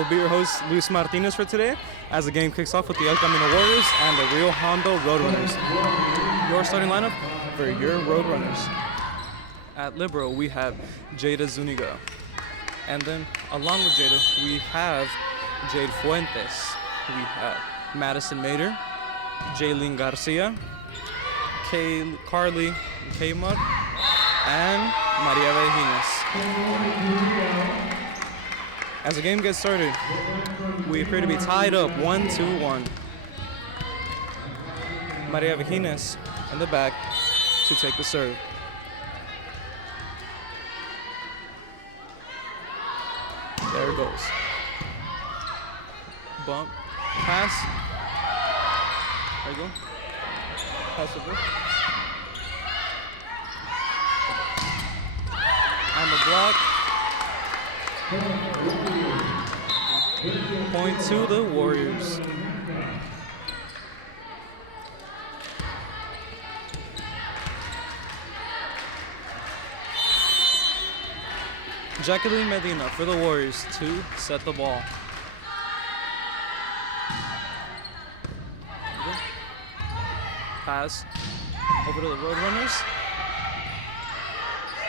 will be your host, Luis Martinez, for today, as the game kicks off with the El Camino Warriors and the Rio Hondo Roadrunners. Your starting lineup for your Roadrunners. At Libero, we have Jada Zuniga. And then, along with Jada, we have Jade Fuentes. We have Madison Mater, Jaylene Garcia, Carly Kmart, and Maria Regines. As the game gets started, we appear to be tied up 1-1. Maria Regines in the back to take the serve. There it goes. Bump, pass. There you go. Pass over. And the block. Point to the Warriors. Jacqueline Medina for the Warriors to set the ball. Pass over to the Roadrunners.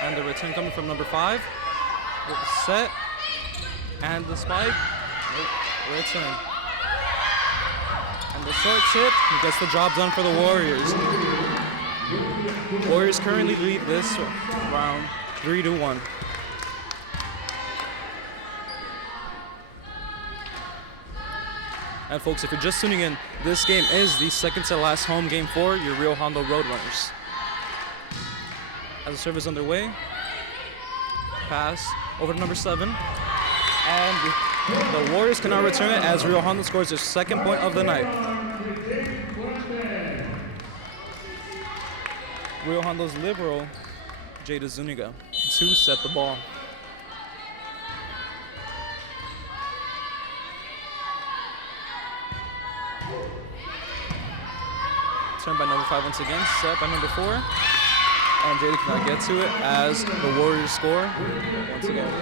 And the return coming from number 5. Set. And the spike. Return. And the short tip gets the job done for the Warriors. Warriors currently lead this round 3-1. And folks, if you're just tuning in, this game is the second to last home game for your Rio Hondo Roadrunners. As the serve is underway, pass over to number 7. And the Warriors cannot return it as Rio Hondo scores their second point of the night. Rio Hondo's libero, Jada Zuniga, to set the ball. Turned by number 5 once again, set by number 4. And Jada cannot get to it as the Warriors score once again.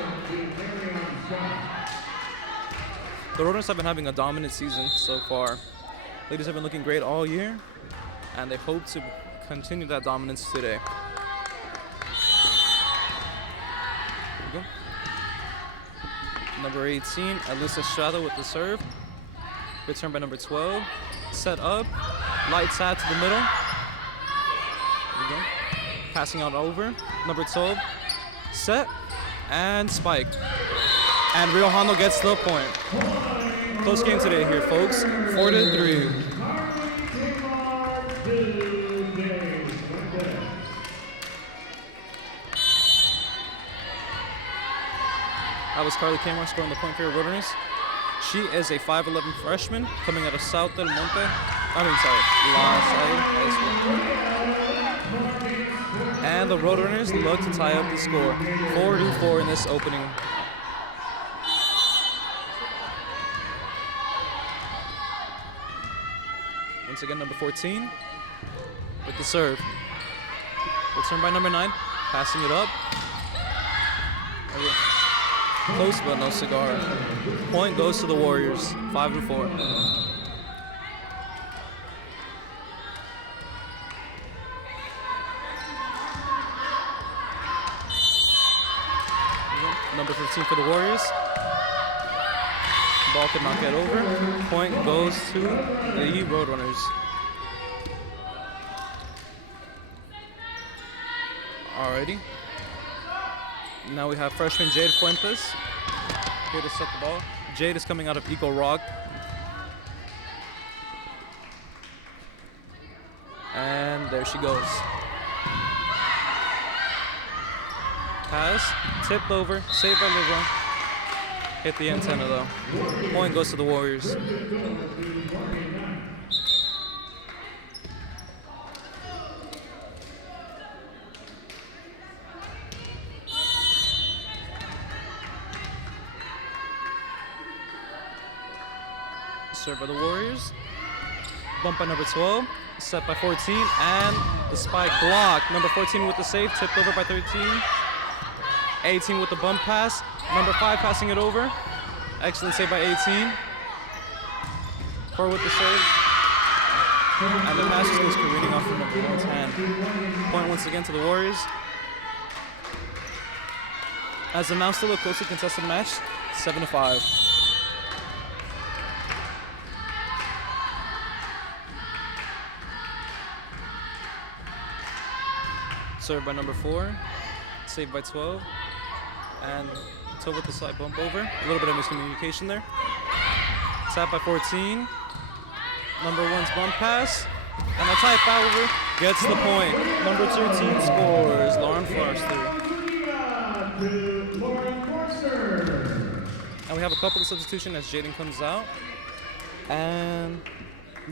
The Roadrunners have been having a dominant season so far. Ladies have been looking great all year, and they hope to continue that dominance today. Here we go. Number 18, Alyssa Estrada with the serve. Return by number 12. Set up. Light side to the middle. There we go. Passing out over. Number 12. Set. And spike. And Rio Hondo gets the point. Close game today here, folks. 4-3. That was Carly Kmart scoring the point for your Roadrunners. She is a 5'11" freshman coming out of South Del Monte. And the Roadrunners look to tie up the score. 4-4 in this opening. Once again, number 14 with the serve. Return by number 9, passing it up. Close but no cigar. Point goes to the Warriors, 5-4. Number 15 for the Warriors. Ball could not get over. Point goes to the Roadrunners. Alrighty. Now we have freshman Jade Fuentes here to set the ball. Jade is coming out of Eco Rock. And there she goes. Pass, tipped over, saved by Libero. Hit the antenna though. Point goes to the Warriors. Serve by the Warriors. Bump by number 12. Set by 14. And the spike blocked. Number 14 with the save. Tipped over by 13. 18 with the bump pass. Number 5 passing it over. Excellent save by 18. Forward with the serve. And the pass just goes careening off from number 10. Point once again to the Warriors. As the now still a closely contested match, 7-5. Served by number 4, saved by 12, and 12 with the slight bump over. A little bit of miscommunication there. Tap by 14. Number 1's bump pass, and a tight over gets the point. Number 13 scores. Lauren Forster. And we have a couple of substitutions as Jaden comes out, and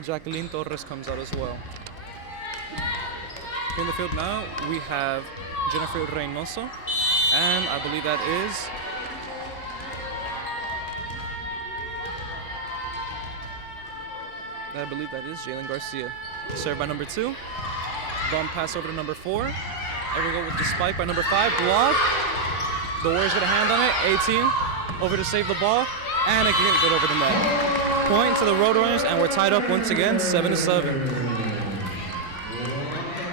Jacqueline Torres comes out as well. In the field now, we have Jennifer Reynoso, and I believe that is Jalen Garcia. Served by number 2. Bump pass over to number 4. There we go with the spike by number 5. Block. The Warriors get a hand on it. 18 over to save the ball, and it can get over the net. Point to the Roadrunners, and we're tied up once again, 7-7.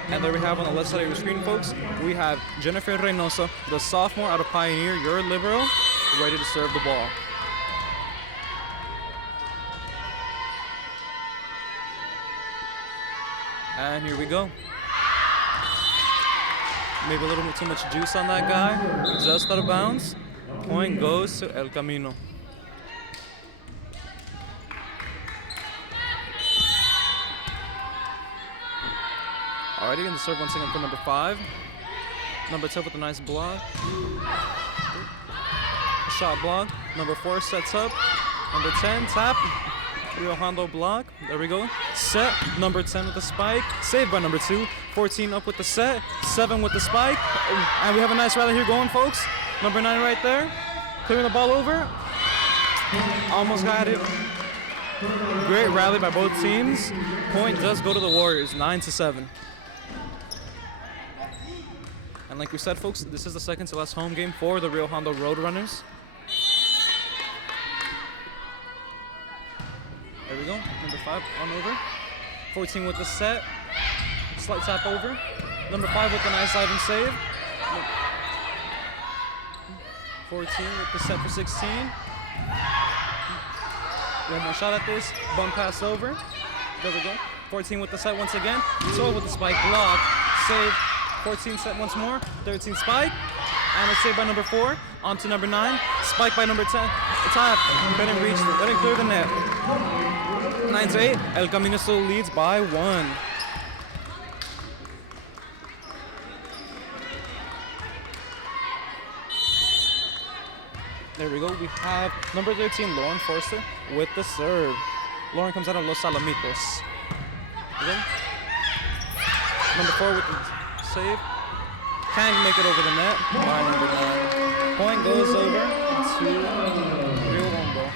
And there we have on the left side of your screen, folks, we have Jennifer Reynoso, the sophomore out of Pioneer, your libero, ready to serve the ball. And here we go. Maybe a little bit too much juice on that guy. Just out of bounds. Point goes to El Camino. Alrighty, going to serve once again for number 5. Number 10 with a nice block. Shot block. Number 4 sets up. Number 10, tap. Rio Hondo block. There we go. Set. Number 10 with the spike. Saved by number 2. 14 up with the set. 7 with the spike. And we have a nice rally here going, folks. Number 9 right there. Clearing the ball over. Almost got it. Great rally by both teams. Point does go to the Warriors, 9-7. And like we said, folks, this is the second to last home game for the Rio Hondo Roadrunners. There we go, number 5 on over. 14 with the set, slight tap over. Number 5 with the nice diving save. 14 with the set for 16. One more shot at this, bump pass over. There we go, 14 with the set once again. 12 with the spike block, save. 14 set once more, 13 spike, and a save by number 4, on to number 9, spike by number 10, tap, couldn't reach, couldn't clear the net. 9-8, El Camino still leads by 1. There we go, we have number 13, Lauren Forster with the serve. Lauren comes out of Los Alamitos. Okay. Number 4 with the save. Can't make it over the net by number 9. Point goes over to Rio Hondo.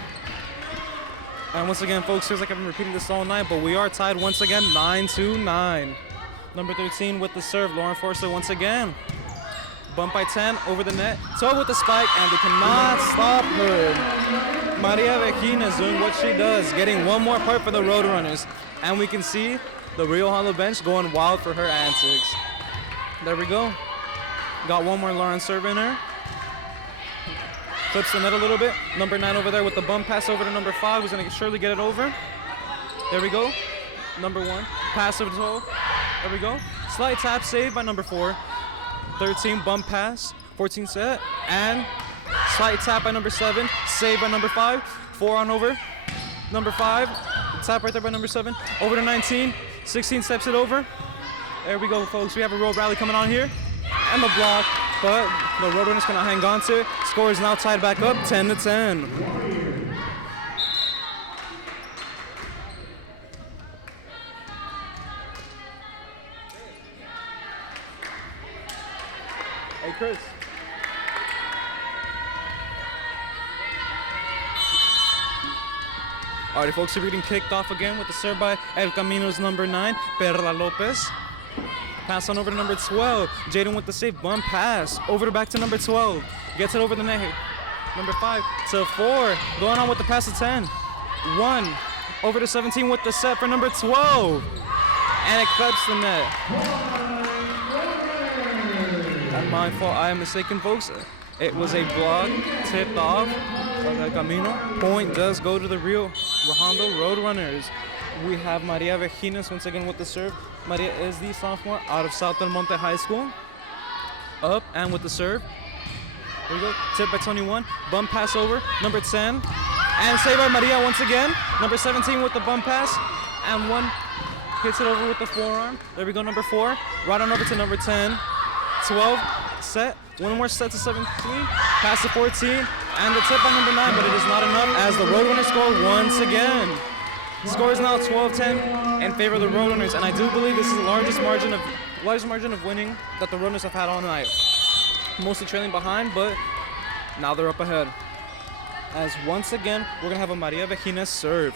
And once again, folks, feels like I've been repeating this all night, but we are tied once again, 9-9. Number 13 with the serve, Lauren Forster once again. Bump by 10 over the net. 12 with the spike, and they cannot stop her. Maria Vecchina is doing what she does, getting one more point for the Roadrunners. And we can see the Rio Hondo bench going wild for her antics. There we go. Got one more Lauren serve in her. Clips the net a little bit. Number 9 over there with the bump pass over to number 5. Who's going to surely get it over. There we go. Number 1. Pass over to 12. There we go. Slight tap save by number 4. 13 bump pass. 14 set. And slight tap by number 7. Save by number 5. 4 on over. Number 5. Tap right there by number 7. Over to 19. 16 steps it over. There we go, folks. We have a road rally coming on here. And the block. But the Roadrunners cannot hang on to it. Score is now tied back up, 10-10. Hey, Chris. Alright, folks, we're getting kicked off again with the serve by El Camino's number 9, Perla Lopez. Pass on over to number 12. Jaden with the save. Bump pass. Over to back to number 12. Gets it over the net. Number 5 to 4. Going on with the pass to 10. 1. Over to 17 with the set for number 12. And it clips the net. And my fault, I am mistaken, folks. It was a block tipped off of El Camino. Point does go to the Rio Hondo Roadrunners. We have Maria Vejines once again with the serve. Maria is the sophomore out of South Del Monte High School. Up and with the serve. There we go. Tip by 21. Bump pass over. Number 10. And saved by Maria once again. Number 17 with the bump pass. And 1 hits it over with the forearm. There we go. Number 4. Right on over to number 10. 12. Set. 1 more set to 17. Pass to 14. And the tip by number 9. But it is not enough as the Roadrunners score once again. Score is now 12-10 in favor of the Roadrunners. And I do believe this is the largest margin of winning that the Roadrunners have had all night. Mostly trailing behind, but now they're up ahead. As once again, we're gonna have a Maria Vejines serve.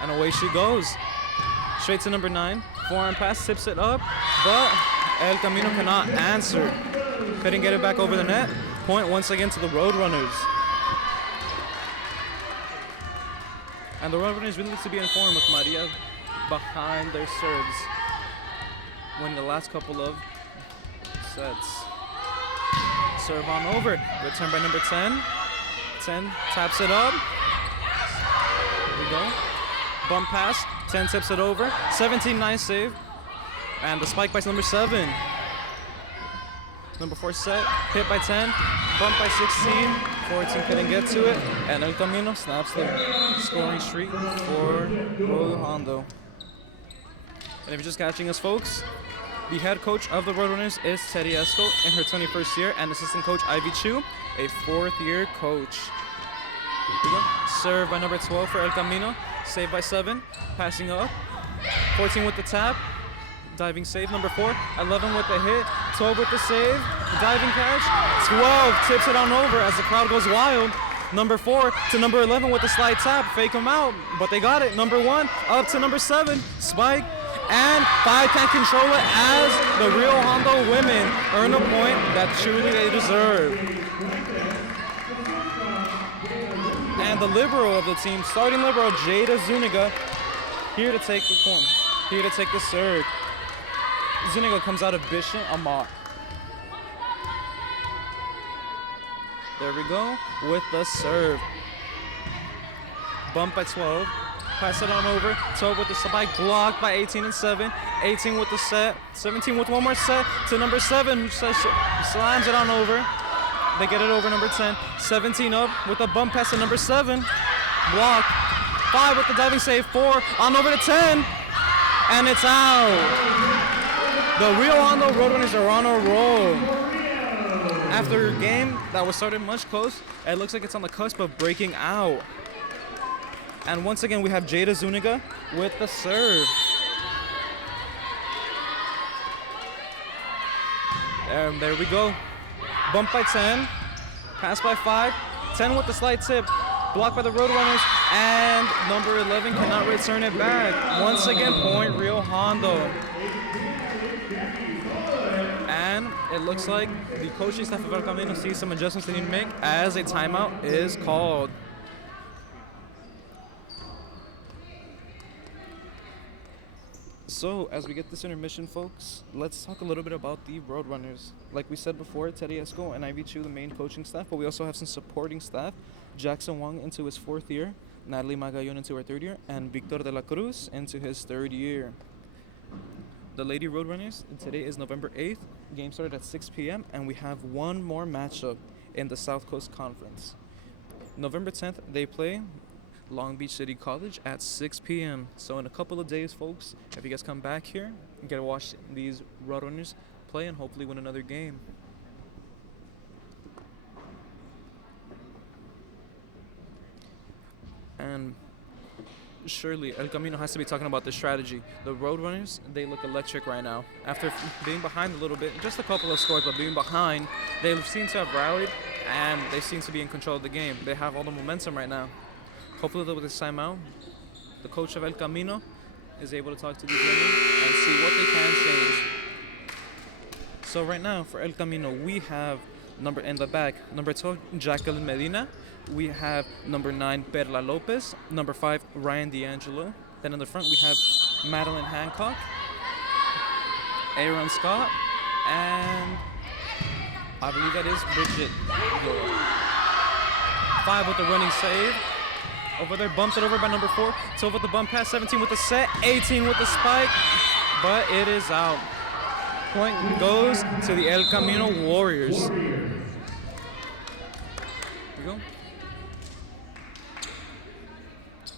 And away she goes. Straight to number 9. Forearm pass, tips it up, but El Camino cannot answer. Couldn't get it back over the net. Point once again to the Roadrunners. And the Roadrunners really need to be informed with Maria behind their serves. Winning the last couple of sets. Serve on over. Return by number 10. 10 taps it up. There we go. Bump pass. 10 tips it over. 17, nice save. And the spike by number 7. Number 4 set. Hit by 10. Bump by 16. 14 couldn't get to it. And El Camino snaps the scoring streak for Rio Hondo. And if you're just catching us, folks, the head coach of the Roadrunners is Teddy Esco in her 21st year, and assistant coach Ivy Chu, a 4th-year coach. Serve by number 12 for El Camino. Save by 7. Passing up. 14 with the tap. Diving save. Number 4. 11 with the hit. 12 with the save. Diving catch. 12 tips it on over as the crowd goes wild. Number 4 to number 11 with the slide tap. Fake them out, but they got it. Number 1 up to number 7. Spike. And 5 can't control it as the Rio Hondo women earn a point that truly they deserve. And the libero of the team, starting libero Jada Zuniga, here to take the point, here to take the serve. Zuniga comes out of Bishop Amat. There we go with the serve. Bump by 12. Pass it on over. 12 with the spike, blocked by 18 and 7. 18 with the set. 17 with 1 more set to number 7, who slams it on over. They get it over number 10. 17 up with a bump pass to number 7. Block. 5 with the diving save. 4 on over to 10. And it's out. The Rio Hondo Roadrunners are on a roll. After a game that was started much close, it looks like it's on the cusp of breaking out. And once again, we have Jada Zuniga with the serve. And there we go. Bump by 10. Pass by 5. 10 with the slide tip. Blocked by the Roadrunners. And number 11 cannot return it back. Once again, point Rio Hondo. And it looks like the coaching staff of El Camino sees some adjustments they need to make as a timeout is called. So, as we get this intermission, folks, let's talk a little bit about the Roadrunners. Like we said before, Teddy Esco and Ivy Chu, the main coaching staff, but we also have some supporting staff. Jackson Wong into his 4th year, Natalie Magallon into her 3rd year, and Victor de la Cruz into his 3rd year. The Lady Roadrunners, today is November 8th. Game started at 6 p.m., and we have one more matchup in the South Coast Conference. November 10th, they play Long Beach City College at 6 p.m. So in a couple of days, folks, if you guys come back here, you get to watch these Roadrunners play and hopefully win another game. And surely El Camino has to be talking about the strategy. The Roadrunners, they look electric right now. After being behind a little bit, just a couple of scores, but being behind, they seem to have rallied and they seem to be in control of the game. They have all the momentum right now. Hopefully with this timeout, the coach of El Camino is able to talk to these women and see what they can change. So right now for El Camino, we have Number in the back, number 12, Jacqueline Medina. We have number 9, Perla Lopez. Number 5, Ryan D'Angelo. Then in the front, we have Madeline Hancock, Aaron Scott, and I believe that is Bridget Yore. 5 with the running save. Over there, bumped it over by number 4. 12 with the bump pass, 17 with the set, 18 with the spike, but it is out. Point goes to the El Camino Warriors. Here we go.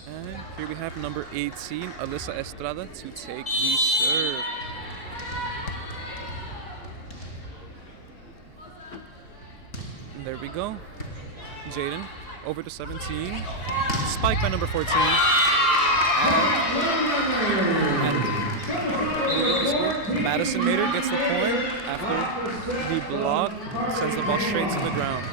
And here we have number 18, Alyssa Estrada, to take the serve. And there we go. Jaden over to 17. Spike by number 14. And we get the score. Madison Mater gets the point after the block sends the ball straight to the ground.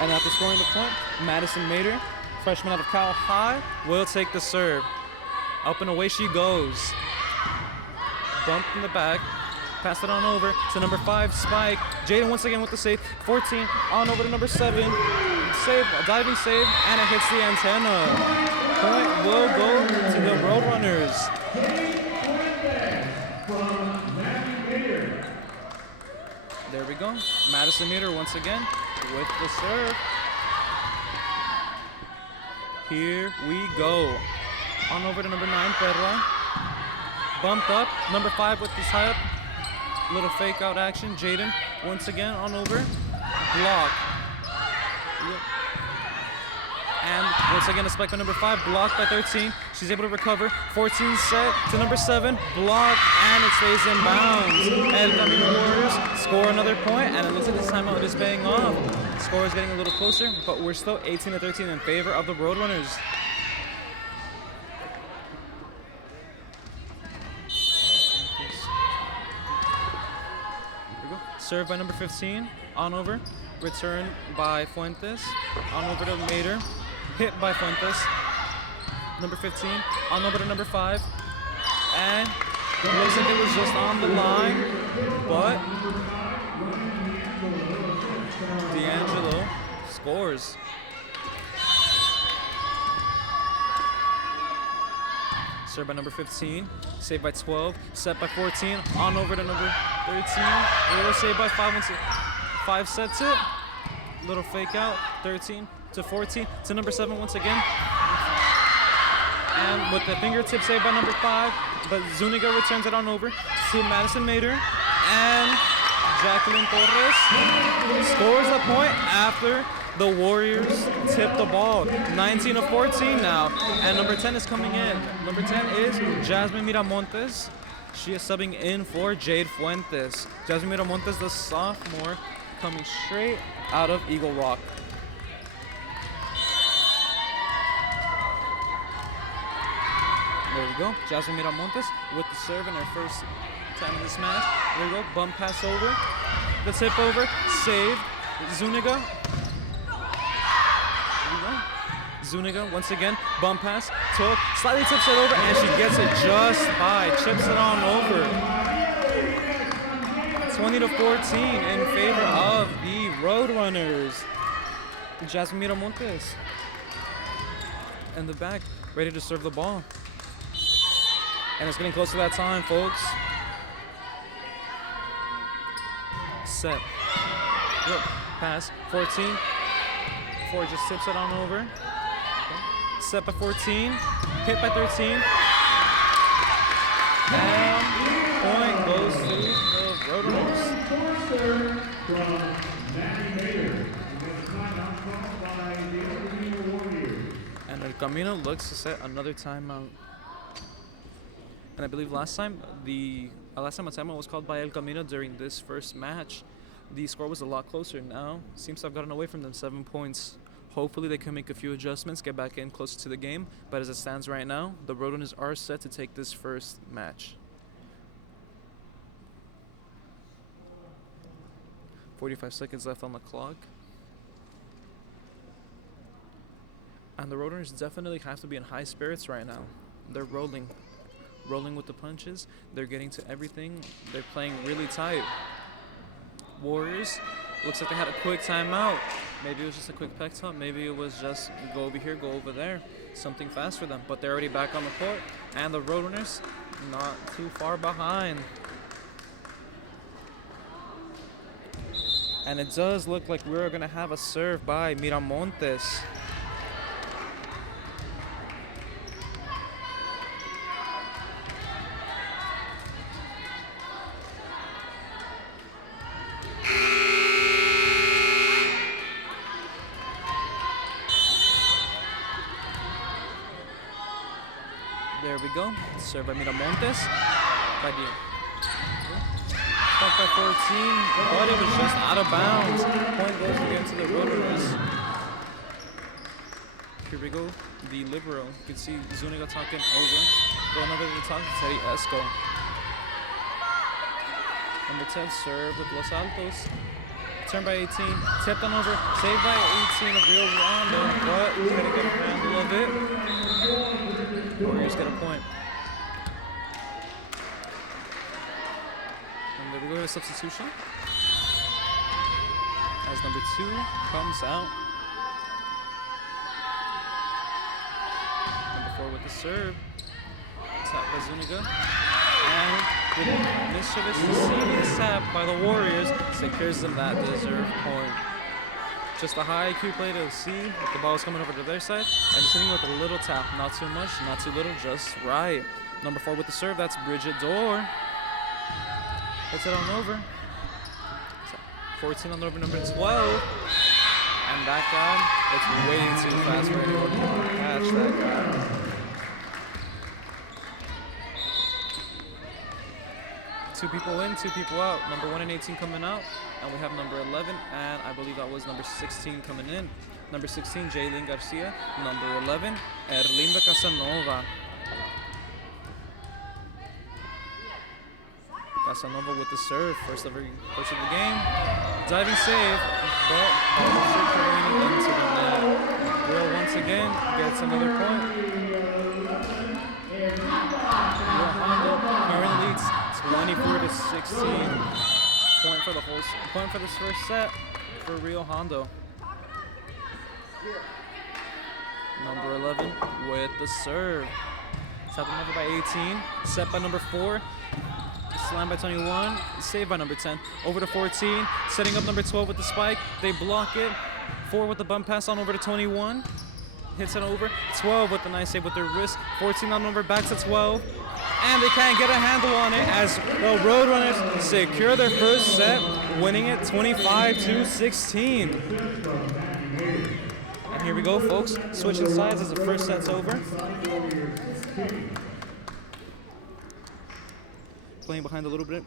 And after scoring the point, Madison Mater, freshman out of Cal High, will take the serve. Up and away she goes. Bump in the back. Pass it on over to number 5, Spike. Jaden once again with the save. 14 on over to number 7. Save, a diving save, and it hits the antenna. Point will go to the Roadrunners. There we go. Madison Meter once again with the serve. Here we go. On over to number 9, Perla. Bumped up. Number 5 with this high up. Little fake out action. Jaden once again on over. Block. And once again a spike by number 5. Blocked by 13. She's able to recover. 14 set to number 7. Block, and it stays in bounds. And Camino Warriors score another point, and it looks like this timeout is paying off. The score is getting a little closer, but we're still 18-13 in favor of the Roadrunners. Serve by number 15, on over. Return by Fuentes, on over to Mater. Hit by Fuentes. Number 15, on over to number 5. And it looks like it was just on the line, but D'Angelo scores. Serve by number 15, saved by 12, set by 14, on over to number 13. Little save by 5, 5 sets it. Little fake out, 13 to 14 to number 7 once again. And with the fingertip save by number 5, but Zuniga returns it on over to Madison Mater. And Jacqueline Torres scores the point after the Warriors tip the ball. 19-14 now, and number 10 is coming in. Number 10 is Jasmine Miramontes. She is subbing in for Jade Fuentes. Jasmine Miramontes, the sophomore, coming straight out of Eagle Rock. There we go. Jasmine Miramontes with the serve in her first time in this match. There we go. Bump pass over. The tip over. Saved. Zuniga. Zuniga once again, bump pass, took, slightly tips it over, and she gets it just by, chips it on over. 20-14 in favor of the Roadrunners. Jasmine Miramontes in the back, ready to serve the ball. And it's getting close to that time, folks. Set. Look, pass, 14. 4 just tips it on over. Set by 14, hit by 13, and point goes to the Roadrunners. And El Camino looks to set another timeout. And I believe last time a timeout was called by El Camino during this first match. The score was a lot closer now. Seems to have gotten away from them, 7 points. Hopefully they can make a few adjustments, get back in closer to the game. But as it stands right now, the Roadrunners are set to take this first match. 45 seconds left on the clock. And the Roadrunners definitely have to be in high spirits right now. They're rolling with the punches. They're getting to everything. They're playing really tight. Warriors. Looks like they had a quick timeout. Maybe it was just a quick pec talk. Maybe it was just go over here, go over there. Something fast for them. But they're already back on the court. And the Roadrunners not too far behind. And it does look like we're going to have a serve by Miramontes. There we go. Serve by Miramontes. By the by 14, but it was just out of bounds. Point goes again to the Roadrunners. Here we go. The libero. You can see Zuniga talking over. Going over to the top to Teddy Esco. Number 10 served with Los Altos. Turn by 18. Tipped on over. Saved by 18 of Rio Hondo. But trying to get a handle of it. Warriors get a point. And there we go to substitution. As number 2 comes out. Number 4 with the serve. Tap by Zuniga. And with mischievous serious tap by the Warriors, secures them that deserved point. Just a high IQ play to see if the ball is coming over to their side. And just hitting with a little tap. Not too much, not too little, just right. Number 4 with the serve, that's Bridget Dorr. Hits it on over. 14 on over number 12. And that guy, it's way too fast for anyone to catch that guy. Two people in, 2 people out. Number 1 and 18 coming out. And we have number 11, and I believe that was number 16 coming in. Number 16, Jaylene Garcia. Number 11, Erlinda Casanova. Casanova with the serve, first of the game. Diving save, but carrying into the net. Will once again gets another point. Rio Hondo currently leads 24-16. Point for this first set for Rio Hondo. Number 11 with the serve. Tapped over by 18. Set by number 4. Slam by 21. Saved by number 10. Over to 14. Setting up number 12 with the spike. They block it. 4 with the bump pass on over to 21. Hits it over. 12 with the nice save with their wrist. 14 on over back to 12. And they can't get a handle on it as the Roadrunners secure their first set, winning it 25-16. And here we go, folks. Switching sides as the first set's over. Playing behind a little bit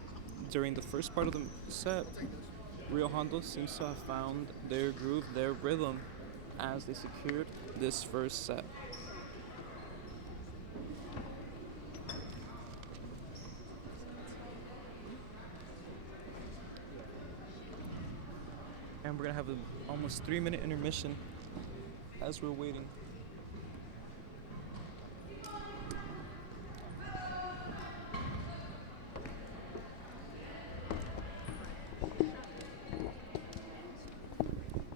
during the first part of the set, Rio Hondo seems to have found their groove, their rhythm, as they secured this first set. And we're gonna have an almost 3-minute intermission as we're waiting.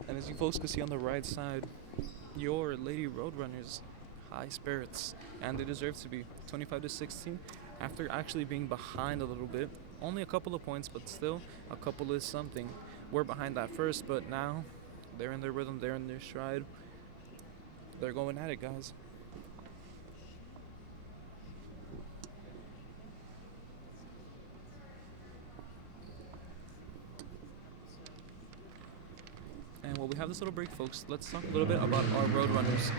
And as you folks can see on the right side, your Lady Roadrunners, high spirits, and they deserve to be 25-16 after actually being behind a little bit. Only a couple of points, but still, a couple is something. We're behind that first, but now they're in their rhythm, they're in their stride. They're going at it, guys. And while we have this little break, folks, let's talk a little bit about our Roadrunners.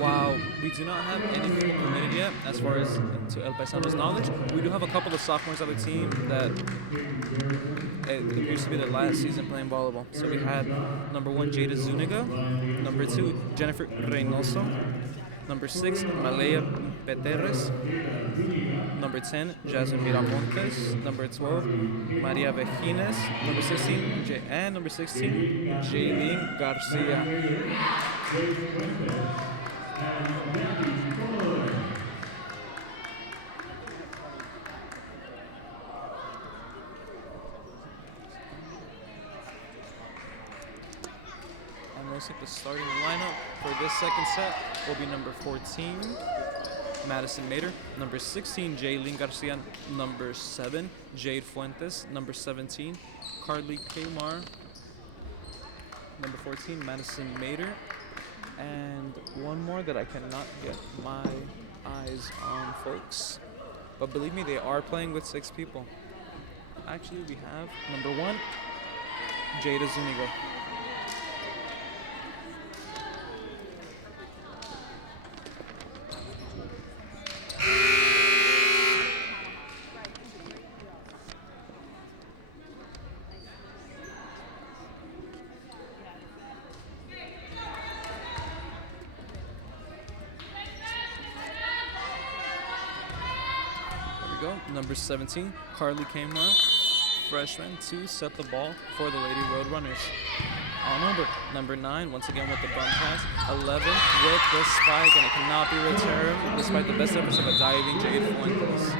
While we do not have anything committed yet, as far as to El Paisano's knowledge, we do have a couple of sophomores on the team that it appears to be their last season playing volleyball. So we had number 1, Jada Zuniga, number 2, Jennifer Reynoso, number 6, Malaya Peterres, number 10, Jasmine Miramontes, number 12, Maria Vejines, number 16, and number 16, Jaylene Garcia. looks like the starting lineup for this second set will be number 14, Madison Mater, number 16, Jaylene Garcia, number 7, Jade Fuentes, number 17, Carly Kamar, number 14, Madison Mater, and one more that I cannot get my eyes on, folks. But believe me, they are playing with 6 people. Actually, we have number 1, Jada Zuniga. Number 17, Carly Kamar, freshman, to set the ball for the Lady Roadrunners. On number 9, once again with the bump pass. 11 with the spike, and it cannot be returned despite the best efforts of a diving Jade Fuentes.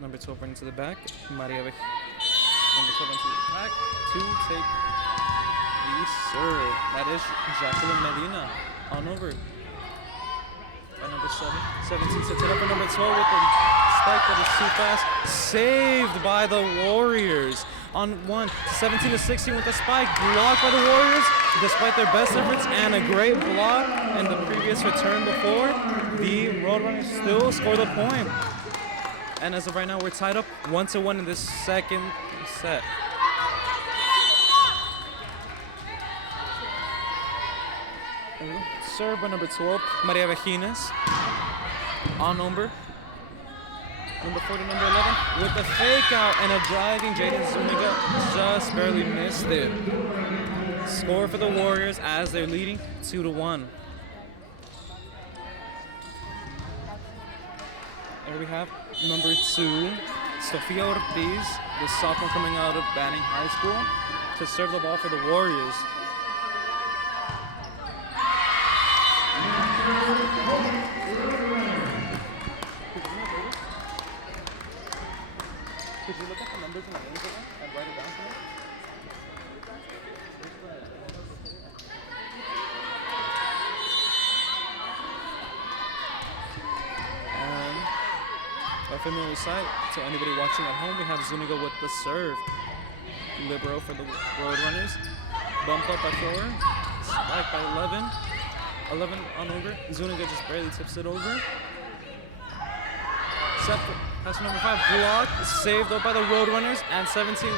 Number 12 running to the back, Maria. Number 12 into the back to take the serve. That is Jacqueline Medina. On over. By number 17 sets it up for number 12 with the spike that is too fast. Saved by the Warriors. On 17 to 16 with the spike. Blocked by the Warriors despite their best efforts and a great block in the previous return before. The Roadrunners still score the point. And as of right now, we're tied up 1-1 in this second set. Serve by number 12, Maria Vejines. On number 4 to number 11 with the fake out and a driving Jaden Zuniga just barely missed it. Score for the Warriors as they're leading 2-1. There we have number 2, Sofia Ortiz, the sophomore coming out of Banning High School, to serve the ball for the Warriors. Could you look at the numbers and the names of them and write it down for me? And our familiar side, to anybody watching at home, we have Zuniga with the serve. Libero for the Roadrunners. Bump up by 4. Spike by 11. 11 on over. Zuniga just barely tips it over. Set pass number 5 blocked, saved up by the Roadrunners, and 17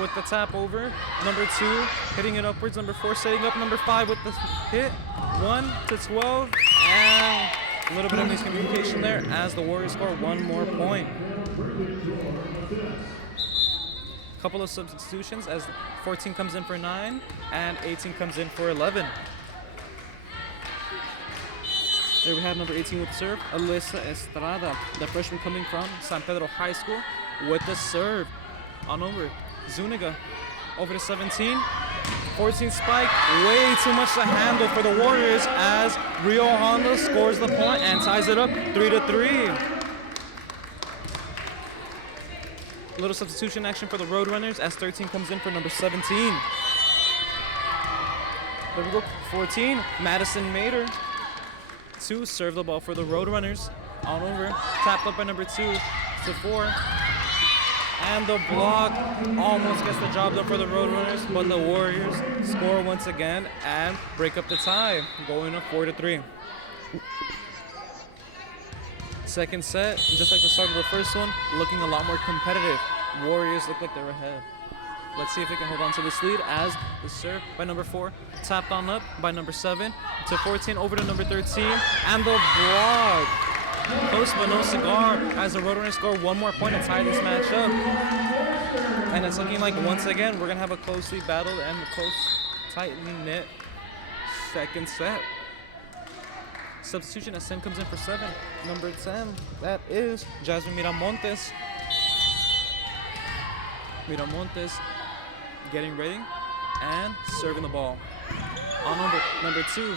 with the tap over. Number 2 hitting it upwards. Number 4 setting up. Number 5 with the hit. 1 to 12, and a little bit of miscommunication there as the Warriors score one more point. Couple of substitutions as 14 comes in for 9 and 18 comes in for 11. There we have number 18 with the serve, Alyssa Estrada, the freshman coming from San Pedro High School with the serve. On over, Zuniga over to 17. 14 spike, way too much to handle for the Warriors as Rio Hondo scores the point and ties it up 3-3. A little substitution action for the Roadrunners as 13 comes in for number 17. There we go, 14, Madison Mater to serve the ball for the Roadrunners. On over, tapped up by number 2 to 4. And the block almost gets the job done for the Roadrunners, but the Warriors score once again and break up the tie, going up 4-3. Second set, just like the start of the first one, looking a lot more competitive. Warriors look like they're ahead. Let's see if they can hold on to this lead as the serve by number 4, tapped on up by number 7 to 14, over to number 13, and the block. Close but no cigar as the Roadrunners score one more point and tie this match up. And it's looking like once again we're going to have a closely battled and close, tightly knit second set. Substitution as 10 comes in for 7. Number 10, that is Jasmine Miramontes. Miramontes getting ready and serving the ball. On number 2,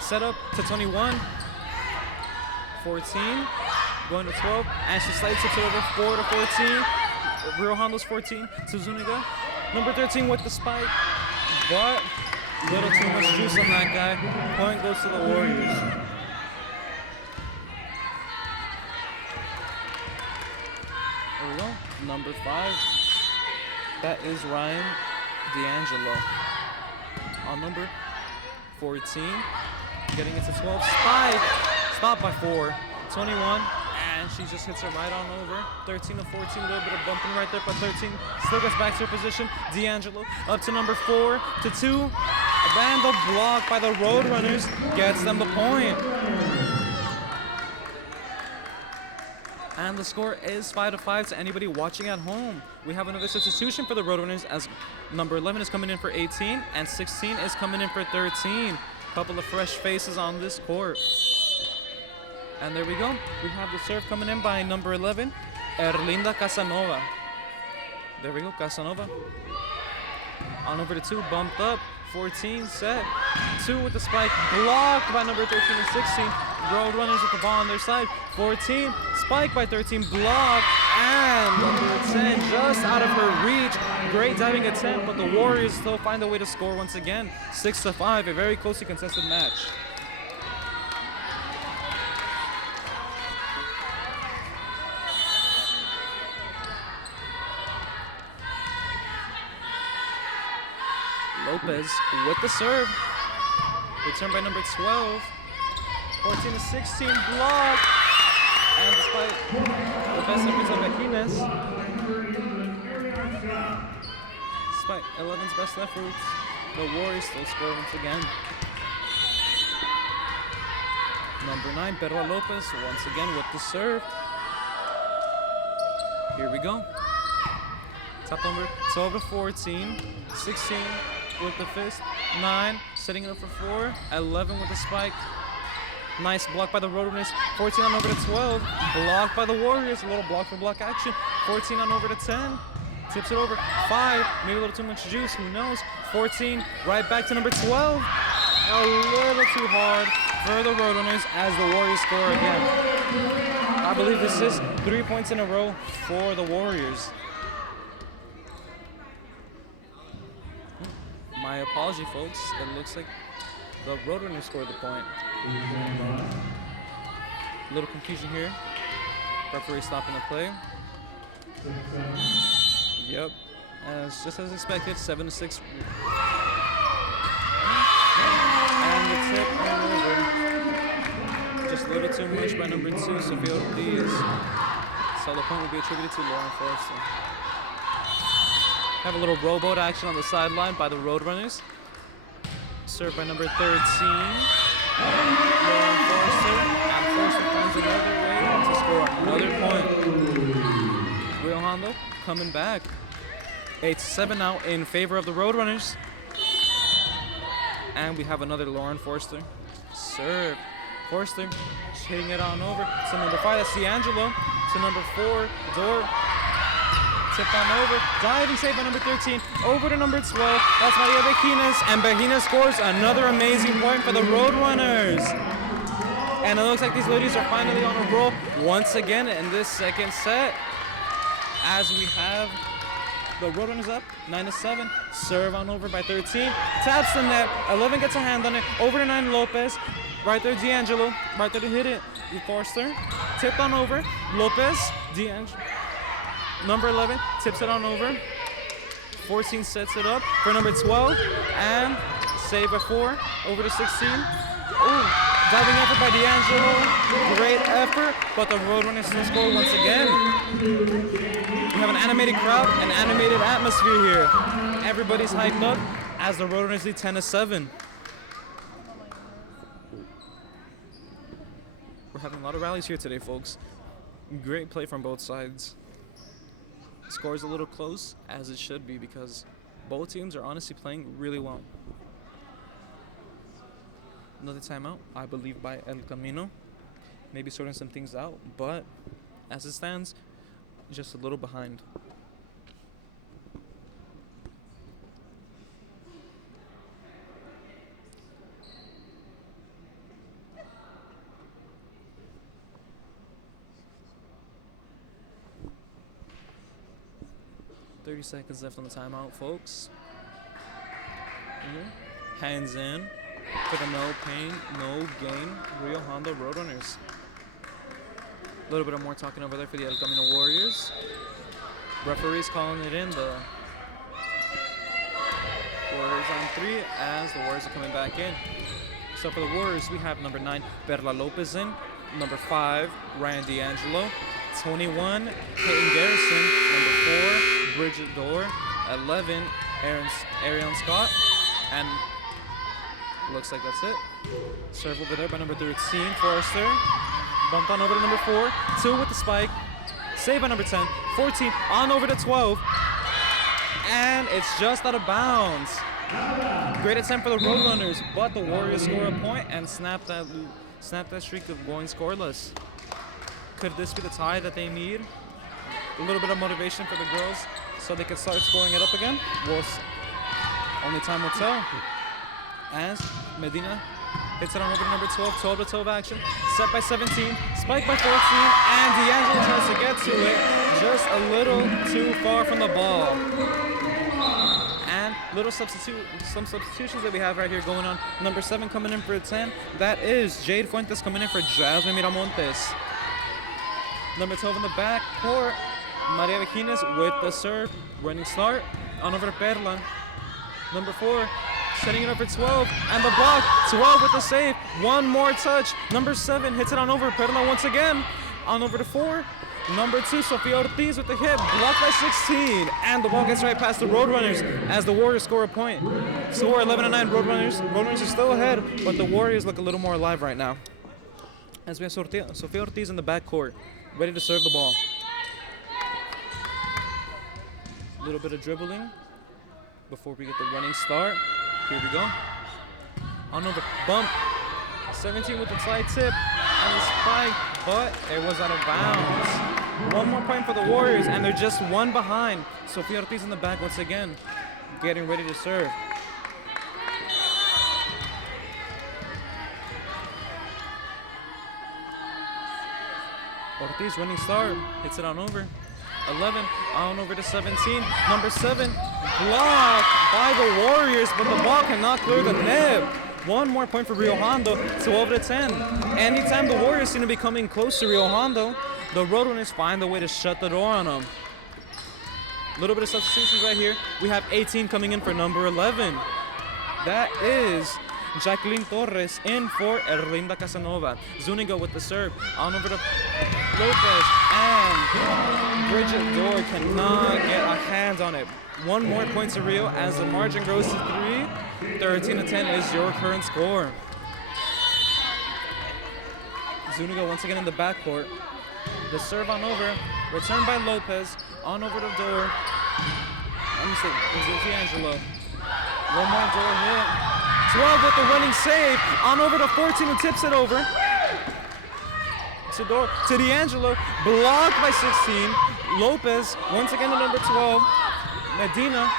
set up to 21. 14, going to 12, and she slightly tips it over 4 to 14. Rio Hondo's 14 to Zuniga. Number 13 with the spike, but little too much juice on that guy. Point goes to the Warriors. There we go. Number 5. That is Ryan D'Angelo. On number 14, getting it to 12. Spike! Stopped by 4. 21. And she just hits it right on over. 13 to 14, a little bit of bumping right there, but 13 still gets back to her position. D'Angelo up to number 4 to 2. And the block by the Roadrunners gets them the point. And the score is 5-5 to anybody watching at home. We have another substitution for the Roadrunners as number 11 is coming in for 18 and 16 is coming in for 13. Couple of fresh faces on this court. And there we go. We have the serve coming in by number 11, Erlinda Casanova. There we go, Casanova. On over to 2, bumped up. 14, set. 2 with the spike, blocked by number 13 and 16. Roadrunners with the ball on their side. 14, spike by 13, blocked. And number 10 just out of her reach. Great diving attempt, but the Warriors still find a way to score once again. 6-5, a very closely contested match. Lopez with the serve. Return by number 12. 14 to 16, block. And despite the best efforts of Aquines, despite 11's best efforts, the Warriors still score once again. Number 9, Perla Lopez, once again with the serve. Here we go. Top number 12 to 14, 16 with the fist, 9 setting it up for 4, 11 with the spike. Nice block by the Roadrunners. 14 on over to 12, blocked by the Warriors. A little block for block action. 14 on over to 10, tips it over. 5, maybe a little too much juice, who knows. 14, right back to number 12. A little too hard for the Roadrunners as the Warriors score again. I believe this is 3 points in a row for the Warriors. My apology, folks. It looks like the Roadrunners scored the point. A little confusion here. Referee stopping the play. Yep. Just as expected, 7-6. And the tip and over. Just a little too much by number 2, Sofia Ortiz. So the point will be attributed to Lauren Forrester. Have a little rowboat action on the sideline by the Roadrunners. Served by number 13. Lauren Forrester. And Forrester finds another way to score another point. Rio Hondo coming back. 8-7 now in favor of the Roadrunners. And we have another Lauren Forrester. Serve. Forrester hitting it on over to number 5. That's D'Angelo. To number 4, Dor. Tip on over, diving save by number 13, over to number 12, that's Maria Bejinas, and Bejinas scores another amazing point for the Roadrunners. And it looks like these ladies are finally on a roll once again in this second set, as we have the Roadrunners up, 9-7, serve on over by 13, taps the net, 11 gets a hand on it, over to 9, Lopez, right there, D'Angelo, right there to hit it, Forster, tipped on over, Lopez, D'Angelo, number 11 tips it on over. 14 sets it up for number 12 and save by 4 over to 16. Ooh, diving effort by D'Angelo. Great effort, but the Roadrunners still score once again. We have an animated crowd, an animated atmosphere here. Everybody's hyped up as the Roadrunners lead 10-7. We're having a lot of rallies here today, folks. Great play from both sides. Score is a little close, as it should be, because both teams are honestly playing really well. Another timeout, I believe, by El Camino. Maybe sorting some things out, but as it stands, just a little behind. 30 seconds left on the timeout, folks. Hands in for the no pain, no gain Rio Hondo Roadrunners. A little bit of more talking over there for the El Camino Warriors. Referees calling it in. The Warriors on 3 as the Warriors are coming back in. So for the Warriors, we have number 9, Perla Lopez in. Number 5, Ryan D'Angelo. 21, Peyton Garrison. Number 4, Bridget Dorr. 11, Arion Scott. And looks like that's it. Serve over there by number 13, Forrester. Bumped on over to number 4. 2 with the spike. Save by number 10. 14 on over to 12. And it's just out of bounds. Great attempt for the Roadrunners, but the Warriors score a point and snap that streak of going scoreless. Could this be the tie that they need? A little bit of motivation for the girls so they can start scoring it up again? Only time will tell. As Medina hits it on over to number 12, 12-12 action. Set by 17, spike by 14, and D'Angelo tries to get to it. Just a little too far from the ball. And some substitutions that we have right here going on. Number 7 coming in for a 10. That is Jade Fuentes coming in for Jasmine Miramontes. Number 12 in the back for Maria Vejines with the serve. Running start on over to Perla. Number 4 setting it up for 12, and the block. 12 with the save. One more touch. Number 7 hits it on over. Perla once again on over to 4. Number 2, Sofia Ortiz with the hit, blocked by 16, and the ball gets right past the Roadrunners as the Warriors score a point. Score 11-9 Roadrunners. Roadrunners are still ahead, but the Warriors look a little more alive right now. As we have Sofia Ortiz in the backcourt, ready to serve the ball. A little bit of dribbling before we get the running start. Here we go. On over, bump. 17 with the side tip and the spike, but it was out of bounds. One more point for the Warriors, and they're just one behind. Sofia Ortiz in the back once again, getting ready to serve. Ortiz running start, hits it on over. 11 on over to 17. Number 7 blocked by the Warriors, but the ball cannot clear the net. One more point for Rio Hondo, 12-10. Anytime the Warriors seem to be coming close to Rio Hondo, the Roadrunners find a way to shut the door on them. A little bit of substitutions right here. We have 18 coming in for number 11. That is Jacqueline Torres in for Erlinda Casanova. Zuniga with the serve on over to Lopez, and Bridget Dorr cannot get a hand on it. One more point to Rio as the margin grows to 3. 13-10 is your current score. Zuniga once again in the backcourt. The serve on over, returned by Lopez, on over to Dorr. Let me see, it's D'Angelo. One more Dorr hit. 12 with the running save, on over to 14 who tips it over. To D'Angelo, blocked by 16. Lopez, once again to number 12. Medina,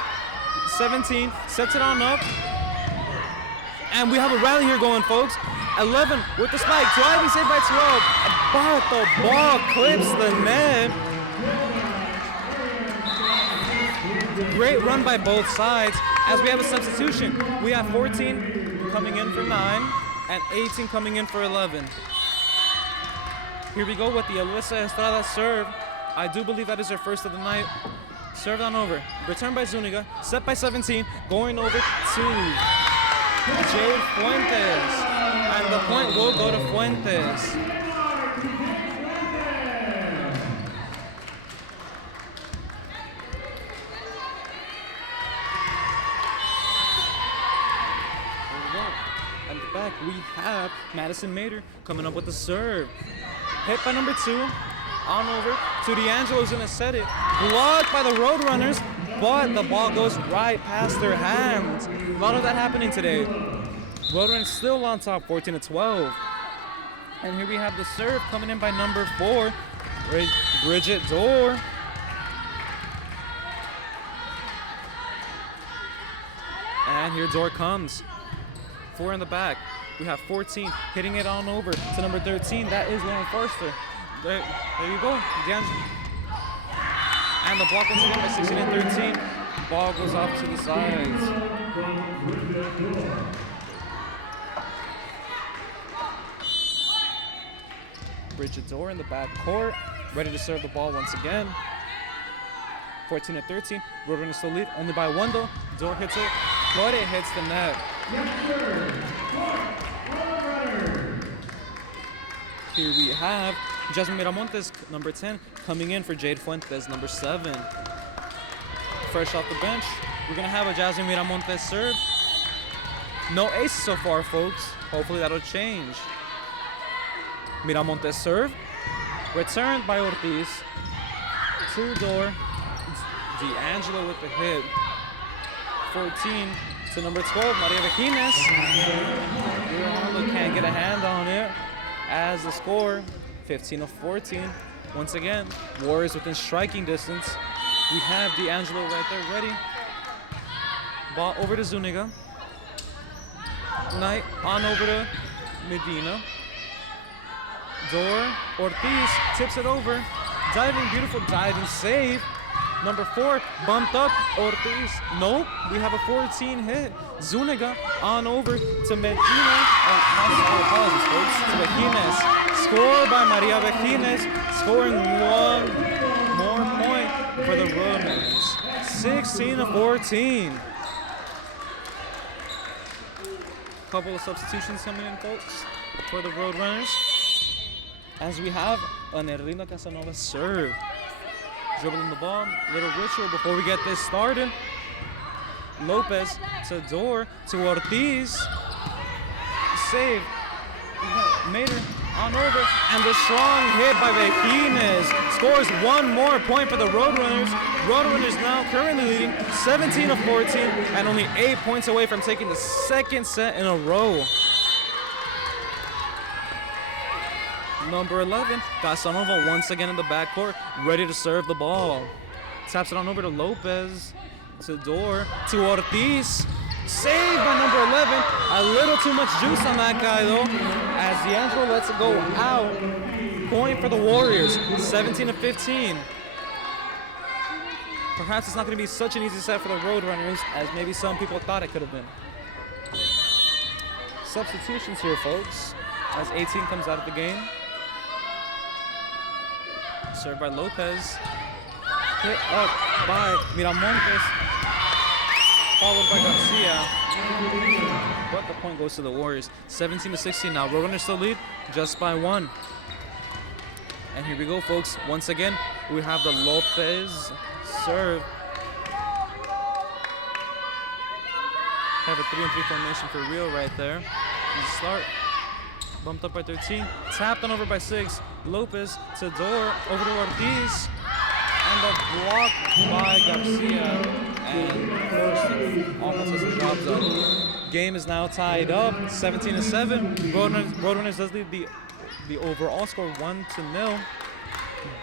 17, sets it on up. And we have a rally here going, folks. 11 with the spike, driving save by 12. But the ball clips the net. Great run by both sides. As we have a substitution, we have 14 coming in for 9 and 18 coming in for 11. Here we go with the Alyssa Estrada serve. I do believe that is her first of the night. Served on over. Returned by Zuniga. Set by 17. Going over to Jade Fuentes. And the point will go to Fuentes. And back we have Madison Mater coming up with the serve. Hit by number 2, on over to D'Angelo, who's gonna set it. Blocked by the Roadrunners, but the ball goes right past their hands. A lot of that happening today. Roadrunners still on top, 14-12. And here we have the serve coming in by number 4, Bridget Dorr. And here Dorr comes. 4 in the back. We have 14 hitting it on over to number 13. That is Lauren Forster. There you go. And the block once again by 16 and 13. Ball goes off to the sides. Bridgetore in the back court, ready to serve the ball once again. 14 and 13. Roadrunners still lead, only by one though. Dor hits it, but it hits the net. Here we have Jasmine Miramontes, number 10, coming in for Jade Fuentes, number 7. Fresh off the bench, we're gonna have a Jasmine Miramontes serve. No aces so far, folks. Hopefully that'll change. Miramontes serve, returned by Ortiz. To Dor, D'Angelo with the hit. 14 to number 12, Maria Vejines. Rio Hondo can't get a hand on it. As the score, 15 of 14. Once again, Warriors within striking distance. We have D'Angelo right there ready. Ball over to Zuniga. Knight on over to Medina. Dor, Ortiz tips it over. Diving, beautiful diving save. Number 4, bumped up, Ortiz. Nope, we have a 14 hit. Zuniga on over to Medina. Apologies, folks. To Vejines. Score by Maria Vejines. Scoring one more point for the Roadrunners. 16 to 14. Couple of substitutions coming in, folks, for the Roadrunners. As we have an Erlina Casanova serve. Dribbling the ball, little ritual before we get this started. Lopez to Dor, to Ortiz. Save. Mater on over, and the strong hit by Vejines scores one more point for the Roadrunners. Roadrunners now currently leading 17 to 14 and only 8 points away from taking the second set in a row. Number 11, Casanova once again in the backcourt, ready to serve the ball. Taps it on over to Lopez, to Dor, to Ortiz. Saved by number 11. A little too much juice on that guy though, as D'Angelo lets it go out. Point for the Warriors, 17 to 15. Perhaps it's not going to be such an easy set for the Roadrunners as maybe some people thought it could have been. Substitutions here, folks, as 18 comes out of the game. Served by Lopez. Hit up by Miramontes. Followed by Garcia. But the point goes to the Warriors. 17 to 16 now. Roadrunners still lead just by 1. And here we go, folks. Once again, we have the Lopez serve. Have a 3-on-3 formation for Rio right there. Easy start. Bumped up by 13. Tapped on over by 6. Lopez to Dor. Over to Ortiz. And a block by Garcia. And Forster almost has the job done. Game is now tied up. 17 to 7. Roadrunners does lead the overall score 1-0.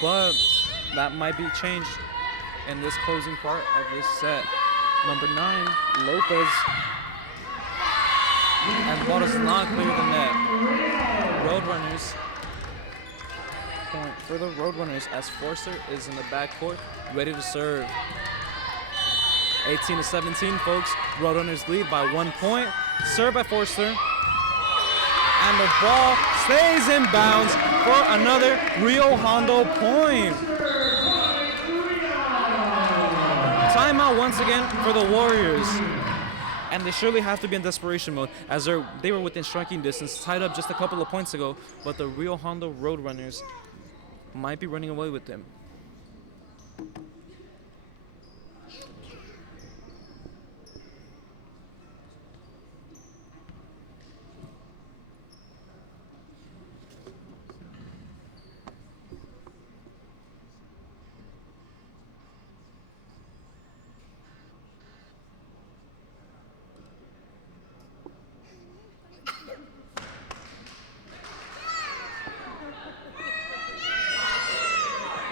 But that might be changed in this closing part of this set. Number 9, Lopez. And the ball does not clear the net. Roadrunners. Point for the Roadrunners as Forster is in the backcourt, ready to serve. 18 to 17, folks. Roadrunners lead by 1 point. Served by Forster. And the ball stays in bounds for another Rio Hondo point. Timeout once again for the Warriors. And they surely have to be in desperation mode as they were within striking distance, tied up just a couple of points ago, but the Rio Hondo Roadrunners might be running away with them.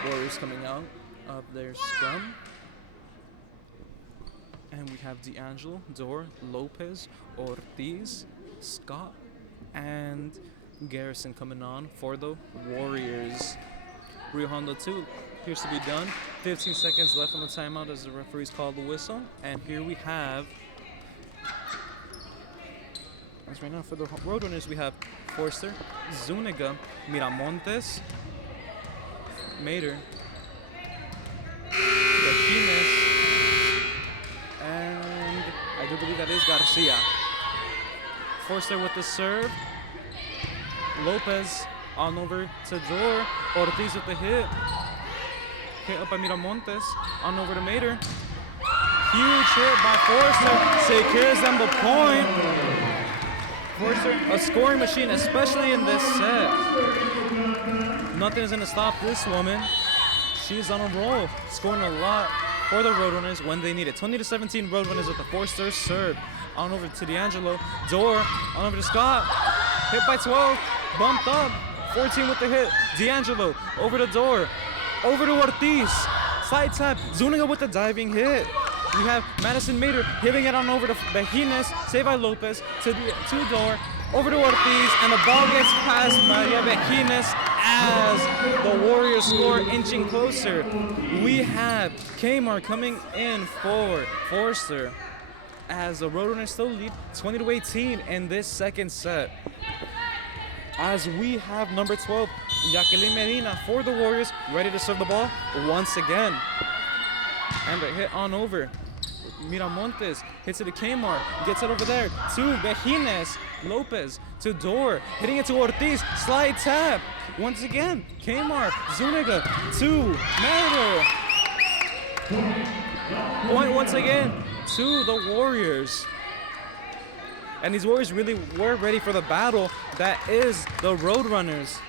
Warriors coming out of their scrum. And we have D'Angelo, Dor, Lopez, Ortiz, Scott, and Garrison coming on for the Warriors. Rio Hondo 2 appears to be done. 15 seconds left on the timeout as the referees call the whistle. And here we have, as right now for the Roadrunners, we have Forster, Zuniga, Miramontes, Mater, Bequines, and I do believe that is Garcia. Forster with the serve. Lopez on over to Dor. Ortiz with the hit. Hit up by Miramontes. On over to Mater. Huge hit by Forster. Secures them the point. Forster, a scoring machine, especially in this set. Nothing is going to stop this woman. She's on a roll, scoring a lot for the Roadrunners when they need it. 20-17 Roadrunners with the Forster serve. On over to D'Angelo. Dor, on over to Scott. Hit by 12, bumped up. 14 with the hit. D'Angelo, over to Dor. Over to Ortiz. Side tap. Zuniga with the diving hit. We have Madison Mater hitting it on over to Bequines. Saved by Lopez to Dor. Over to Ortiz. And the ball gets past Maria Bequines as the Warriors score inching closer. We have Kmart coming in for Forster as the Roadrunners still lead 20-18 in this second set. As we have number 12, Jacqueline Medina for the Warriors, ready to serve the ball once again. And the hit on over. Miramontes hits it to Kmart, gets it over there to Bequines. Lopez to Dor, hitting it to Ortiz, slide tap. Once again, Kmart, Zuniga to Mater. Point once again to the Warriors. And these Warriors really were ready for the battle that is the Roadrunners.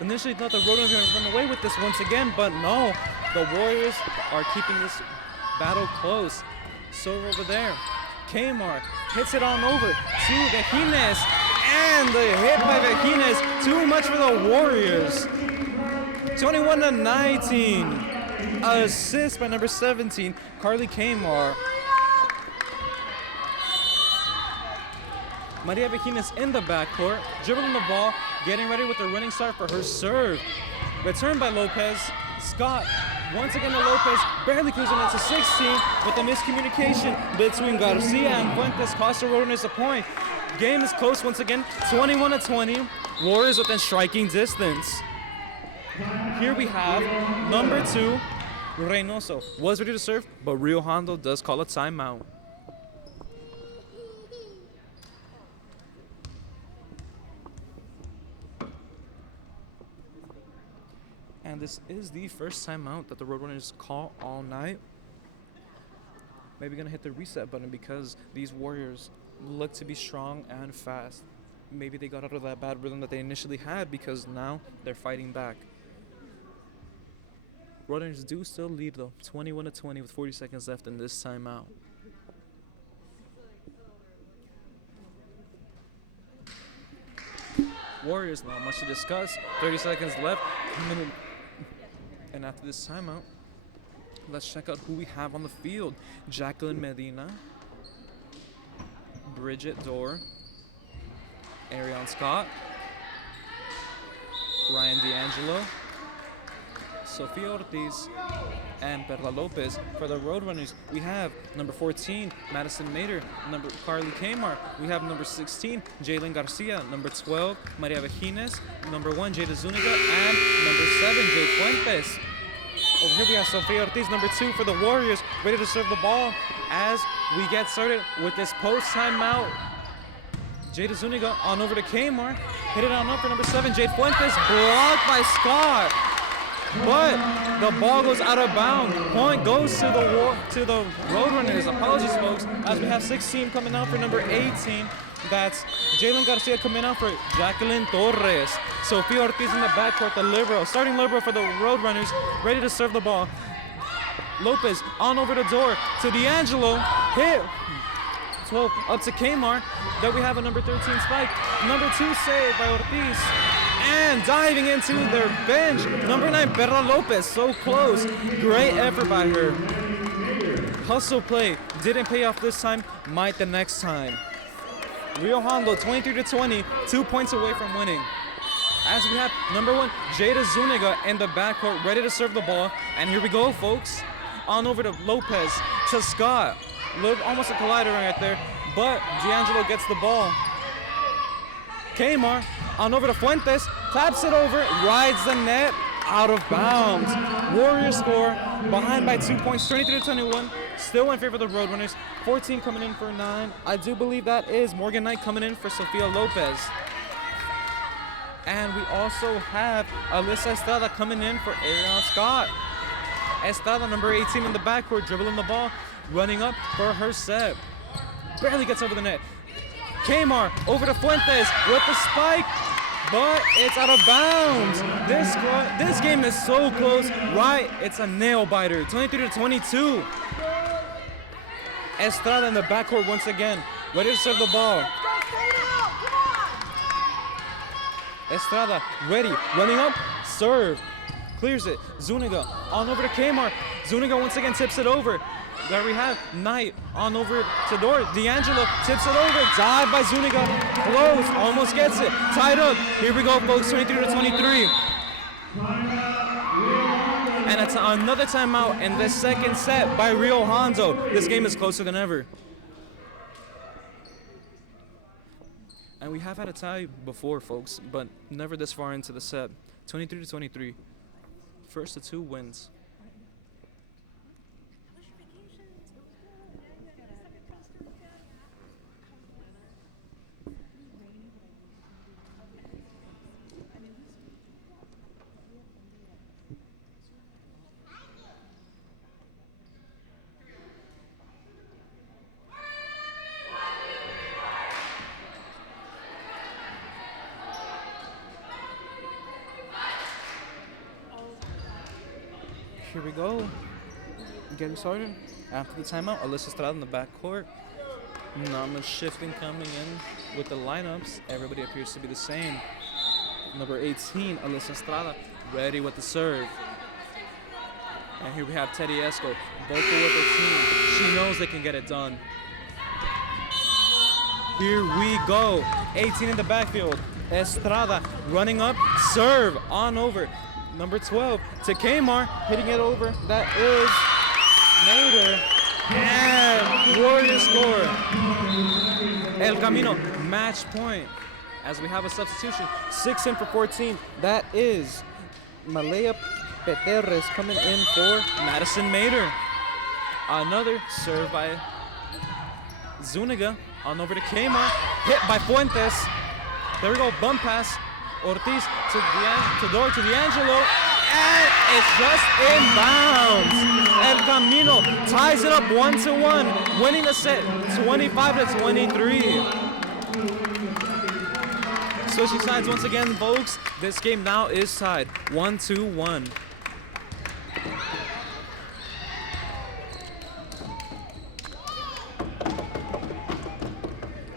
Initially thought the Roadrunners were going to run away with this once again, but no. The Warriors are keeping this battle close. So over there, Kmart hits it on over to Bequines. And the hit by Bequines, too much for the Warriors. 21-19. Assist by number 17, Carly Kmart. Maria Bequines in the backcourt, dribbling the ball, getting ready with a running start for her serve. Returned by Lopez. Scott, once again to Lopez, barely cruising into 16 with a miscommunication between Garcia and Fuentes. Cost the Roadrunners a point. Game is close once again, 21-20. Warriors within striking distance. Here we have number 2, Reynoso. Was ready to serve, but Rio Hondo does call a timeout. And this is the first timeout that the Roadrunners call all night. Maybe gonna hit the reset button because these Warriors look to be strong and fast. Maybe they got out of that bad rhythm that they initially had because now they're fighting back. Roadrunners do still lead though, 21-20 with 40 seconds left in this timeout. Warriors, not much to discuss. 30 seconds left. And after this timeout, let's check out who we have on the field. Jacqueline Medina, Bridget Dor, Ariane Scott, Ryan D'Angelo, Sofia Ortiz, and Perla Lopez. For the Roadrunners, we have number 14, Madison Mater, number Carly Kmart. We have number 16, Jalen Garcia, number 12, Maria Bequines, number 1, Jada Zuniga, and number 7, Jade Fuentes. Over here we have Sofia Ortiz, number 2 for the Warriors, ready to serve the ball as we get started with this post timeout. Jada Zuniga on over to Kmart, hit it on up for number 7, Jade Fuentes, blocked by Scott. But the ball goes out of bounds. Point goes to the Roadrunners. Apologies, folks, as we have 16 coming out for number 18. That's Jalen Garcia coming out for Jacqueline Torres. Sofia Ortiz in the backcourt, the libero. Starting libero for the Roadrunners, ready to serve the ball. Lopez on over the door to D'Angelo. Hit. 12 up to Kmart. Then we have a number 13 spike. Number 2 saved by Ortiz. And diving into their bench, number 9, Perla Lopez, so close. Great effort by her. Hustle play, didn't pay off this time, might the next time. Rio Hondo, 23-20, 2 points away from winning. as we have number 1, Jada Zuniga in the backcourt, ready to serve the ball. And here we go, folks. On over to Lopez, to Scott. Almost a collider right there, but D'Angelo gets the ball. Kmart on over to Fuentes, claps it over, rides the net, out of bounds. Warriors score, behind by 2 points, 23-21. Still in favor of the Roadrunners. 14 coming in for 9. I do believe that is Morgan Knight coming in for Sofia Lopez. And we also have Alyssa Estrada coming in for Ariana Scott. Estrada, number 18 in the backcourt, dribbling the ball, running up for her set. Barely gets over the net. Kmart over to Fuentes with the spike, but it's out of bounds. This game is so close, right? It's a nail biter, 23-22. Estrada in the backcourt once again, ready to serve the ball. Estrada ready, running up, serve, clears it. Zuniga on over to Kmart. Zuniga once again tips it over. There we have Knight on over to Dort. D'Angelo tips it over. Dive by Zuniga. Close. Almost gets it. Tied up. Here we go, folks. 23-23. And it's another timeout in the second set by Rio Hondo. This game is closer than ever. And we have had a tie before, folks, but never this far into the set. 23-23. First of 2 wins. Here we go. Getting started. After the timeout, Alyssa Estrada in the backcourt. Not much shifting coming in with the lineups. Everybody appears to be the same. Number 18, Alyssa Estrada, ready with the serve. And here we have Teddy Esco, vocal with the team. She knows they can get it done. Here we go. 18 in the backfield. Estrada running up, serve on over. Number 12 to Kmart, hitting it over. That is Nader. And Warriors score. El Camino, match point. As we have a substitution, 6 in for 14. That is Malaya Peterres coming in for Madison Mader. Another serve by Zuniga on over to Kmart, hit by Fuentes. There we go, bump pass. Ortiz to Dort to D'Angelo, and it's just in bounds. El Camino ties it up 1-1, winning the set 25-23. Switching sides once again, folks. This game now is tied 1-1.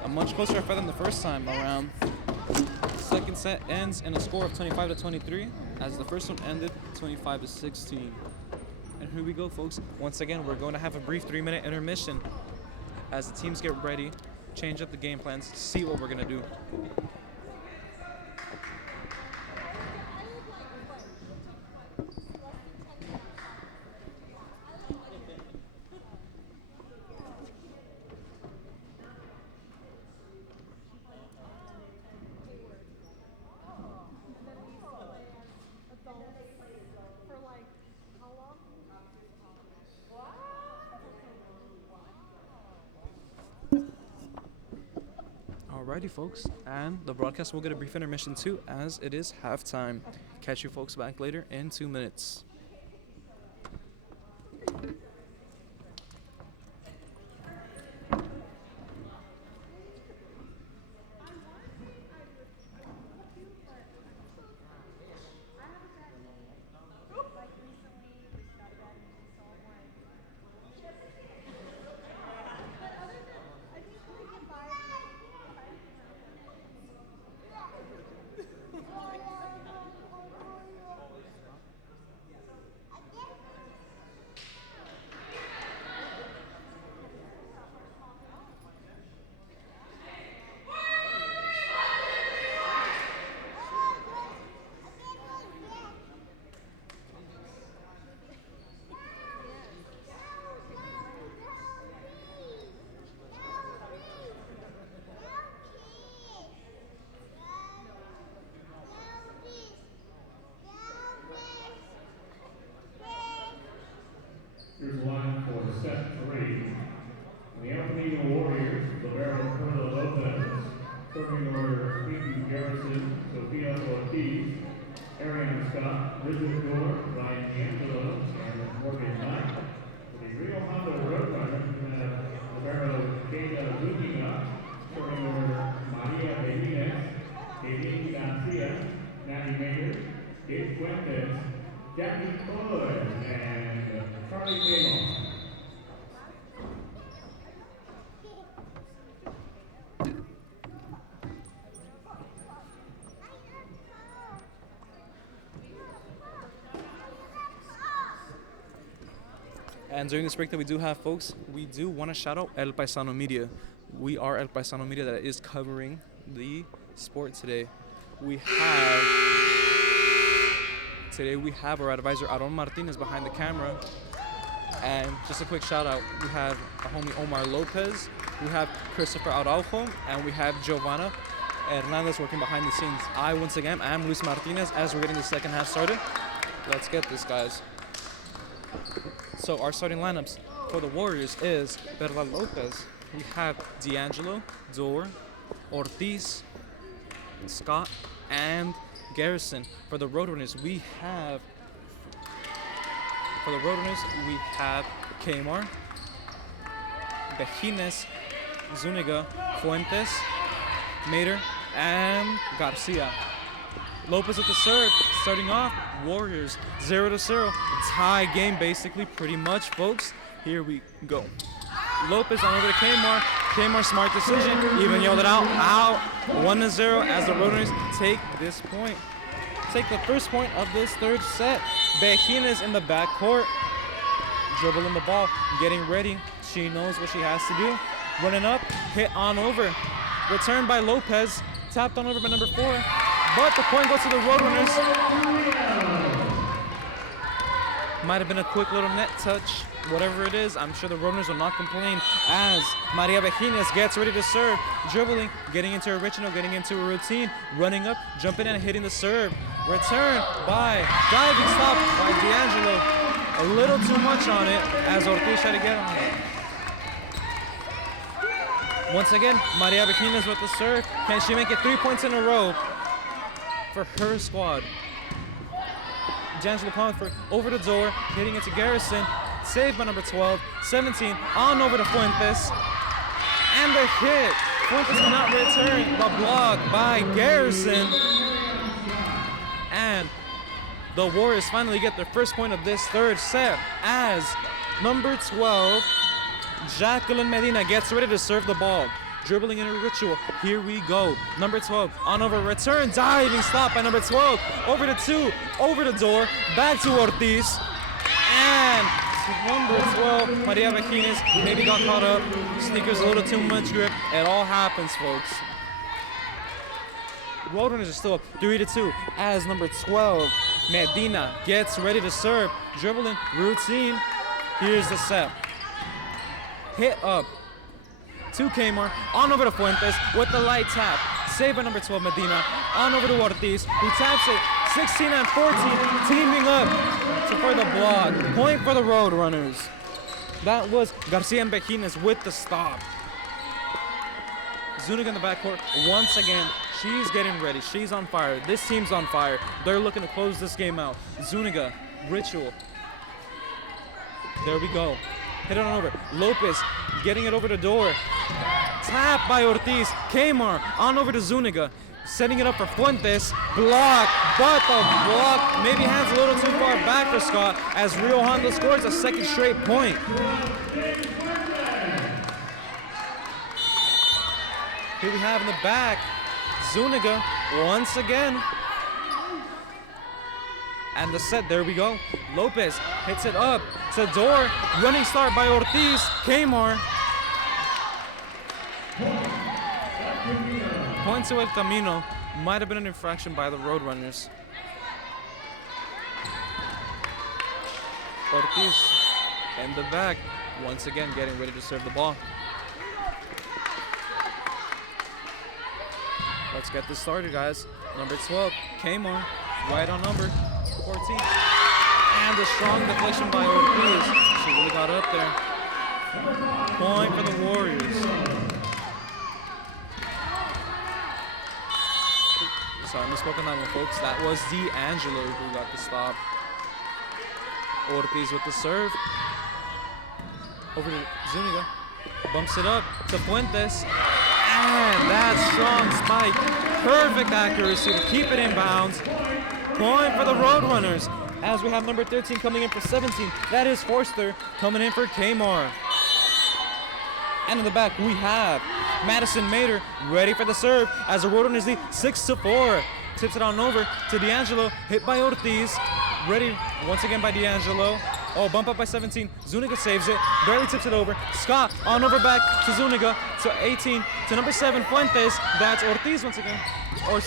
A much closer affair than the first time around. Second set ends in a score of 25-23, as the first one ended 25-16. And here we go, folks. Once again, we're going to have a brief 3-minute intermission as the teams get ready, change up the game plans, see what we're going to do. Alrighty, folks, and the broadcast will get a brief intermission too, as it is halftime. Catch you folks back later in 2 minutes. The Rio Hondo Roadrunner, Maria Benitez, Eileen Garcia, Natalie Mayer, Dave Fuentes, Jackie Hood, and Charlie Camo. And during this break that we do have, folks, we do want to shout out El Paisano Media. We are El Paisano Media that is covering the sport today. We have our advisor Aaron Martinez behind the camera. And just a quick shout out, we have our homie Omar Lopez, we have Christopher Araujo, and we have Giovanna Hernandez working behind the scenes. Once again, I'm Luis Martinez as we're getting the second half started. Let's get this, guys. So our starting lineups for the Warriors is Perla Lopez. We have D'Angelo, Dor, Ortiz, Scott, and Garrison. For the Roadrunners, we have Kmar, Bejines, Zuniga, Fuentes, Mater, and Garcia. Lopez at the serve, starting off, Warriors 0-0. Tie game, basically, pretty much, folks. Here we go. Lopez on over to Kmar. Kmar, smart decision, even yelled it out. 1-0 as the Roadrunners take this point. Take the first point of this third set. Bejines in the backcourt, dribbling the ball, getting ready. She knows what she has to do. Running up, hit on over. Returned by Lopez, tapped on over by number 4. But the point goes to the Roadrunners. Might have been a quick little net touch. Whatever it is, I'm sure the Roadrunners will not complain as Maria Bejines gets ready to serve. Dribbling, getting into a ritual, getting into a routine. Running up, jumping in and hitting the serve. Return by diving stop by D'Angelo. A little too much on it as Ortiz tried to get on it. Once again, Maria Bejines with the serve. Can she make it 3 points in a row for her squad? D'Angelo Pomfrey over the door, hitting it to Garrison. Saved by number 12, 17, on over to Fuentes. And the hit. Fuentes cannot return. The block by Garrison. And the Warriors finally get their first point of this third set as number 12, Jacqueline Medina, gets ready to serve the ball. Dribbling in a ritual. Here we go. Number 12 on over, return, diving stop by number 12. Over to 2, over the door, back to Ortiz. And number 12, Maria Bejines, maybe got caught up. Sneakers a little too much grip. It all happens, folks. Roadrunners are still up 3-2 as number 12, Medina, gets ready to serve. Dribbling, routine. Here's the set. Hit up to Kmar, on over to Fuentes with the light tap. Saved by number 12, Medina. On over to Ortiz, who taps it. 16 and 14, teaming up for the block. Point for the Roadrunners. That was Garcia and Bejines with the stop. Zuniga in the backcourt once again. She's getting ready. She's on fire. This team's on fire. They're looking to close this game out. Zuniga, ritual. There we go. Hit it on over. Lopez getting it over the door. Tap by Ortiz. Kmar on over to Zuniga. Setting it up for Fuentes. Block. But the block maybe hands a little too far back for Scott as Rio Hondo scores a second straight point. Here we have in the back, Zuniga once again. And the set, there we go. Lopez hits it up to Dor. Running start by Ortiz. Kmar. Point to El Camino. Might have been an infraction by the Roadrunners. Ortiz in the back. Once again, getting ready to serve the ball. Let's get this started, guys. Number 12, Kmar. Right on number 14. And a strong deflection by Ortiz. She really got up there. Point for the Warriors. Sorry, I misspoke on that one, folks. That was D'Angelo who got the stop. Ortiz with the serve. Over to Zuniga. Bumps it up to Fuentes. And that strong spike. Perfect accuracy to keep it in bounds. Point for the Roadrunners. As we have number 13 coming in for 17. That is Forster coming in for Kmart. And in the back, we have Madison Mater ready for the serve as the Roadrunners lead 6-4. Tips it on over to D'Angelo, hit by Ortiz. Ready once again by D'Angelo. Oh, bump up by 17. Zuniga saves it, barely tips it over. Scott on over back to Zuniga, to 18, to number 7, Fuentes. That's Ortiz once again. Or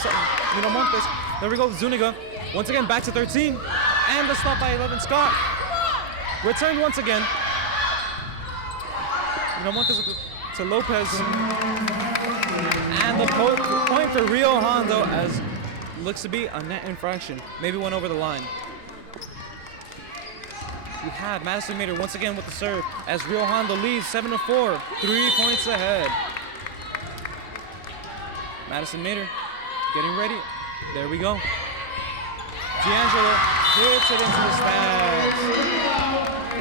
Montes. There we go, Zuniga. Once again, back to 13. And the stop by 11, Scott. Returned once again. Montes to Lopez. And the point for Rio Hondo as looks to be a net infraction. Maybe went over the line. We have Madison Mater once again with the serve as Rio Hondo leads 7-4, 3 points ahead. Madison Mater getting ready. There we go. D'Angelo hits it into the stands.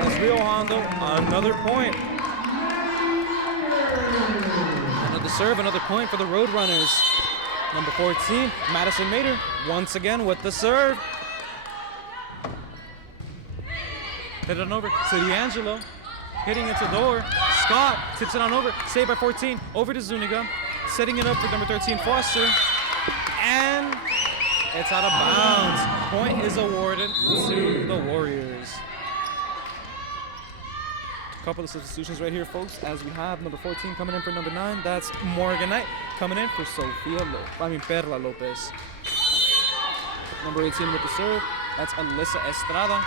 As Rio Hondo, another point. Another serve, another point for the Roadrunners. Number 14, Madison Mater, once again with the serve. Hit it on over to D'Angelo, hitting it to door. Scott tips it on over, saved by 14, over to Zuniga, setting it up for number 13, Foster. And it's out of bounds. Point is awarded to the Warriors. A couple of substitutions right here, folks, as we have number 14 coming in for number 9. That's Morgan Knight coming in for Perla Lopez. Number 18 with the serve. That's Alyssa Estrada.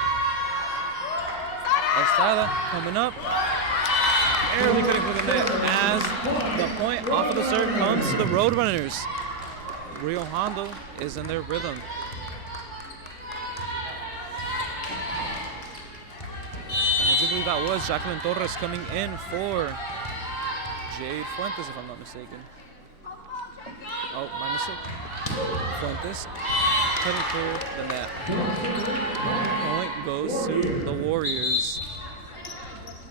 Estrada coming up. Barely cutting through the net as the point off of the serve comes to the Roadrunners. Rio Hondo is in their rhythm. I believe that was Jacqueline Torres coming in for Jade Fuentes, if I'm not mistaken. Oh, my mistake. Fuentes cutting through the net. Point goes to the Warriors.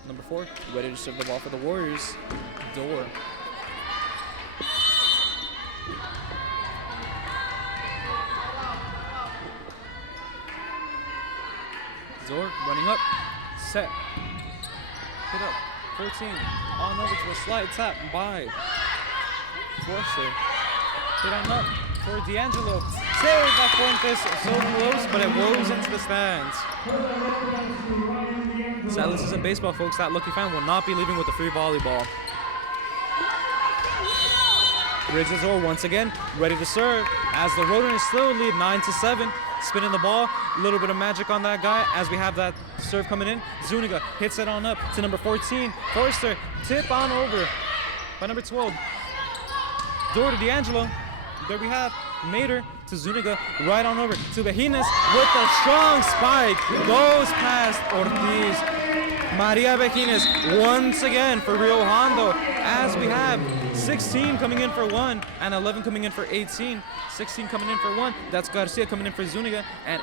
Number 4, ready to serve the ball for the Warriors. Door. Door running up. Set. Hit up. 14. On over to a slide tap by Forster. Hit on up for D'Angelo. Saved by Fuentes. So close, but it rolls into the stands. Sadly, this isn't baseball, folks. That lucky fan will not be leaving with the free volleyball. Rizzo once again ready to serve as the Roadrunners still lead 9-7. Spinning the ball, a little bit of magic on that guy as we have that serve coming in. Zuniga hits it on up to number 14. Forster, tip on over by number 12. Door to D'Angelo. There we have Mater to Zuniga, right on over to Bejines with a strong spike. Goes past Ortiz. Maria Bejines once again for Rio Hondo as we have 16 coming in for 1 and 11 coming in for 18. 16 coming in for 1. That's Garcia coming in for Zuniga, and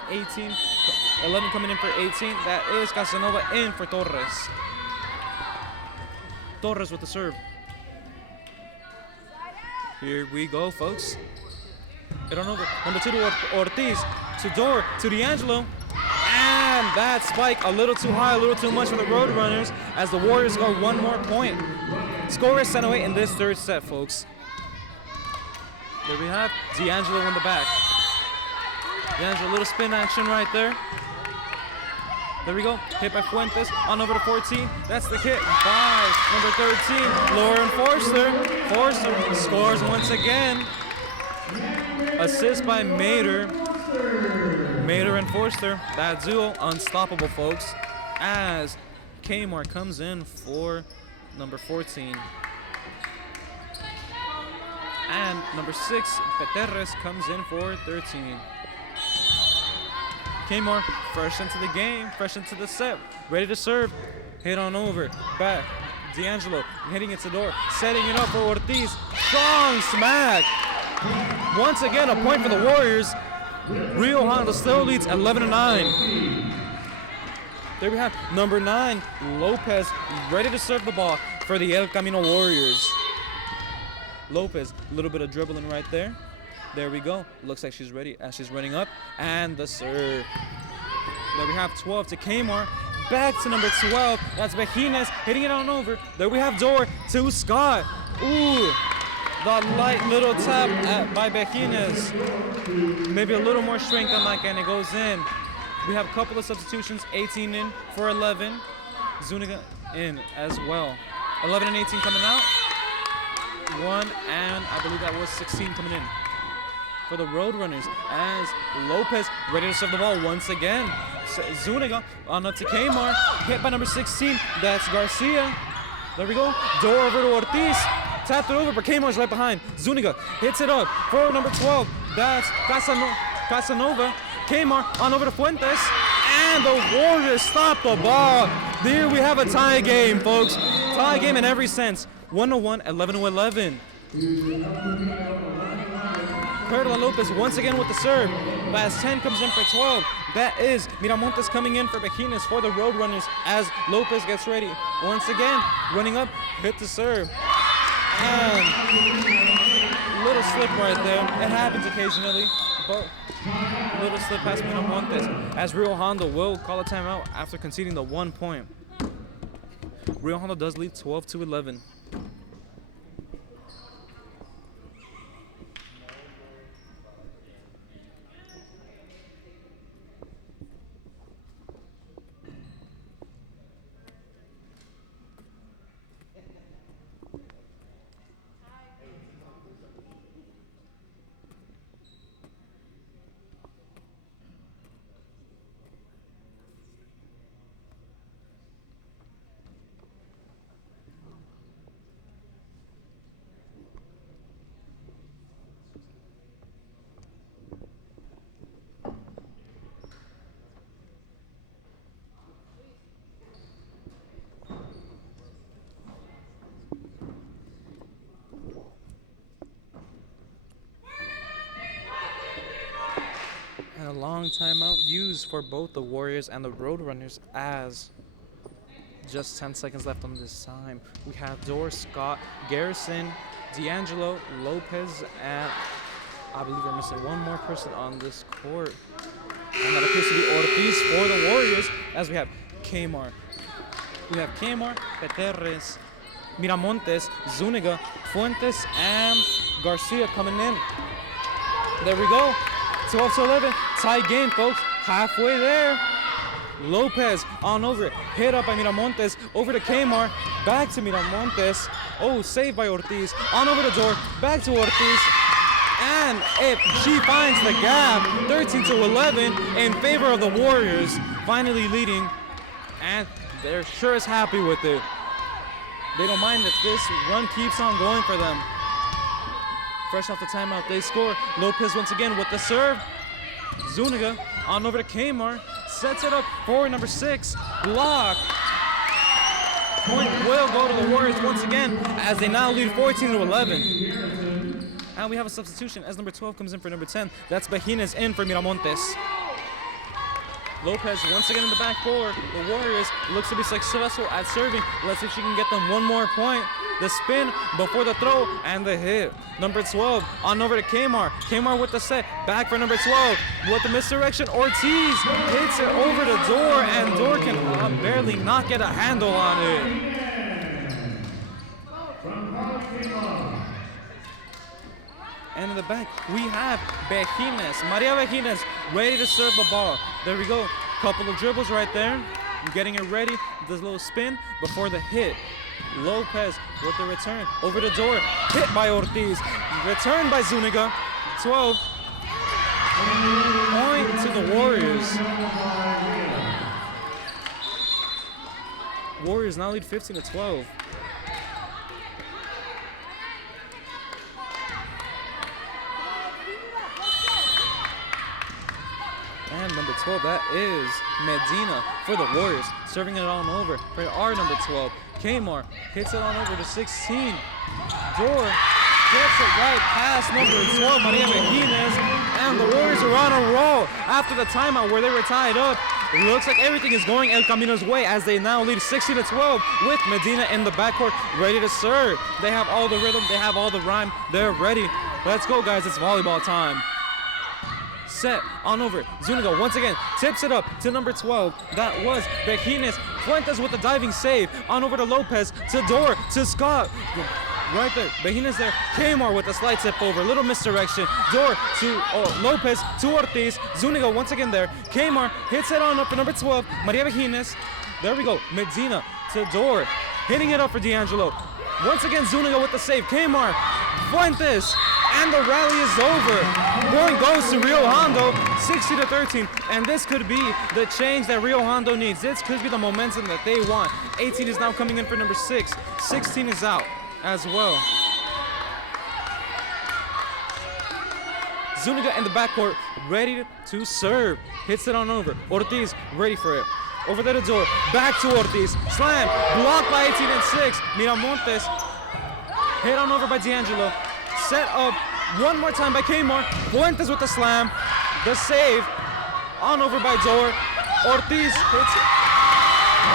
11 coming in for 18. That is Casanova in for Torres. Torres with the serve. Here we go, folks. Hit on over. Number 2 to Ortiz. To Door. To D'Angelo. And that spike a little too high, a little too much for the Roadrunners as the Warriors go 1 more point. Score is 7-8 in this 3rd set, folks. There we have D'Angelo in the back. D'Angelo, little spin action right there. There we go. Hit by Fuentes. On over to 14. That's the hit by number 13, Lauren Forster. Forster scores once again. Assist by Mater. Mater and Forster. That duo unstoppable, folks. As Kmart comes in for number 14. And number 6, Peterres, comes in for 13. Kmart fresh into the game, fresh into the set, ready to serve. Hit on over, back. D'Angelo hitting it to Door, setting it up for Ortiz. Strong smack. Once again, a point for the Warriors. Rio Hondo still leads 11-9. There we have number 9, Lopez, ready to serve the ball for the El Camino Warriors. Lopez, a little bit of dribbling right there. There we go. Looks like she's ready as she's running up. And the serve. There we have 12 to Kmart. Back to number 12. That's Bejines hitting it on over. There we have Dor to Scott. Ooh, the light little tap by Bejines. Maybe a little more strength on that, and it goes in. We have a couple of substitutions. 18 in for 11. Zuniga in as well. 11 and 18 coming out. 1 and I believe that was 16 coming in for the Roadrunners as Lopez ready to serve the ball once again. Zuniga on up to Kmart, hit by number 16. That's Garcia. There we go. Door over to Ortiz. Tapped it over, but Kmart's right behind. Zuniga hits it up for number 12. That's Casanova. Kmart on over to Fuentes. And the Warriors stop the ball. There we have a tie game, folks. Tie game in every sense. 1-1, 11-11. Perla Lopez once again with the serve. As 10 comes in for 12. That is Miramontes coming in for Bejines for the Roadrunners as Lopez gets ready. Once again, running up, hit the serve. And little slip right there. It happens occasionally, but little slip past Miramontes as Rio Hondo will call a timeout after conceding the 1 point. Rio Hondo does lead 12-11. And a long timeout used for both the Warriors and the Roadrunners as just 10 seconds left on this time. We have Dor, Scott, Garrison, D'Angelo, Lopez, and I believe we're missing one more person on this court. And that appears to be Ortiz for the Warriors as we have Kmart. We have Kmart, Peterres, Miramontes, Zuniga, Fuentes, and Garcia coming in. There we go. 12-11, tie game, folks. Halfway there. Lopez on over, hit up by Miramontes, over to Kmart, back to Miramontes. Oh, saved by Ortiz. On over the door, back to Ortiz. And if she finds the gap, 13-11 in favor of the Warriors, finally leading. And they're sure as happy with it. They don't mind that this run keeps on going for them. Fresh off the timeout, they score. Lopez once again with the serve. Zuniga on over to Kmart. Sets it up for number 6. Block. Point will go to the Warriors once again as they now lead 14-11. And we have a substitution as number 12 comes in for number 10. That's Bejines in for Miramontes. Lopez once again in the back four. The Warriors looks to be successful at serving. Let's see if she can get them one more point. The spin before the throw and the hit. Number 12 on over to Kmart. Kmart with the set. Back for number 12 with the misdirection. Ortiz hits it over the door and Door can barely not get a handle on it. And in the back, we have Bejines, Maria Bejines, ready to serve the ball. There we go. Couple of dribbles right there. Getting it ready. This little spin before the hit. Lopez with the return. Over the door. Hit by Ortiz. Return by Zuniga. 12. Point to the Warriors. Warriors now lead 15-12. And number 12, that is Medina for the Warriors, serving it on over for our number 12. Kmart hits it on over to 16. Door gets it right past number 12, Maria Mejines, and the Warriors are on a roll after the timeout where they were tied up. It looks like everything is going El Camino's way as they now lead 16-12 with Medina in the backcourt ready to serve. They have all the rhythm, they have all the rhyme, they're ready. Let's go, guys, it's volleyball time. Set on over. Zuniga once again tips it up to number 12. That was Mejines. Fuentes with the diving save. On over to Lopez, to Dor, to Scott. Right there, Mejines there. Kmar with a slight tip over. Little misdirection. Dor to Lopez, to Ortiz. Zuniga once again there. Kmar hits it on up to number 12. Maria Mejines. There we go. Medina to Dor. Hitting it up for D'Angelo. Once again, Zuniga with the save. Kmar. Fuentes. And the rally is over. Point goes to Rio Hondo, 60-13. And this could be the change that Rio Hondo needs. This could be the momentum that they want. 18 is now coming in for number 6. 16 is out as well. Zuniga in the backcourt, ready to serve. Hits it on over. Ortiz ready for it. Over there to Dor. Back to Ortiz. Slam. Blocked by 18 and 6. Miramontes. Hit on over by D'Angelo. Set up one more time by Kmar. Fuentes with the slam. The save. On over by Dor. Ortiz hits it.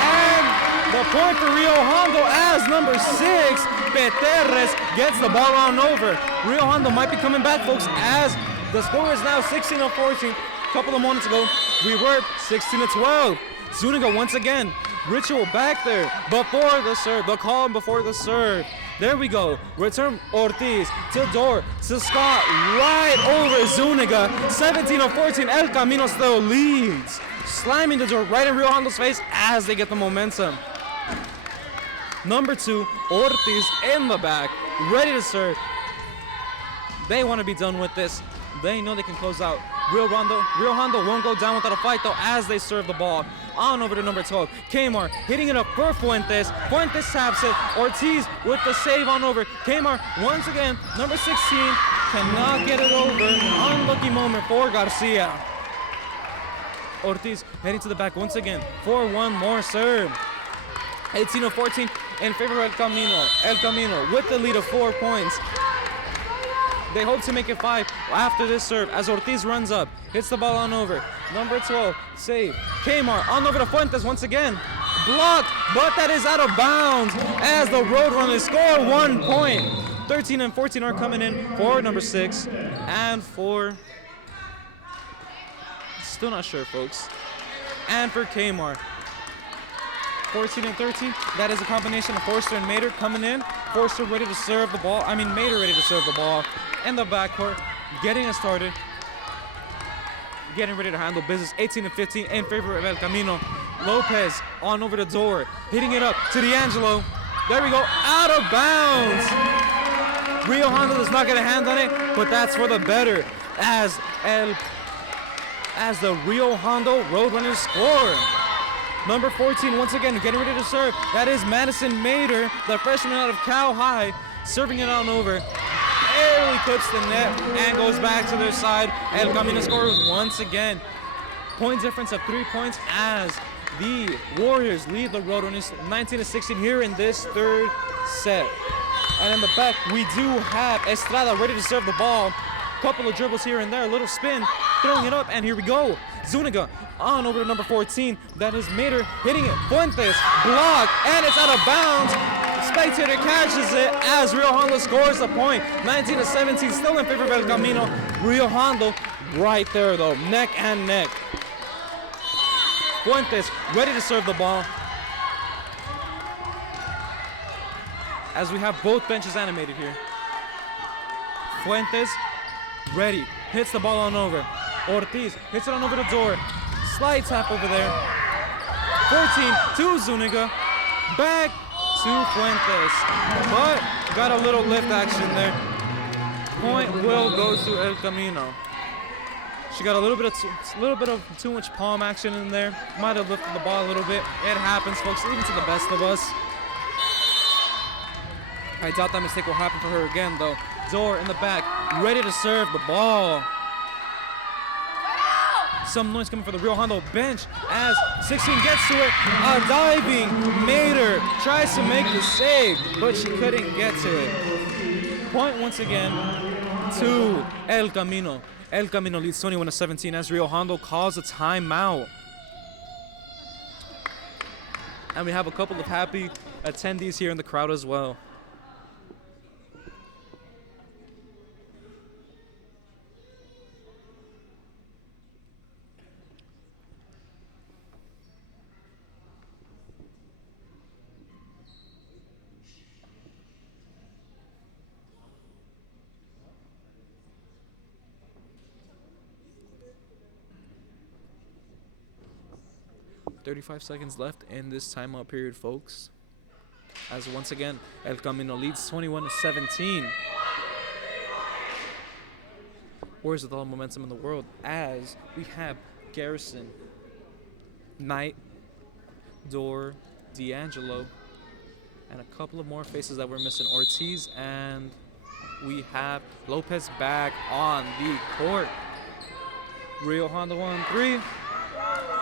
And the point for Rio Hondo as number 6, Peterres, gets the ball on over. Rio Hondo might be coming back, folks, as the score is now 16-14. A couple of moments ago, we were 16-12. Zuniga once again. Ritual back there before the serve. The call before the serve. There we go. Return Ortiz to Dor to Scott. Right over Zuniga. 17-14. El Camino still leads. Slamming the door right in Rio Hondo's face as they get the momentum. Number 2, Ortiz in the back. Ready to serve. They want to be done with this. They know they can close out. Rio Hondo won't go down without a fight though as they serve the ball. On over to number 12. Kmar hitting it up for Fuentes. Fuentes taps it. Ortiz with the save on over. Kmar once again. Number 16 cannot get it over. Unlucky moment for Garcia. Ortiz heading to the back once again for one more serve. 18-14 in favor of El Camino. El Camino with the lead of 4 points. They hope to make it 5 after this serve as Ortiz runs up, hits the ball on over. Number 12, save. Kmar on over to Fuentes once again. Blocked, but that is out of bounds as the Roadrunners score 1 point. 13 and 14 are coming in for number 6 and for... Still not sure, folks. And for Kmar. 14 and 13, that is a combination of Forster and Mater coming in. Forster ready to serve the ball. Mater ready to serve the ball. In the backcourt, getting it started. Getting ready to handle business. 18 and 15 in favor of El Camino. Lopez on over to Dor. Hitting it up to D'Angelo. There we go. Out of bounds. Rio Hondo does not get a hand on it, but that's for the better as the Rio Hondo Roadrunners score. Number 14, once again, getting ready to serve. That is Madison Mater, the freshman out of Cal High, serving it on over. Barely clips the net and goes back to their side. El Camino scores once again. Point difference of 3 points as the Warriors lead the Roadrunners 19-16 here in this third set. And in the back, we do have Estrada ready to serve the ball. Couple of dribbles here and there, a little spin, throwing it up, and here we go. Zuniga on over to number 14. That is Mater hitting it. Fuentes blocked, and it's out of bounds. Spectator catches it as Rio Hondo scores a point. 19-17, still in favor of El Camino. Rio Hondo right there though, neck and neck. Fuentes ready to serve the ball. As we have both benches animated here. Fuentes ready, hits the ball on over. Ortiz hits it on over to Dor. Slide tap over there. 14 to Zuniga. Back to Fuentes. But got a little lift action there. Point will go to El Camino. She got a little bit of too much palm action in there. Might have lifted the ball a little bit. It happens, folks, even to the best of us. I doubt that mistake will happen for her again, though. Dor in the back, ready to serve the ball. Some noise coming for the Rio Hondo bench as 16 gets to it. A diving Mater tries to make the save, but she couldn't get to it. Point once again to El Camino. El Camino leads 21-17 as Rio Hondo calls a timeout. And we have a couple of happy attendees here in the crowd as well. "35 seconds left in this timeout period, folks. As once again, El Camino leads 21-17. Warriors with all the momentum in the world as we have Garrison, Knight, Door, D'Angelo, and a couple of more faces that we're missing. Ortiz, and we have Lopez back on the court. Rio Hondo on 3.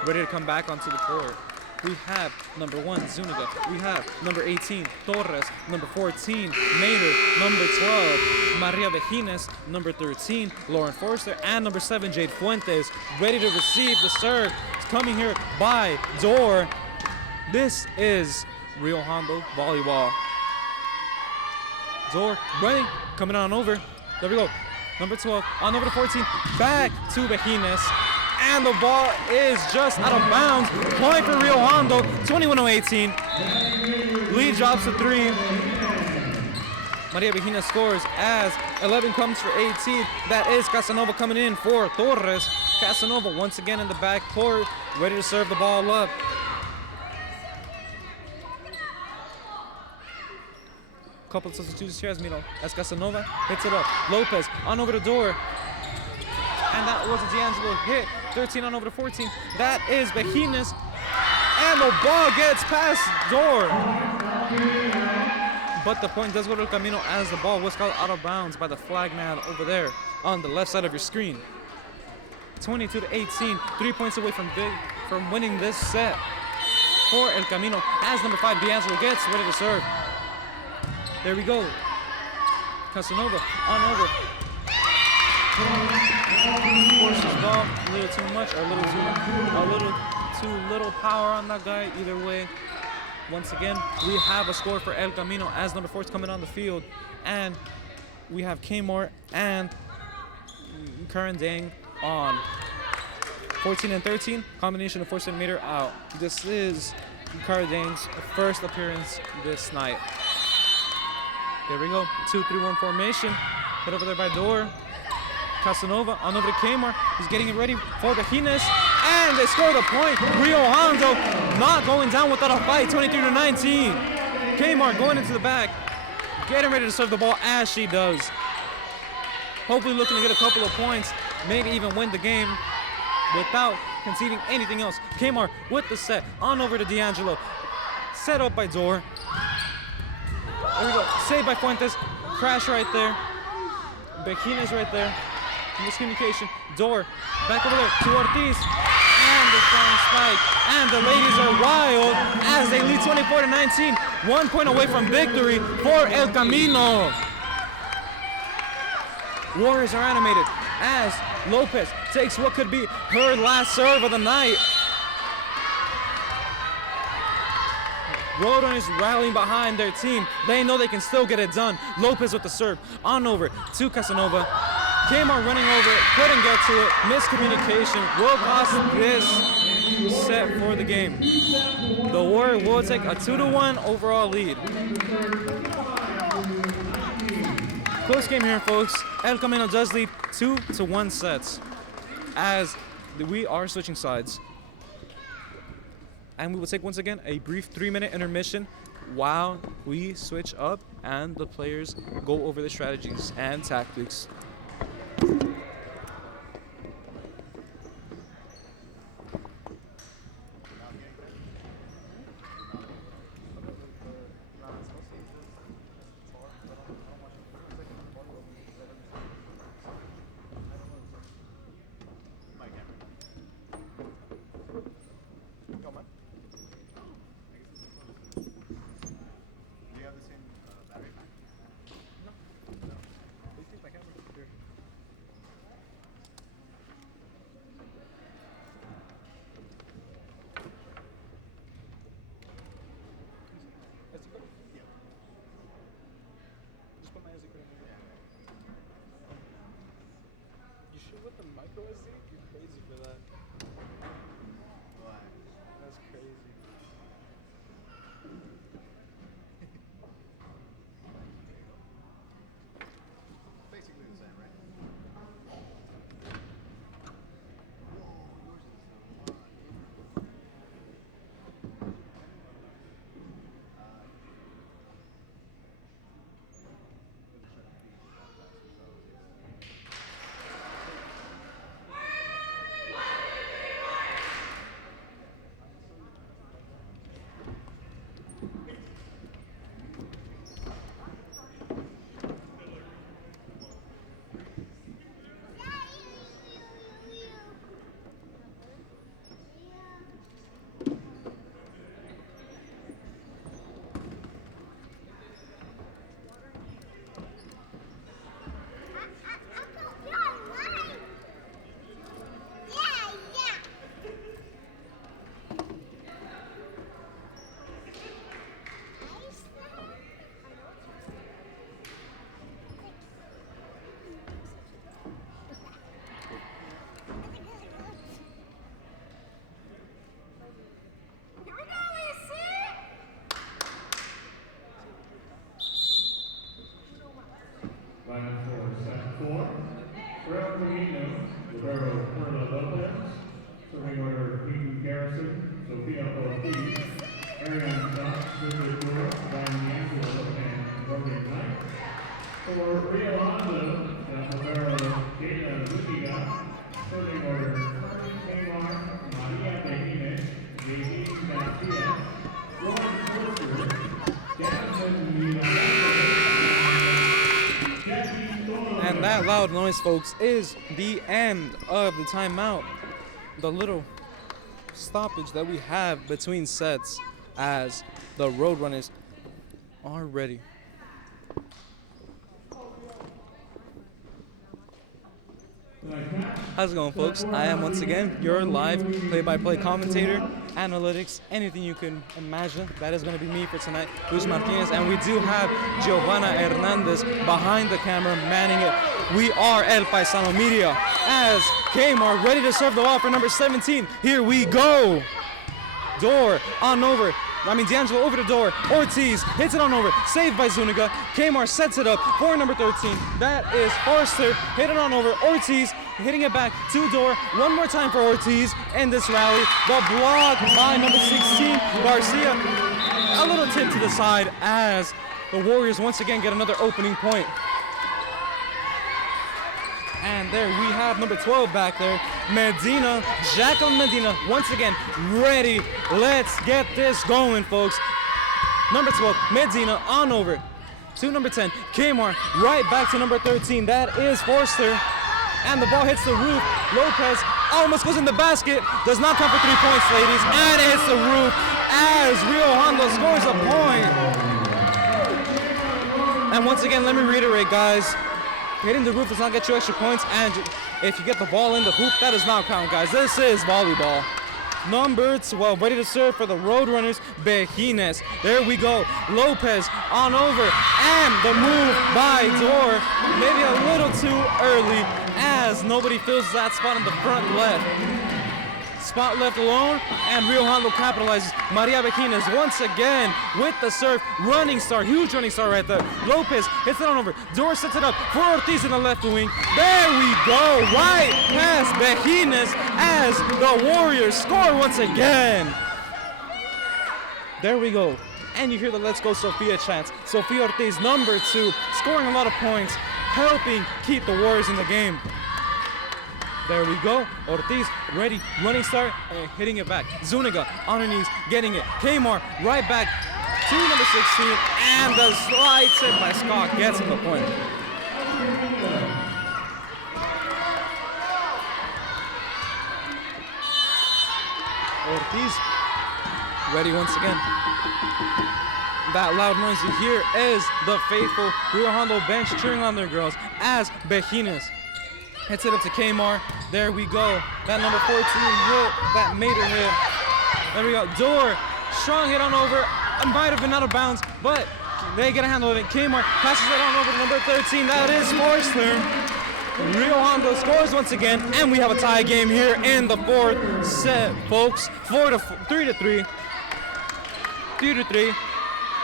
Ready to come back onto the court. We have number 1, Zuniga. We have number 18, Torres. Number 14, Maynard. Number 12, Maria Vejines. Number 13, Lauren Forster. And number 7, Jade Fuentes. Ready to receive the serve. It's coming here by Door. This is Rio Hondo volleyball. Door running, coming on over. There we go. Number 12, on over to 14. Back to Vejines. And the ball is just out of bounds. Point for Rio Hondo, 21-18. Lead drops to 3. Maria Vejina scores as 11 comes for 18. That is Casanova coming in for Torres. Casanova once again in the back court, ready to serve the ball up. Couple of substitutions here as Mino, as Casanova hits it up. Lopez on over the Door. And that was a D'Angelo hit. 13 on over to 14. That is Vejines. And the ball gets past Door. But the point does go to El Camino as the ball was called out of bounds by the flag man over there on the left side of your screen. 22-18. 3 points away from winning this set for El Camino as number 5, D'Angelo gets ready to serve. There we go. Casanova on over. Forces ball a little too much, or a little too little power on that guy. Either way, once again, we have a score for El Camino as number 4 is coming on the field, and we have Kmart and Karen Dang on 14 and 13. Combination of 4 centimeter out. This is Karen Dang's first appearance this night. There we go. 2-3-1 formation. Hit over there by Door. Casanova on over to Kmart. He's getting it ready for Vejines. And they score the point. Rio Hondo not going down without a fight. 23-19. Kmart going into the back. Getting ready to serve the ball as she does. Hopefully looking to get a couple of points. Maybe even win the game without conceding anything else. Kmart with the set. On over to D'Angelo. Set up by Door. There we go. Saved by Fuentes. Crash right there. Vejines right there. Miscommunication. Door. Back over there to Ortiz. And the strong spike. And the ladies are wild as they lead 24-19. 1 point away from victory for El Camino. Warriors are animated as Lopez takes what could be her last serve of the night. Roadrunners rallying behind their team. They know they can still get it done. Lopez with the serve. On over to Casanova. Kmart running over it. Couldn't get to it. Miscommunication will cost this set for the game. The Warriors will take a 2-1 overall lead. Close game here, folks. El Camino does lead 2-1 sets as we are switching sides. And we will take once again a brief 3-minute intermission while we switch up and the players go over the strategies and tactics. You're crazy for that. Why? That's crazy. Basically the same, right? Whoa, yours is a lot. Lineup for set 4. Rio Camino, Roberto Perla Lopez. Serving order, Pete Garrison, Sophia Ortiz, Ariane Scott, Richard Brewer, Ryan D'Angelo, and Morgan Knight. For Rio Hondo, Roberto Jada Zuniga. Serving order, Carmen Tamar, Maria Benitez, J.D. Garcia, Lauren Forster, Jasmine Milano. And that loud noise, folks, is the end of the timeout. The little stoppage that we have between sets as the Roadrunners are ready. How's it going, folks? I am once again your live play-by-play commentator, analytics, anything you can imagine. That is going to be me for tonight, Luis Martinez, and we do have Giovanna Hernandez behind the camera manning it. We are El Paisano Media as Kmart ready to serve the ball for number 17. Here we go. Door on over. D'Angelo over the door. Ortiz hits it on over. Saved by Zuniga. Kmart sets it up for number 13. That is Forster. Hit it on over. Ortiz hitting it back to Door. One more time for Ortiz in this rally. The block by number 16, Garcia. A little tip to the side as the Warriors once again get another opening point. And there we have number 12 back there, Medina, Jacqueline Medina, once again, ready. Let's get this going, folks. Number 12, Medina, on over to number 10, Kmart, right back to number 13. That is Forster. And the ball hits the roof. Lopez almost goes in the basket. Does not come for 3 points, ladies. And it hits the roof as Rio Hondo scores a point. And once again, let me reiterate, guys. Hitting the roof does not get you extra points, and if you get the ball in the hoop, that does not count, guys. This is volleyball. Number 12, ready to serve for the Roadrunners, Bejines. There we go. Lopez on over, and the move by Door. Maybe a little too early, as nobody fills that spot in the front left. Spot left alone, and Rio Hondo capitalizes. Maria Bejines once again with the serve. Running star, huge running star right there. Lopez hits it on over. Door sets it up for Ortiz in the left wing. There we go, right past Bejines as the Warriors score once again. There we go. And you hear the Let's Go Sophia chants. Sophia Ortiz, number 2, scoring a lot of points, helping keep the Warriors in the game. There we go. Ortiz ready, running start, and hitting it back. Zuniga on her knees, getting it. Kmart right back to number 16, and the slide tip by Scott gets him the point. Ortiz ready once again. That loud noise you hear is the faithful Rio Hondo bench cheering on their girls as Bejines hits it up to Kmart. There we go. That number 14 hit, that made her hit. There we go. Door, strong hit on over. It might have been out of bounds, but they get a handle of it. Kmart passes it on over to number 13. That is Forster. Rio Hondo scores once again, and we have a tie game here in the fourth set, folks. 3 to 3. 3 to 3.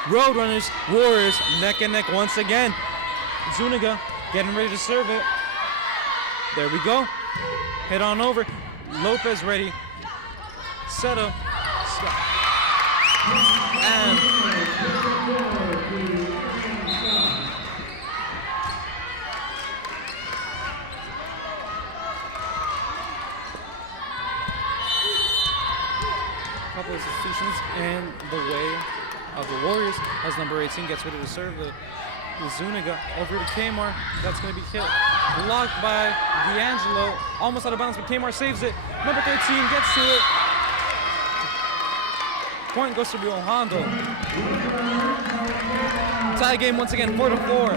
Roadrunners, Warriors, neck and neck once again. Zuniga getting ready to serve it. There we go. Hit on over. Lopez ready. Set up. And couple of substitutions in the way of the Warriors as number 18 gets ready to serve the Zuniga over to Kmart. That's going to be hit. Blocked by D'Angelo. Almost out of bounds, but Kmart saves it. Number 13 gets to it. Point goes to Rio Hondo. Tie game once again, 4 to 4.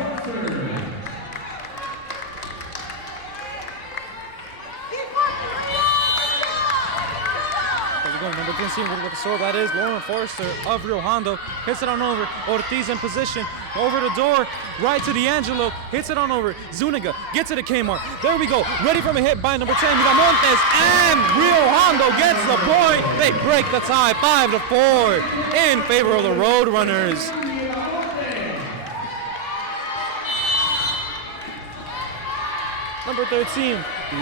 Number 10 team with the serve, that is Lauren Forrester of Rio Hondo. Hits it on over. Ortiz in position. Over the door. Right to D'Angelo. Hits it on over. Zuniga gets it to Kmart. There we go. Ready from a hit by number 10, Miramontes. And Rio Hondo gets the point. They break the tie 5 to 4 in favor of the Roadrunners. Number 13,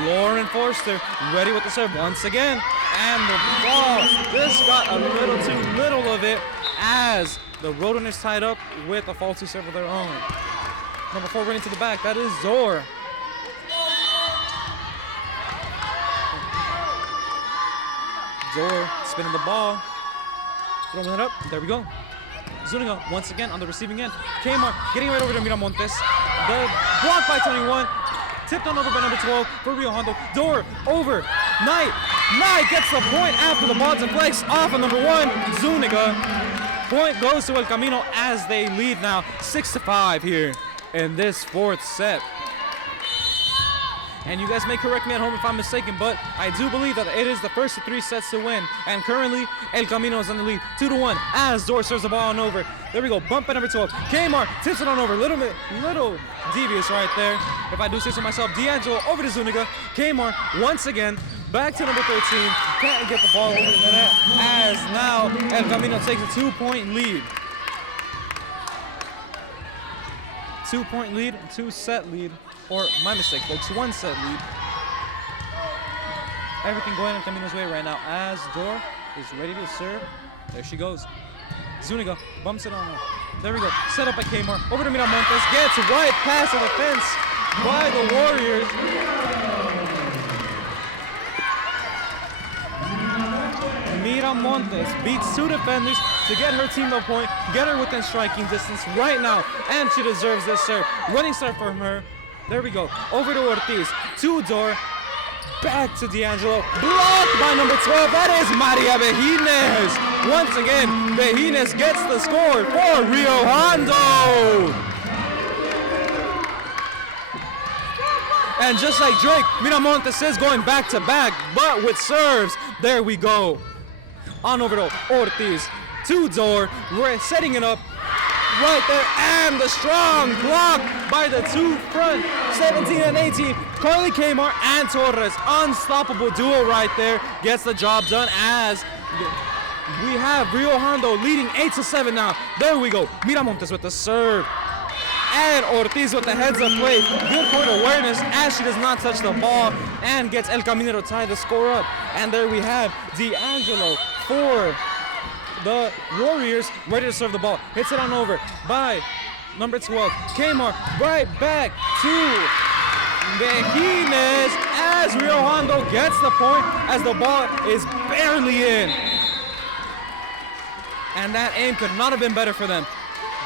Lauren Forster, ready with the serve once again. And the ball, this got a little too little of it as the Roadrunners tied up with a faulty serve of their own. Number 4 running to the back, that is Zor. Zor spinning the ball, throwing it up, there we go. Zuniga once again on the receiving end. Kmart getting right over to Miramontes. The block by 21. Tipped on over by number 12 for Rio Hondo. Door over. Knight gets the point after the ball's in place off of number 1, Zuniga. Point goes to El Camino as they lead now 6 to 5 here in this fourth set. And you guys may correct me at home if I'm mistaken, but I do believe that it is the first of 3 sets to win. And currently, El Camino is in the lead 2 to 1 as Zor serves the ball on over. There we go, bump by number 12. Kmart tips it on over, little devious right there, if I do say so myself. D'Angelo over to Zuniga. Kmart once again back to number 13. Can't get the ball over the net as now El Camino takes a 2-point lead. 2-point lead, 2-set lead. Or my mistake, folks, 1-set lead. Everything going in Camino's way right now as Dor is ready to serve. There she goes. Zuniga bumps it on her. There we go. Set up by Kmart. Over to Miramontes. Gets right past the defense by the Warriors. Miramontes beats 2 defenders to get her team the point, get her within striking distance right now, and she deserves this serve. Running start from her. There we go. Over to Ortiz. To Dor. Back to D'Angelo. Blocked by number 12. That is Maria Vejines. Once again, Vejines gets the score for Rio Hondo. And just like Drake, Miramontes is going back to back, but with serves. There we go. On over to Ortiz. To Dor. We're setting it up. Right there, and the strong block by the 2 front, 17 and 18. Carly Kmart and Torres, unstoppable duo right there, gets the job done as we have Rio Hondo leading 8 to 7 now. There we go, Miramontes with the serve. And Ortiz with the heads up play. Good court awareness as she does not touch the ball and gets El Camino to tie the score up. And there we have D'Angelo for the Warriors ready to serve the ball. Hits it on over by number 12. Kmart right back to Vejines as Rio Hondo gets the point as the ball is barely in. And that aim could not have been better for them.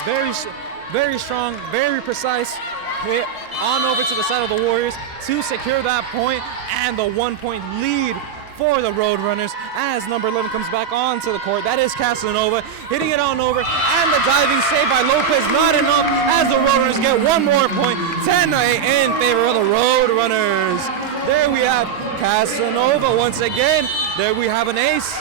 Very strong, very precise hit on over to the side of the Warriors to secure that point and the 1-point lead for the Roadrunners as number 11 comes back onto the court. That is Casanova hitting it on over, and the diving save by Lopez not enough as the Roadrunners get 1 more point. 10-8 in favor of the Roadrunners. There we have Casanova once again. There we have an ace.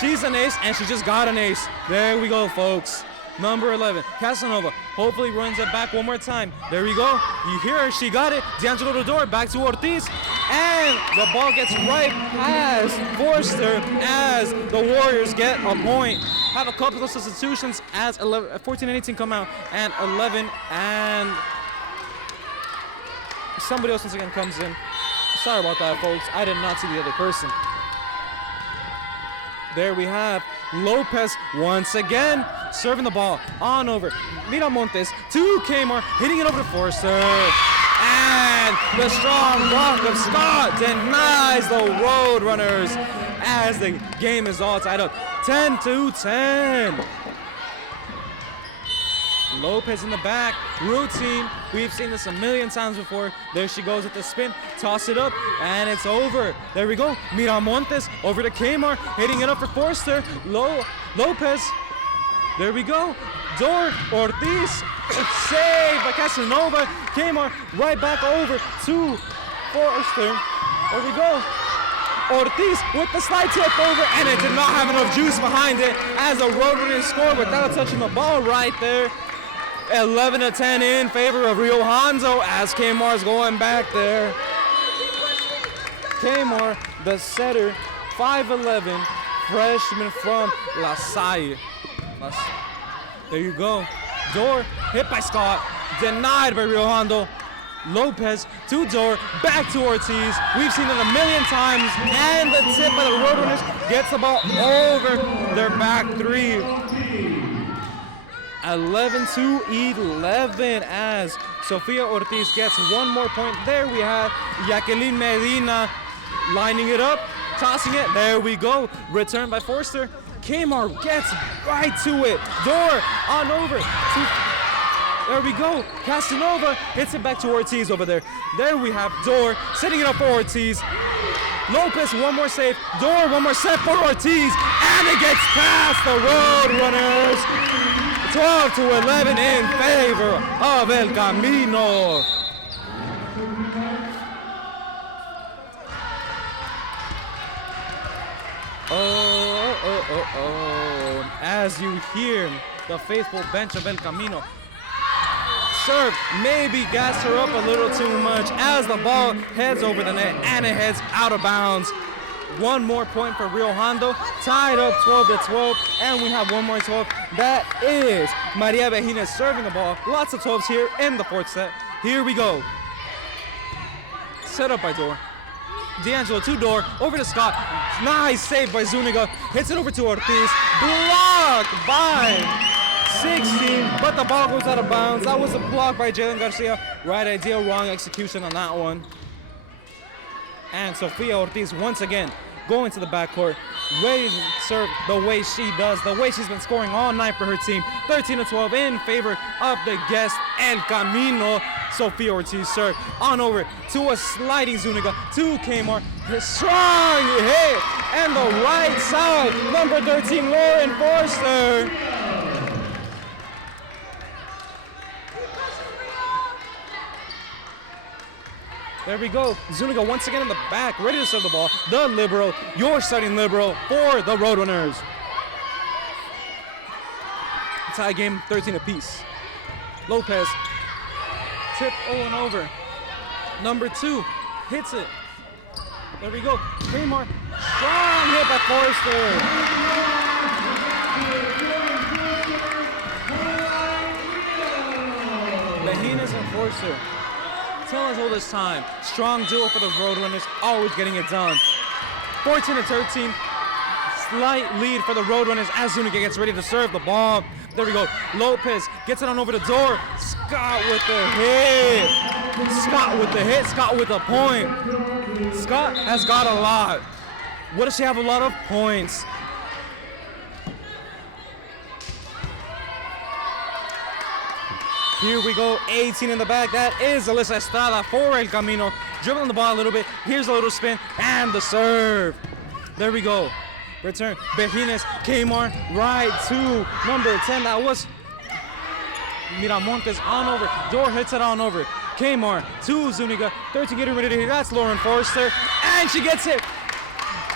She's an ace, and she just got an ace. There we go, folks. Number 11, Casanova. Hopefully runs it back one more time. There we go. You hear her. She got it. D'Angelo to door. Back to Ortiz. And the ball gets right past Forster as the Warriors get a point. Have a couple of substitutions as 14 and 18 come out. And 11 and somebody else once again comes in. Sorry about that, folks. I did not see the other person. There we have Lopez once again serving the ball on over. Miramontes to Kmart, hitting it over to Forster. And the strong block of Scott denies the Roadrunners as the game is all tied up. 10-10. Lopez in the back, routine. We've seen this a million times before. There she goes with the spin, toss it up, and it's over. There we go. Miramontes over to Kmart, hitting it up for Forster. Lopez. There we go. Dor Ortiz, saved by Casanova. Kmart right back over to Forster. There we go. Ortiz with the slide tip over, and it did not have enough juice behind it as the Roadrunners score without touching the ball right there. 11-10 in favor of Rio Hondo as Kmar's going back there. Kmar, the setter, 5'11", freshman from La Salle. There you go. Dor hit by Scott, denied by Rio Hondo. Lopez to Dor, back to Ortiz. We've seen it a million times, and the tip by the Roadrunners gets the ball over their back three. 11-11 as Sofia Ortiz gets one more point. There we have Jacqueline Medina lining it up, tossing it. There we go. Return by Forster. Kmar gets right to it. Dor on over. There we go. Casanova hits it back to Ortiz over there. There we have Dor setting it up for Ortiz. Lopez, one more save. Dor, one more set for Ortiz. And it gets past the Roadrunners. 12-11 in favor of El Camino. Oh. As you hear the faithful bench of El Camino serve, maybe gas her up a little too much as the ball heads over the net and it heads out of bounds. One more point for Rio Hondo, tied up 12-12, and we have one more 12. That is Maria Bejines serving the ball. Lots of 12s here in the fourth set. Here we go. Set up by Dor. D'Angelo to Dor, over to Scott. Nice save by Zuniga. Hits it over to Ortiz. Blocked by 16, but the ball goes out of bounds. That was a block by Jalen Garcia. Right idea, wrong execution on that one. And Sofia Ortiz once again going to the backcourt, ready to serve the way she does, the way she's been scoring all night for her team. 13-12 in favor of the guest El Camino. Sofia Ortiz serve on over to a sliding Zuniga to Kmar. Strong hit and the right side. Number 13, Lauren Forster. There we go. Zuniga once again in the back, ready to serve the ball. The libero, your starting libero for the Roadrunners. Tie game, 13 apiece. Lopez, tip and over. Number 2, hits it. There we go. Kmar, strong hit by Forster. Bejines and Forster. Tell us all this time. Strong duo for the Roadrunners, always getting it done. 14-13. Slight lead for the Roadrunners as Zuniga gets ready to serve the ball. There we go. Lopez gets it on over the Dor. Scott with the hit. Scott with the hit. Scott with the point. Scott has got a lot. What does she have? A lot of points. Here we go, 18 in the back. That is Alyssa Estrada for El Camino. Dribbling the ball a little bit. Here's a little spin and the serve. There we go. Return. Bejines, Kmar, right to number 10. That was Miramontes on over. Dor hits it on over. Kmar to Zuniga. 13 getting ready to hit. That's Lauren Forster. And she gets it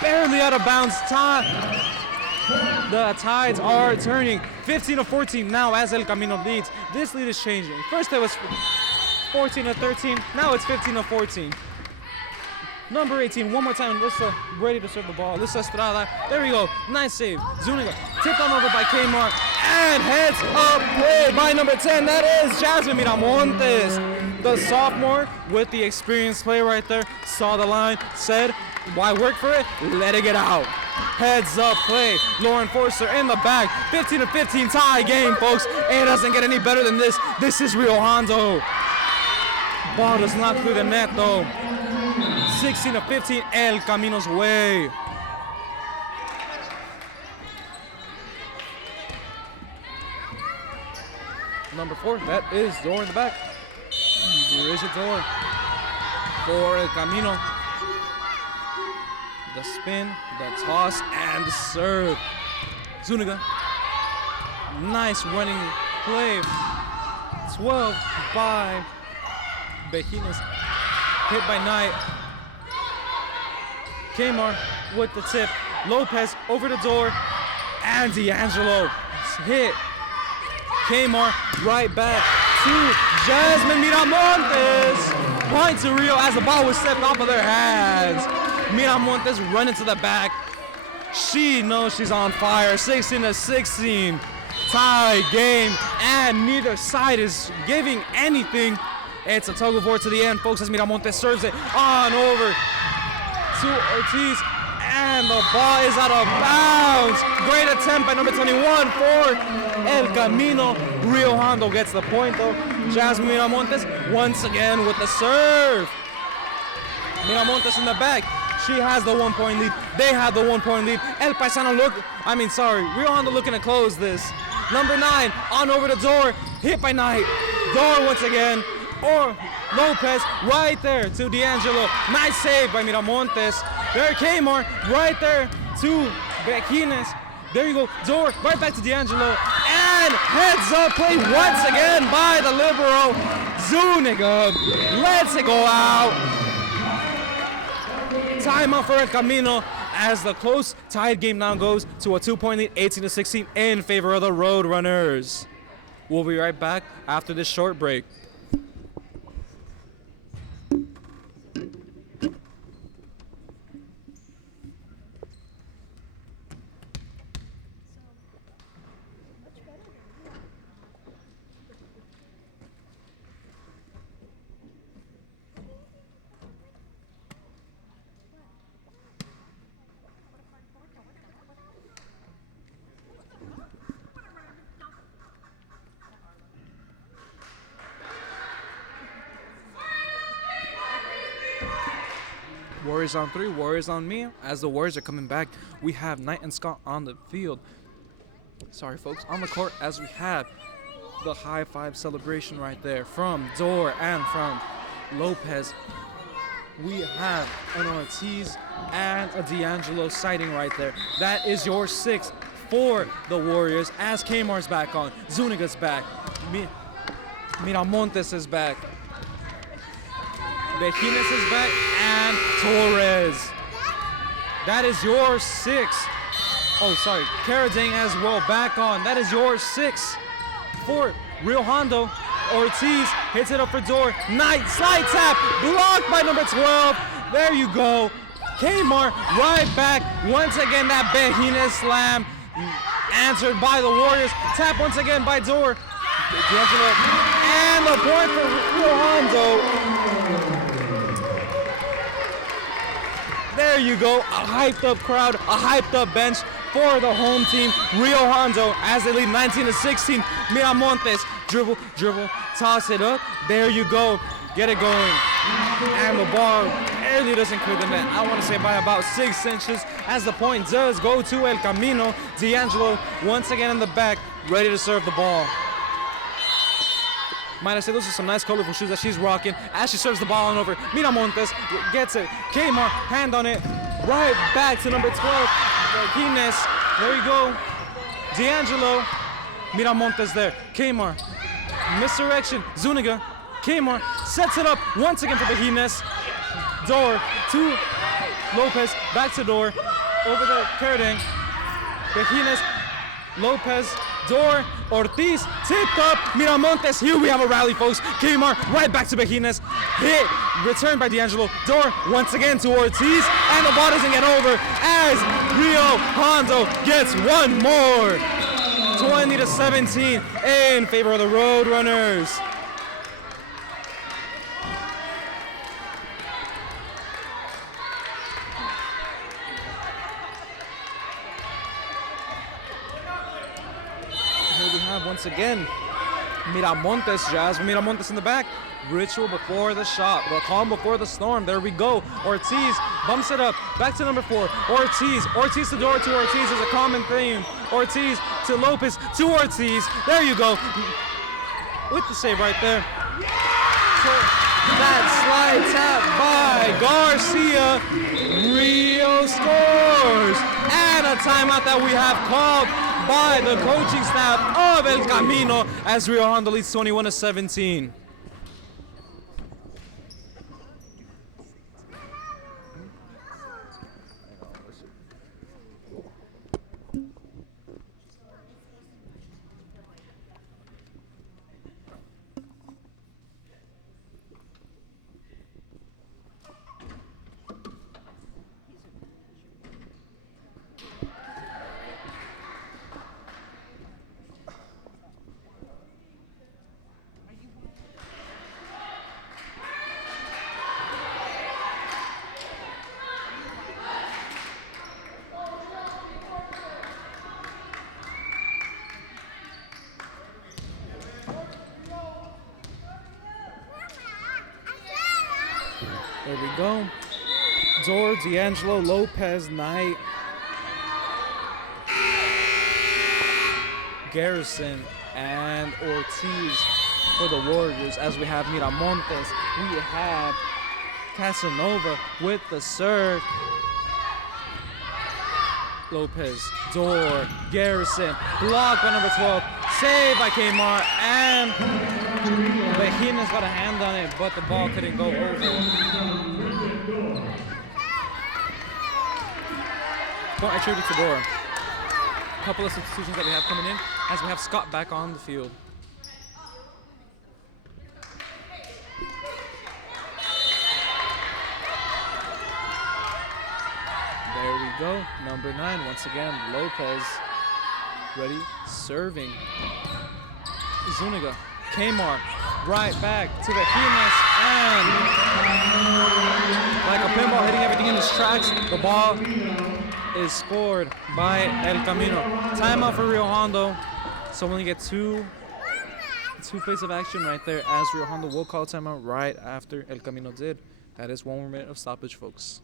barely out of bounds. Time. The tides are turning 15-14 now as El Camino leads. This lead is changing. First it was 14-13, now it's 15-14. Number 18, one more time, Lissa ready to serve the ball. Lissa Estrada, there we go, nice save. Zuniga tipped on over by Kmart and heads up play by number 10, that is Jasmine Miramontes. The sophomore with the experienced play right there, saw the line, said, why work for it? Let it get out. Heads up play, Lauren Forster in the back, 15-15 tie game, folks. It doesn't get any better than this. This is Rio Hondo. Ball does not through the net though. 16-15, El Camino's way. Number 4, that is Dor in the back. There is a Dor for El Camino. The spin, the toss, and the serve. Zuniga, nice running play. 12 by Bejines, hit by Knight. Kmar with the tip. Lopez over the door. And D'Angelo hit. Kmar right back to Jasmine Miramontes. Point to Rio as the ball was stepped off of their hands. Miramontes running to the back. She knows she's on fire. 16-16. Tie game. And neither side is giving anything. It's a tug of war to the end, folks, as Miramontes serves it on over to Ortiz, and the ball is out of bounds. Great attempt by number 21 for El Camino. Rio Hondo gets the point though. Jasmine Miramontes once again with the serve. Miramontes in the back. She has the 1 point lead. They have the 1 point lead. El Paisano Rio Hondo looking to close this. Number 9 on over the door. Hit by Knight. Door once again. Or Lopez right there to D'Angelo. Nice save by Miramontes. There Kmar right there to Bejines. There you go. Door right back to D'Angelo. And heads up play once again by the libero. Zuniga lets it go out. Timeout for El Camino as the close tied game now goes to a 2 point lead, 18-16 in favor of the Roadrunners. We'll be right back after this short break. Warriors on 3, Warriors on me. As the Warriors are coming back, we have Knight and Scott on the field. Sorry, folks, on the court as we have the high five celebration right there from Dor and from Lopez. We have an Ortiz and a D'Angelo sighting right there. That is your 6 for the Warriors as Kmar's back on. Zuniga's back. Miramontes is back. Bejines is back, and Torres. That is your 6. Oh, sorry, Caradang as well, back on. That is your 6 for Rio Hondo. Ortiz hits it up for Dor. Knight, slide tap, blocked by number 12. There you go. Kmar right back. Once again, that Bejines slam answered by the Warriors. Tap once again by Dor. And the point for Rio Hondo. There you go, a hyped up crowd, a hyped up bench for the home team. Rio Hondo as they lead 19-16. Miramontes, dribble, toss it up. There you go, get it going. And the ball barely doesn't clear the net. I want to say by about 6 inches as the point does go to El Camino. D'Angelo once again in the back, ready to serve the ball. Might I say those are some nice colorful shoes that she's rocking as she serves the ball on over. Miramontes gets it. Kmar, hand on it. Right back to number 12. Bejines. There you go. D'Angelo. Miramontes there. Kmar. Misdirection. Zuniga. Kmar sets it up once again for Bejines. Dor to Lopez. Back to Dor. Over the Caradang. Bejines Lopez, Dor, Ortiz, tipped up, Miramontes. Here we have a rally, folks. Kmart right back to Bejines. Hit, returned by D'Angelo. Dor once again to Ortiz, and the ball doesn't get over as Rio Hondo gets one more. 20-17 in favor of the Roadrunners. Here we have once again Miramontes, Jasmine Miramontes in the back. Ritual before the shot, the calm before the storm. There we go. Ortiz bumps it up, back to number 4. Ortiz to Dor to Ortiz is a common theme. Ortiz to Lopez to Ortiz. There you go. With the save right there. So that slide tap by Garcia. Rio scores. And a timeout that we have called by the coaching staff of El Camino as Rio Hondo leads 21-17. There we go. Dor, D'Angelo, Lopez, Knight, Garrison, and Ortiz for the Warriors. As we have Miramontes, we have Casanova with the serve. Lopez, Dor, Garrison, block by number 12, save by Kmart, and Bejines got a hand on it, but the ball couldn't go over. Point attribute to Dor. A couple of substitutions that we have coming in as we have Scott back on the field. There we go. Number 9, once again, Lopez. Ready, serving. Zuniga, Kmart, right back to the Bejines, and like a pinball hitting everything in its tracks, the ball is scored by El Camino. Timeout for Rio Hondo. So we only get two plays of action right there as Rio Hondo will call timeout right after El Camino did. That is 1 more minute of stoppage, folks.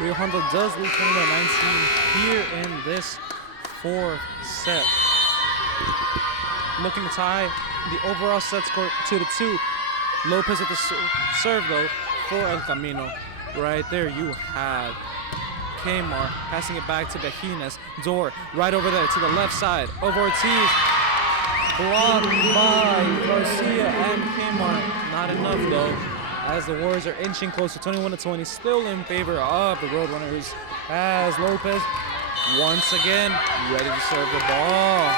Rio Hondo does lead 21-19 here in this 4th set. Looking to tie the overall set score 2-2. Lopez at the serve though for El Camino. Right there you have Kmart passing it back to Bejines. Dor right over there to the left side of Ortiz. Blocked by Garcia and Kmart. Not enough though, as the Warriors are inching closer, 21-20, still in favor of the Roadrunners, as Lopez once again ready to serve the ball.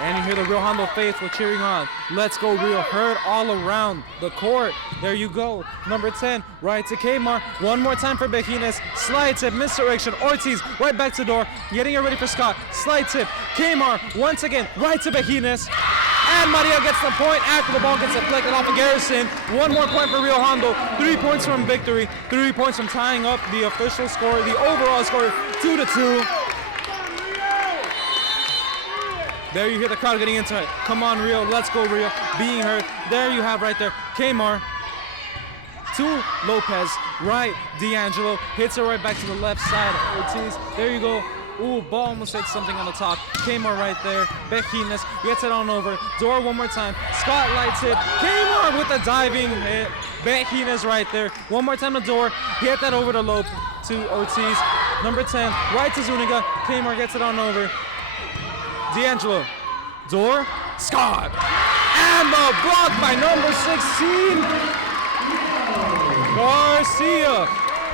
And you hear the Rio Hondo faithful cheering on. Let's go Rio, heard all around the court. There you go, number 10, right to Kmart. One more time for Bejines, slide tip, misdirection, Ortiz, right back to Dor, getting it ready for Scott, slide tip, Kmart, once again, right to Bejines. And Maria gets the point after the ball gets deflected off of Garrison. One more point for Rio Hondo. 3 points from victory. 3 points from tying up the official score, the overall score, 2-2. There you hear the crowd getting into it. Come on, Rio. Let's go, Rio. Being heard. There you have right there. Kmart to Lopez. Right. D'Angelo hits it right back to the left side. Ortiz. There you go. Ooh, ball almost hit something on the top. Kmart right there. Bejinas gets it on over. Door one more time. Scott lights it. Kmart with a diving hit. Bejinas right there. One more time to Door. Hit that over to Ortiz. Number 10. Right to Zuniga. Kmart gets it on over. D'Angelo, Door, Scott, and the block by number 16. Garcia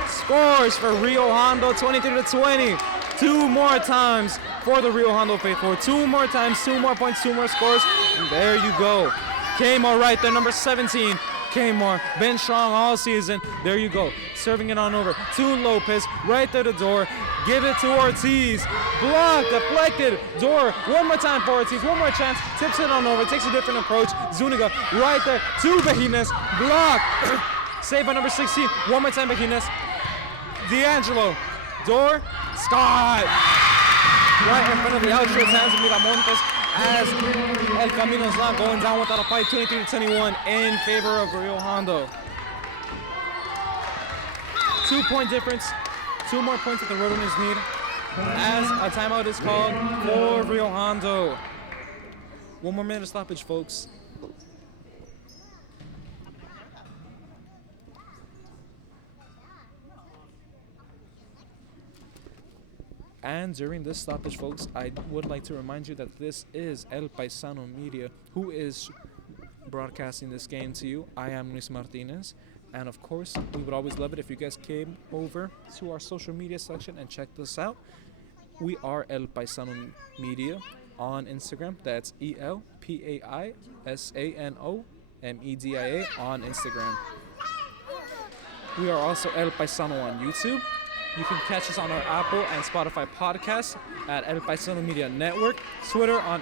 scores for Rio Hondo, 23-20. 2 more times for the Rio Hondo faithful. 2 more times, 2 more points, 2 more scores. And there you go. Kmart right there, number 17. Kmart, been strong all season. There you go. Serving it on over to Lopez. Right there to Door. Give it to Ortiz. Block, deflected. Door, one more time for Ortiz. One more chance. Tips it on over. Takes a different approach. Zuniga right there to Bejinas. Block. Save by number 16. One more time, Bejinas. D'Angelo. Door. Scott. Right in front of the outstretched hands of Miramontes as El Camino's not going down without a fight. 23-21 in favor of Rio Hondo. 2-point difference. 2 more points that the Roadrunners need as a timeout is called for Rio Hondo. 1 more minute of stoppage, folks. And during this stoppage, folks, I would like to remind you that this is El Paisano Media, who is broadcasting this game to you. I am Luis Martinez. And of course, we would always love it if you guys came over to our social media section and checked this out. We are El Paisano Media on Instagram. That's ELPAISANOMEDIA on Instagram. We are also El Paisano on YouTube. You can catch us on our Apple and Spotify podcasts at El Paisano Media Network. Twitter at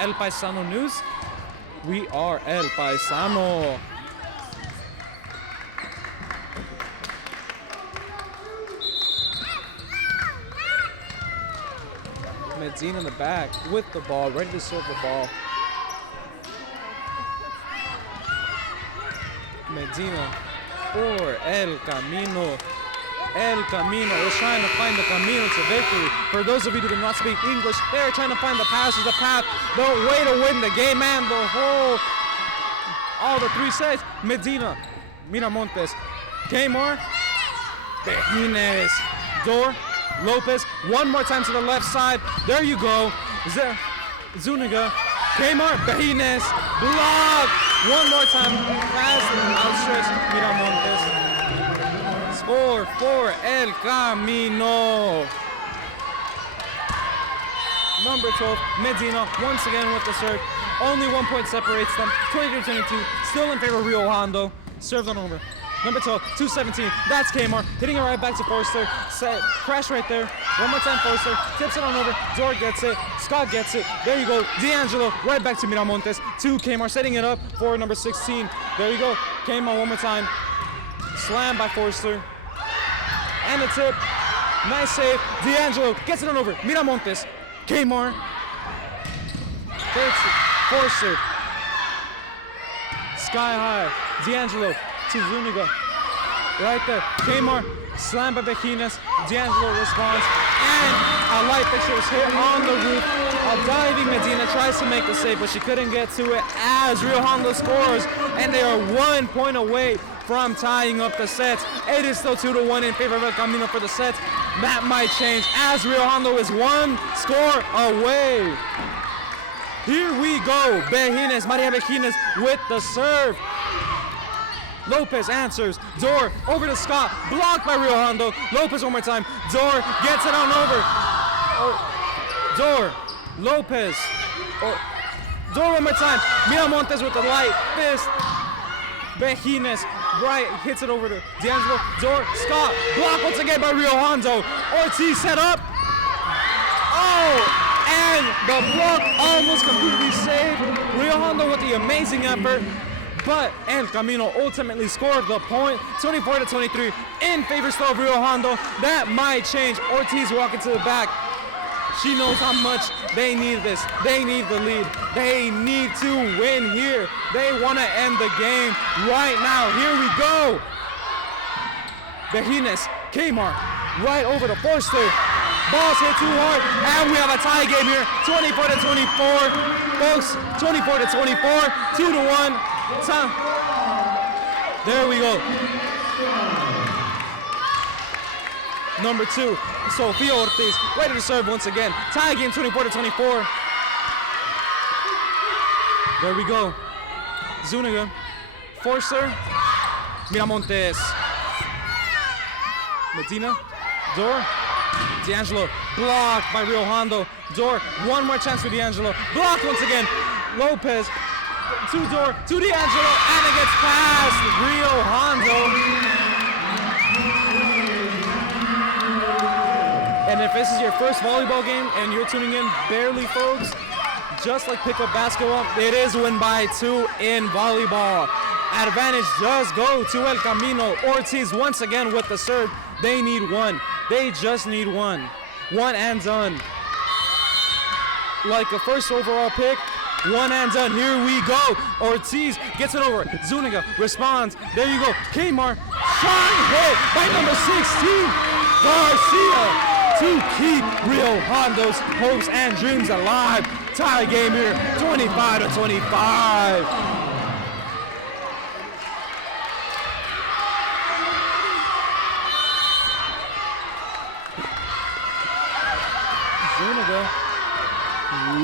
El Paisano News. We are El Paisano. Medina in the back with the ball, ready to serve the ball. Medina for El Camino. El Camino is trying to find the Camino to victory. For those of you who do not speak English, they're trying to find the passes, the path, the way to win the game, and all the 3 sets. Medina, Miramontes, Kmart, Bejinas, Door, Lopez, one more time to the left side. There you go. Zuniga, Kmart, Bejinas, block. One more time. Pass outstretched. Miramontes. Score for El Camino. Number 12, Medina, once again with the serve. Only 1 point separates them. 23-22. Still in favor of Rio Hondo. Served on over. Number 12, 217. That's Kmart. Hitting it right back to Forster. Set. Crash right there. One more time, Forster. Tips it on over. Door gets it. Scott gets it. There you go. D'Angelo right back to Miramontes. To Kmart. Setting it up for number 16. There you go. Kmart one more time. Slam by Forster. And a tip. Nice save. D'Angelo gets it on over. Miramontes. Kmart. Forster. Sky high. D'Angelo to Zuniga. Right there. Kmart. Slam by Bejinas. D'Angelo responds. And a light fixture was hit on the roof. A diving Medina tries to make the save, but she couldn't get to it as Rio Hondo scores. And they are 1 point away from tying up the sets. It is still 2-1 in favor of El Camino for the sets. That might change as Rio Hondo is 1 score away. Here we go. Bejinas, Maria Bejinas with the serve. Lopez answers. Door over to Scott. Blocked by Rio Hondo. Lopez one more time. Door gets it on over. Door. Lopez. Door one more time. Miramontes with the light fist. Bejinas right hits it over to D'Angelo. Door. Scott. Blocked once again by Rio Hondo. Ortiz set up. Oh, And the block almost completely saved. Rio Hondo with the amazing effort. But El Camino ultimately scored the point, 24-23, in favor still of Rio Hondo. That might change. Ortiz walking to the back. She knows how much they need this. They need the lead. They need to win here. They want to end the game right now. Here we go. Bejines, Kmart, right over to Forster. Ball's hit too hard, and we have a tie game here. 24-24, folks. 24-24, 2-1. There we go. Number 2, Sofia Ortiz, ready to serve once again. Tie game 24-24. There we go. Zuniga, Forster, Miramontes, Medina, Dor, D'Angelo, blocked by Rio Hondo. Dor, one more chance for D'Angelo, blocked once again. Lopez, to Dor, to D'Angelo, and it gets past Rio Hondo. And if this is your first volleyball game and you're tuning in barely, folks, just like pickup basketball, it is win by 2 in volleyball. Advantage does go to El Camino. Ortiz once again with the serve. They need one. They just need one. One and done. Like a first overall pick, one and done. Here we go. Ortiz gets it over. Zuniga responds. There you go. Kmart. Shot hit by number 16, Garcia, to keep Rio Hondo's hopes and dreams alive. Tie game here, 25-25. Zuniga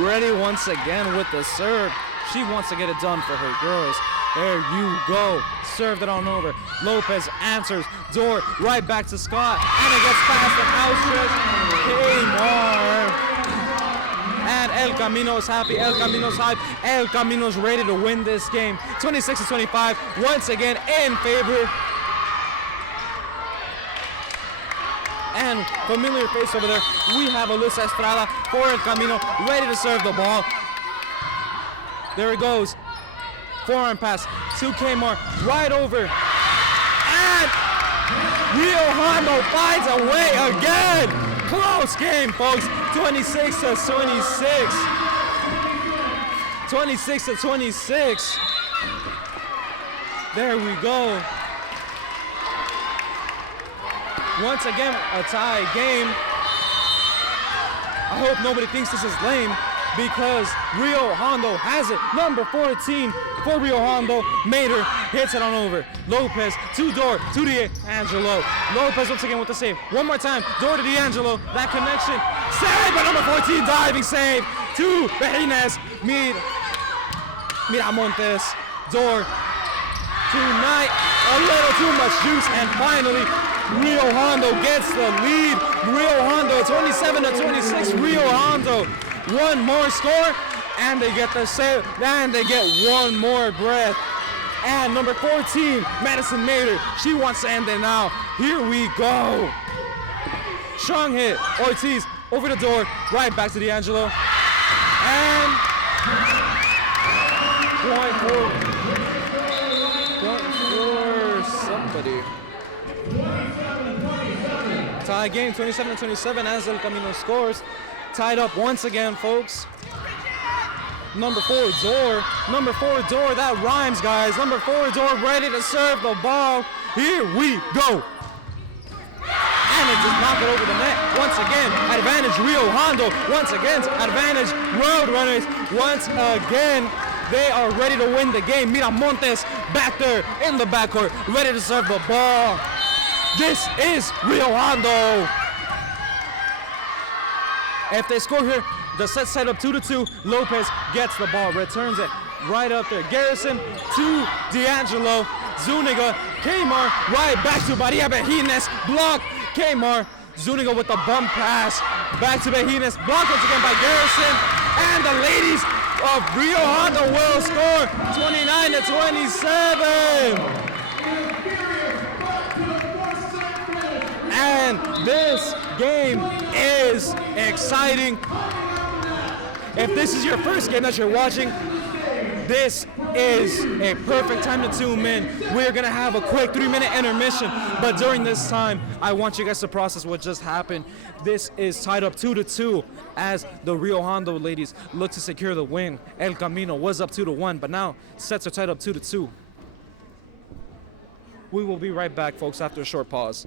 ready once again with the serve. She wants to get it done for her girls. There you go. Served it on over. Lopez answers. Dor right back to Scott. And it gets past the outstretched Kmart. And El Camino's happy. El Camino's hype. El Camino's ready to win this game. 26-25. Once again in favor. And familiar face over there. We have Alyssa Estrada for El Camino. Ready to serve the ball. There it goes. Forehand pass to Kmart, right over. And Rio Hondo finds a way again. Close game, folks. 26-26. 26-26. There we go. Once again, a tie game. I hope nobody thinks this is lame, because Rio Hondo has it. Number 14 for Rio Hondo. Mater hits it on over. Lopez to Dor, to D'Angelo. Lopez once again with the save. One more time. Dor to D'Angelo. That connection. Save by number 14. Diving save to Bejines. Miramontes. Dor. Tonight, a little too much juice. And finally, Rio Hondo gets the lead. Rio Hondo 27-26. Rio Hondo. One more score, and they get the save, and they get one more breath. And number 14, Madison Mater, she wants to end it now. Here we go. Strong hit. Ortiz over the door, right back to D'Angelo. And point for somebody. Tie game 27-27 as El Camino scores. Tied up once again, folks. Number 4, Dor. Number 4, Dor. That rhymes, guys. Number 4, Dor ready to serve the ball. Here we go. And it just knocked it over the net. Once again, advantage Rio Hondo. Once again, advantage Roadrunners. Once again, they are ready to win the game. Miramontes back there in the backcourt, ready to serve the ball. This is Rio Hondo. If they score here, the set up 2-2. Lopez gets the ball, returns it right up there. Garrison to D'Angelo. Zuniga, Kmart, right back to Maria Bejines. Block, Kmart. Zuniga with the bump pass. Back to Bejines. Blocked once again by Garrison. And the ladies of Rio Hondo will score 29-27. And this game is exciting. If this is your first game that you're watching, this is a perfect time to tune in. We're going to have a quick 3-minute intermission, but during this time, I want you guys to process what just happened. This is tied up 2-2 as the Rio Hondo ladies look to secure the win. El Camino was up 2-1, but now sets are tied up 2-2. We will be right back, folks, after a short pause.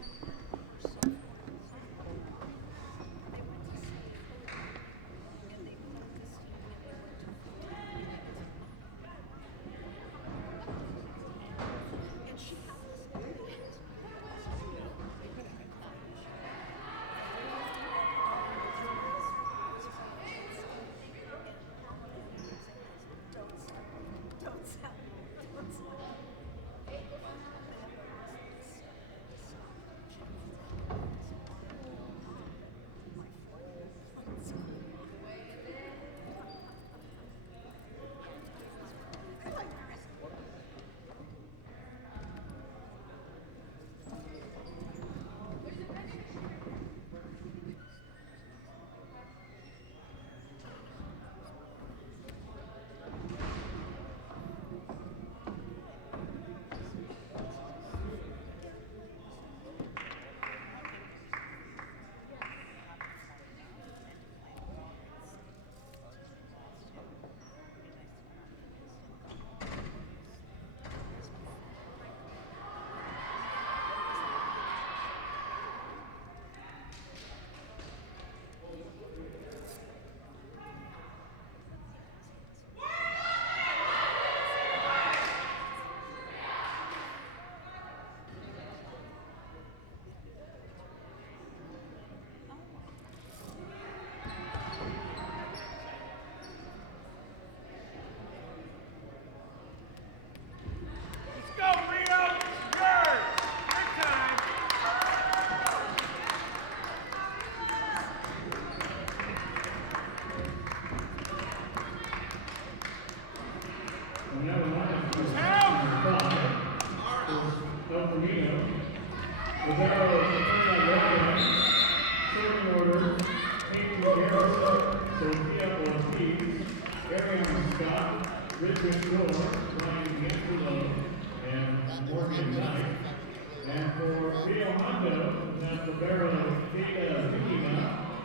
And for Rio Hondo, that's Roberto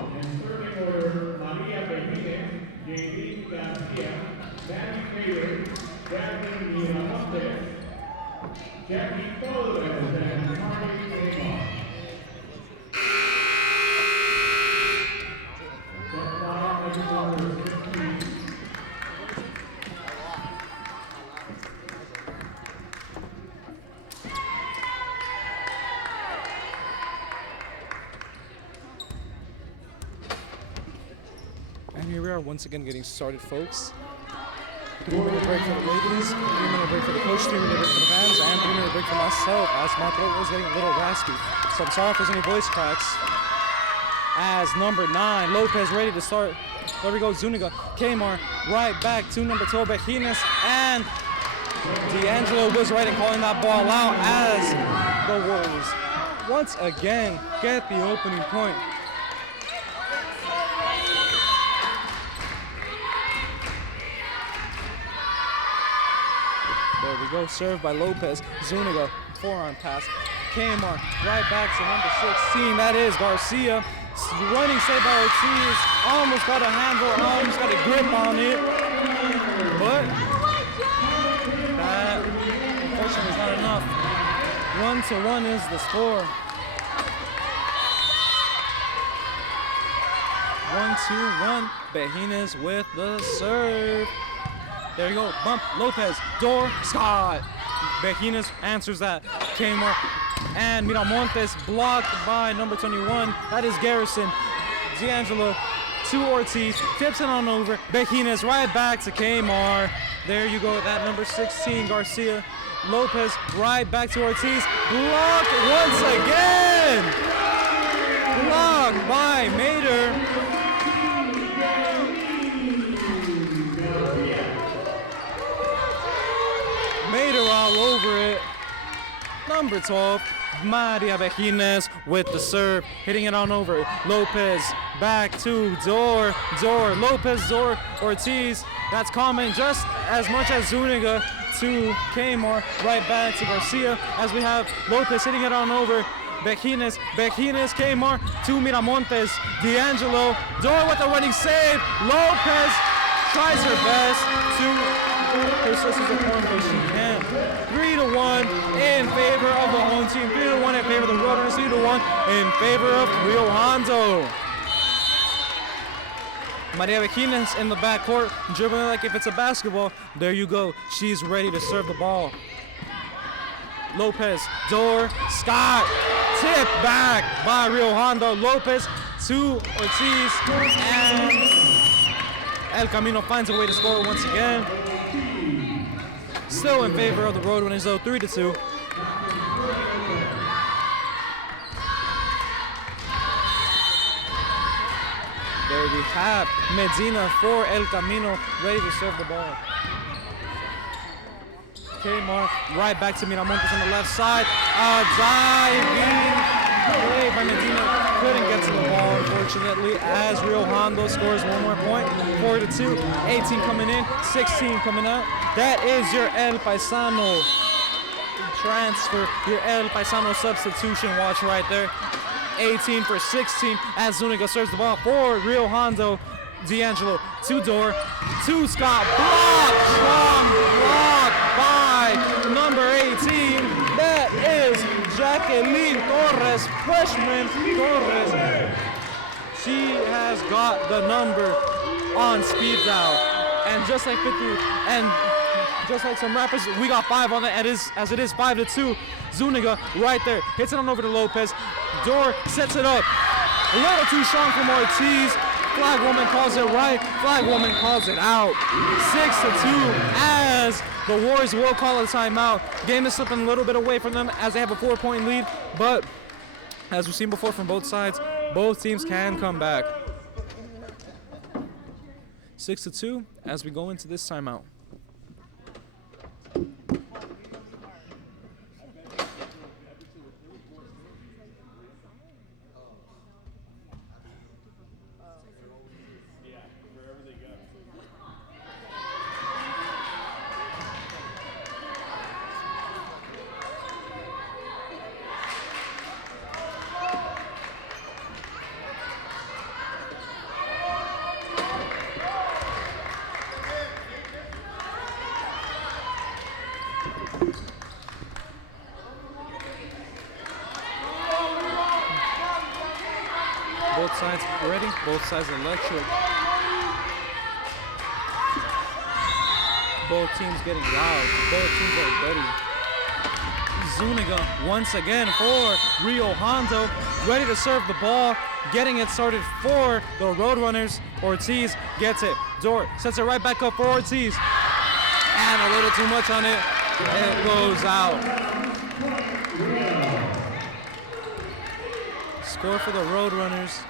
and serving order Maria Benitez, JD Garcia, Danny Taylor, Jasmine Miramontes, Jackie Flores, and Marty Amos. And here we are once again getting started, folks. 3-minute break for the ladies, 3-minute break for the coach, 3-minute break for the fans, and 3-minute break for myself as my throat was getting a little raspy. So I'm sorry if there's any voice cracks. As number 9, Lopez ready to start. There we go, Zuniga, Kmar, right back to number 12, Bejines, and D'Angelo was right in calling that ball out as the Warriors once again get the opening point. There we go, served by Lopez. Zuniga, forearm pass. Kmar, right back to number 16. That is Garcia. Running saved by Ortiz. Almost got a handle, almost got a grip on it. But that, unfortunately, is not enough. 1-1 is the score. 1-1. Bejines with the serve. There you go, bump, Lopez, door, Scott. Bejines answers that. Kmar and Miramontes blocked by number 21. That is Garrison. D'Angelo to Ortiz, tips it on over. Bejines right back to Kmar. There you go, that number 16, Garcia. Lopez right back to Ortiz. Blocked once again. Blocked by Mater. Mater all over it. Number 12, Maria Bejines with the serve, hitting it on over. Lopez back to Dor, Lopez, Dor, Ortiz. That's common just as much as Zuniga to Kmart. Right back to Garcia as we have Lopez hitting it on over. Bejines, Kmart to Miramontes. D'Angelo, Dor with a running save. Lopez tries her best to her sister's opponent, but she can't. 3-1 in favor of the home team. 3-1 in favor of the Roadrunners. 3-1 in favor of Rio Hondo. Maria Bejines in the backcourt, dribbling like if it's a basketball. There you go. She's ready to serve the ball. Lopez, Dor, Scott, tip back by Rio Hondo. Lopez to Ortiz, and El Camino finds a way to score once again. Still in favor of the Roadrunners though, 3-2. There we have Medina for El Camino, ready to serve the ball. Kmart right back to Miramontes on the left side. Diving play by Medina. Couldn't get to the ball, unfortunately, as Rio Hondo scores one more point. 4-2. 18 coming in, 16 coming out. That is your El Paisano transfer, your El Paisano substitution watch right there. 18 for 16 as Zuniga serves the ball for Rio Hondo. D'Angelo to Dor, to Scott. Block, strong block by number 18. That is Jacqueline Torres, freshman Torres. She has got the number on speed dial. And just like 50, and just like some rappers, we got 5 on it as it is 5-2. Zuniga right there, hits it on over to Lopez. Dor sets it up. A little too strong from Ortiz. Flag woman calls it right. Flag woman calls it out. 6-2 as the Warriors will call a timeout. Game is slipping a little bit away from them as they have a 4-point lead. But as we've seen before from both sides, both teams can come back. 6-2 as we go into this timeout. Both sides ready, both sides electric. Both teams getting loud, both teams are ready. Zuniga once again for Rio Hondo, ready to serve the ball, getting it started for the Roadrunners. Ortiz gets it, Dor sets it right back up for Ortiz, and a little too much on it, it goes out. Score for the Roadrunners.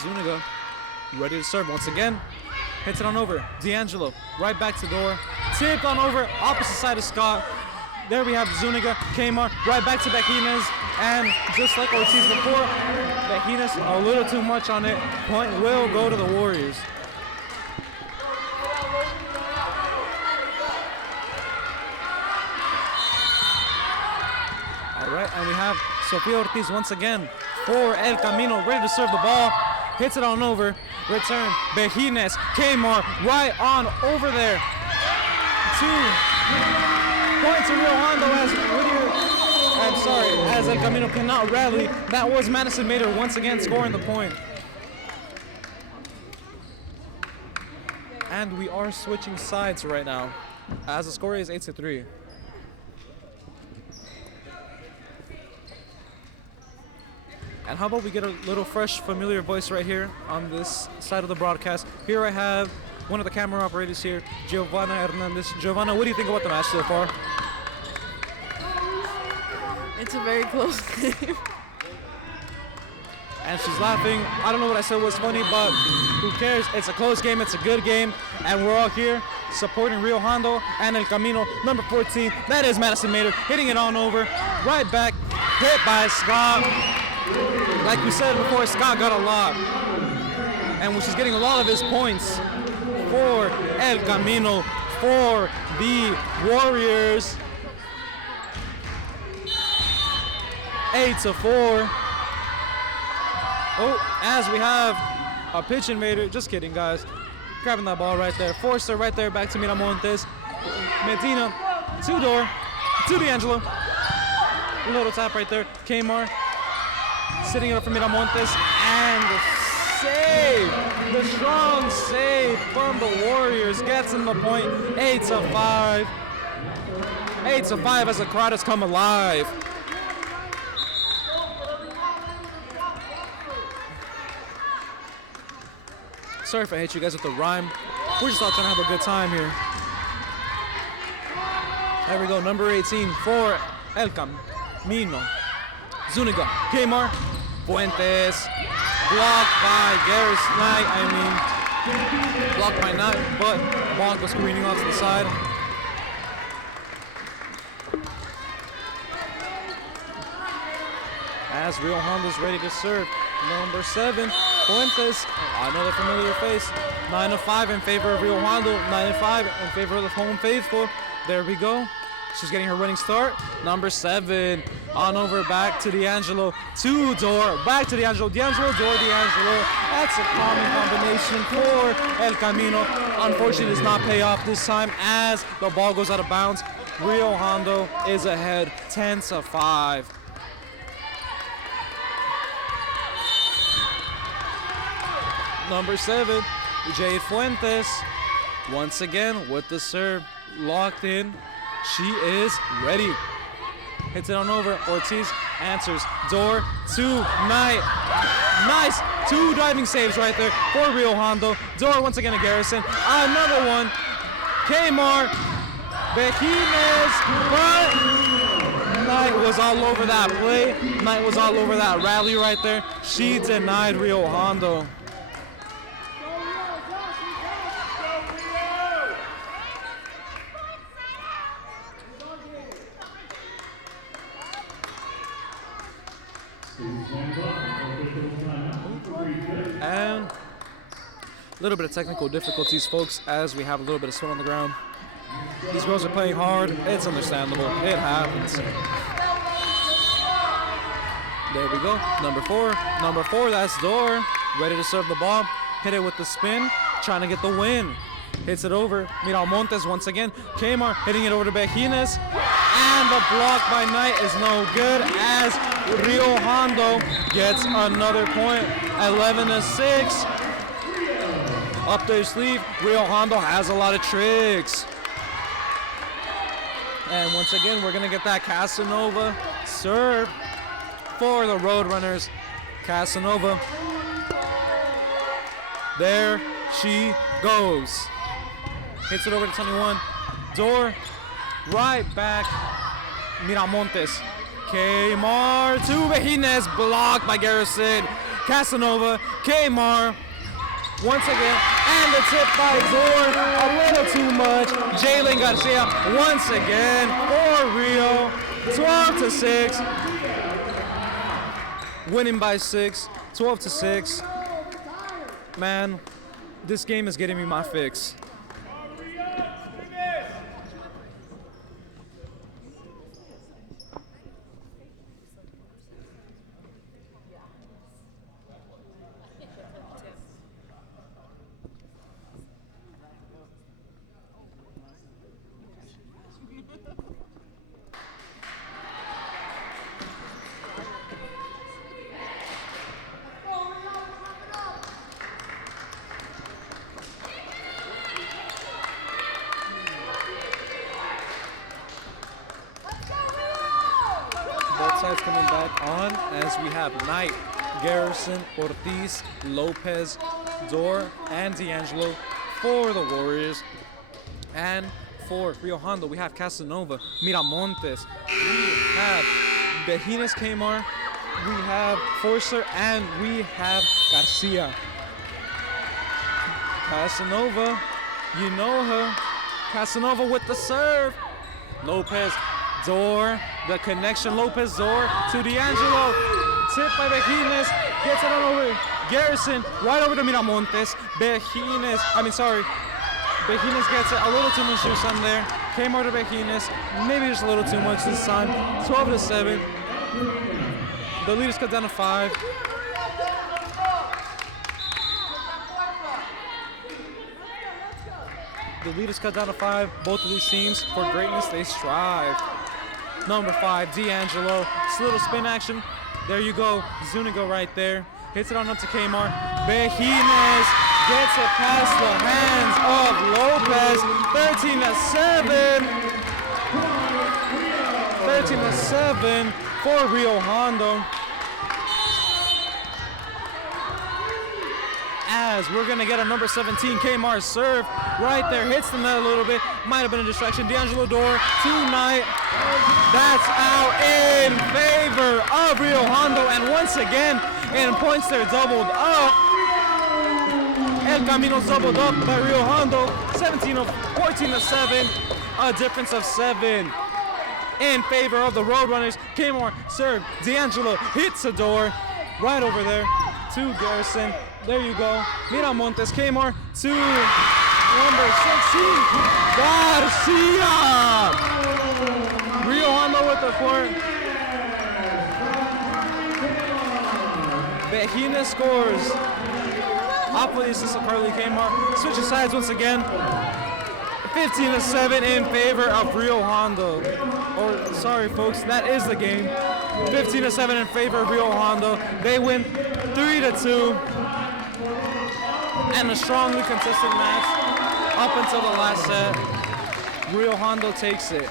Zuniga ready to serve once again. Hits it on over. D'Angelo right back to Dor. Tipped on over, opposite side of Scott. There we have Zuniga, Kmart, right back to Bejines. And just like Ortiz before, Bejines a little too much on it. Point will go to the Warriors. All right, and we have Sofia Ortiz once again for El Camino, ready to serve the ball. Hits it on over. Return. Bejines. Kmart right on over there. 2 points to Rio Hondo as Whittier. I'm sorry, as El Camino cannot rally. That was Madison Mater once again scoring the point. And we are switching sides right now, as the score is 8-3. And how about we get a little fresh, familiar voice right here on this side of the broadcast. Here I have one of the camera operators here, Giovanna Hernandez. Giovanna, what do you think about the match so far? It's a very close game. And she's laughing. I don't know what I said was funny, but who cares? It's a close game. It's a good game. And we're all here supporting Rio Hondo and El Camino. Number 14, that is Madison Mater, hitting it on over. Right back, hit by Scott. Like we said before, Scott got a lot. And she's getting a lot of his points for El Camino, for the Warriors. 8-4. Oh, as we have a pitch invader. Just kidding, guys. Grabbing that ball right there. Forster right there. Back to Miramontes. Medina to Door. To D'Angelo. Little tap right there. Kmar sitting it up for Miramontes. And the save. The strong save from the Warriors gets him the point. 8-5. 8-5 as the crowd has come alive. Sorry if I hate you guys with the rhyme. We're just all trying to have a good time here. There we go, number 18 for El Camino. Zuniga, Kmar, Fuentes, blocked by Garris Knight, blocked by Knight, but Monk was screening off to the side. As Rio Hondo's ready to serve. Number 7, Fuentes, another familiar face. 9-5 in favor of Rio Hondo, 9-5 in favor of the home faithful. There we go. She's getting her running start. Number 7, on over back to D'Angelo, to Door, back to D'Angelo, D'Angelo, Door, D'Angelo. That's a common combination for El Camino. Unfortunately, it does not pay off this time as the ball goes out of bounds. Rio Hondo is ahead, 10-5. Number 7, Jade Fuentes, once again with the serve, locked in. She is ready. Hits it on over. Ortiz answers. Door to Knight. Nice 2 diving saves right there for Rio Hondo. Door once again a Garrison. Another one. Kmar. Bejines. But Knight was all over that play. Knight was all over that rally right there. She denied Rio Hondo. And a little bit of technical difficulties, folks, as we have a little bit of sweat on the ground. These girls are playing hard. It's understandable. It happens. There we go. Number 4. Number 4, that's Door. Ready to serve the ball. Hit it with the spin. Trying to get the win. Hits it over. Miramontes once again. Kmar hitting it over to Bejines. And the block by Knight is no good as Rio Hondo gets another point. 11-6. Up their sleeve. Rio Hondo has a lot of tricks. And once again, we're going to get that Casanova serve for the Roadrunners. Casanova. There she goes. Hits it over to 21. Door. Right back. Miramontes. Kmar to Bejines. Blocked by Garrison. Casanova. Kmar. Once again. And the tip by Door. A little too much. Jalen Garcia once again for Rio. 12-6. Winning by 6. 12-6. Man, this game is getting me my fix. Sides coming back on as we have Knight, Garrison, Ortiz, Lopez, Door, and D'Angelo for the Warriors. And for Rio Hondo, we have Casanova, Miramontes, we have Bejines Kmar, we have Forcer, and we have Garcia. Casanova, you know her, Casanova with the serve. Lopez, Zor, the connection. Lopez, Zor to D'Angelo. Tip by Bejines. Gets it on over. Garrison, right over to Miramontes. Bejines gets it. A little too much juice on there. Kmart to Bejines. Maybe just a little too much this time. 12-7. The leaders cut down to 5. The leaders cut down to 5. Both of these teams, for greatness, they strive. Number 5, D'Angelo. It's a little spin action. There you go. Zuniga right there. Hits it on up to Kmart. Bejines gets it past the hands of Lopez. 13-7. 13-7 for Rio Hondo. As we're gonna get a number 17 Kmart serve right there, hits the net a little bit, might have been a distraction. D'Angelo Dor tonight, that's out in favor of Rio Hondo, and once again in points they're doubled up. El Camino's doubled up by Rio Hondo, 14-7, a difference of 7 in favor of the Roadrunners. Kmart serve, D'Angelo hits the door right over there to Garrison. There you go. Miramontes, Kmart to number 16, Garcia. Rio Hondo with the court. Bejines scores. Off of the assist of Carly Kmart. Switches sides once again. 15-7 in favor of Rio Hondo. Or, sorry folks, that is the game. 15-7 in favor of Rio Hondo. They win 3-2. And a strongly contested match up until the last set. Rio Hondo takes it.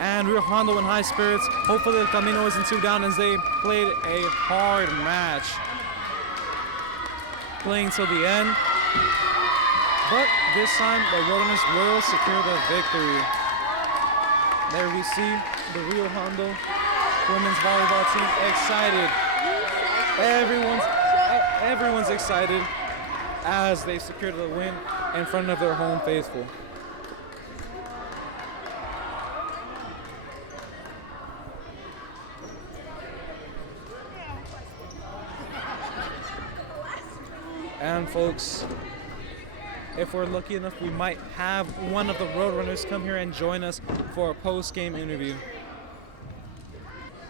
And Rio Hondo in high spirits. Hopefully El Camino isn't too down as they played a hard match. Playing till the end. But this time the Roadrunners will secure the victory. There we see the Rio Hondo women's volleyball team excited. Everyone's excited as they secured the win in front of their home faithful. And folks, if we're lucky enough, we might have one of the Roadrunners come here and join us for a post-game interview.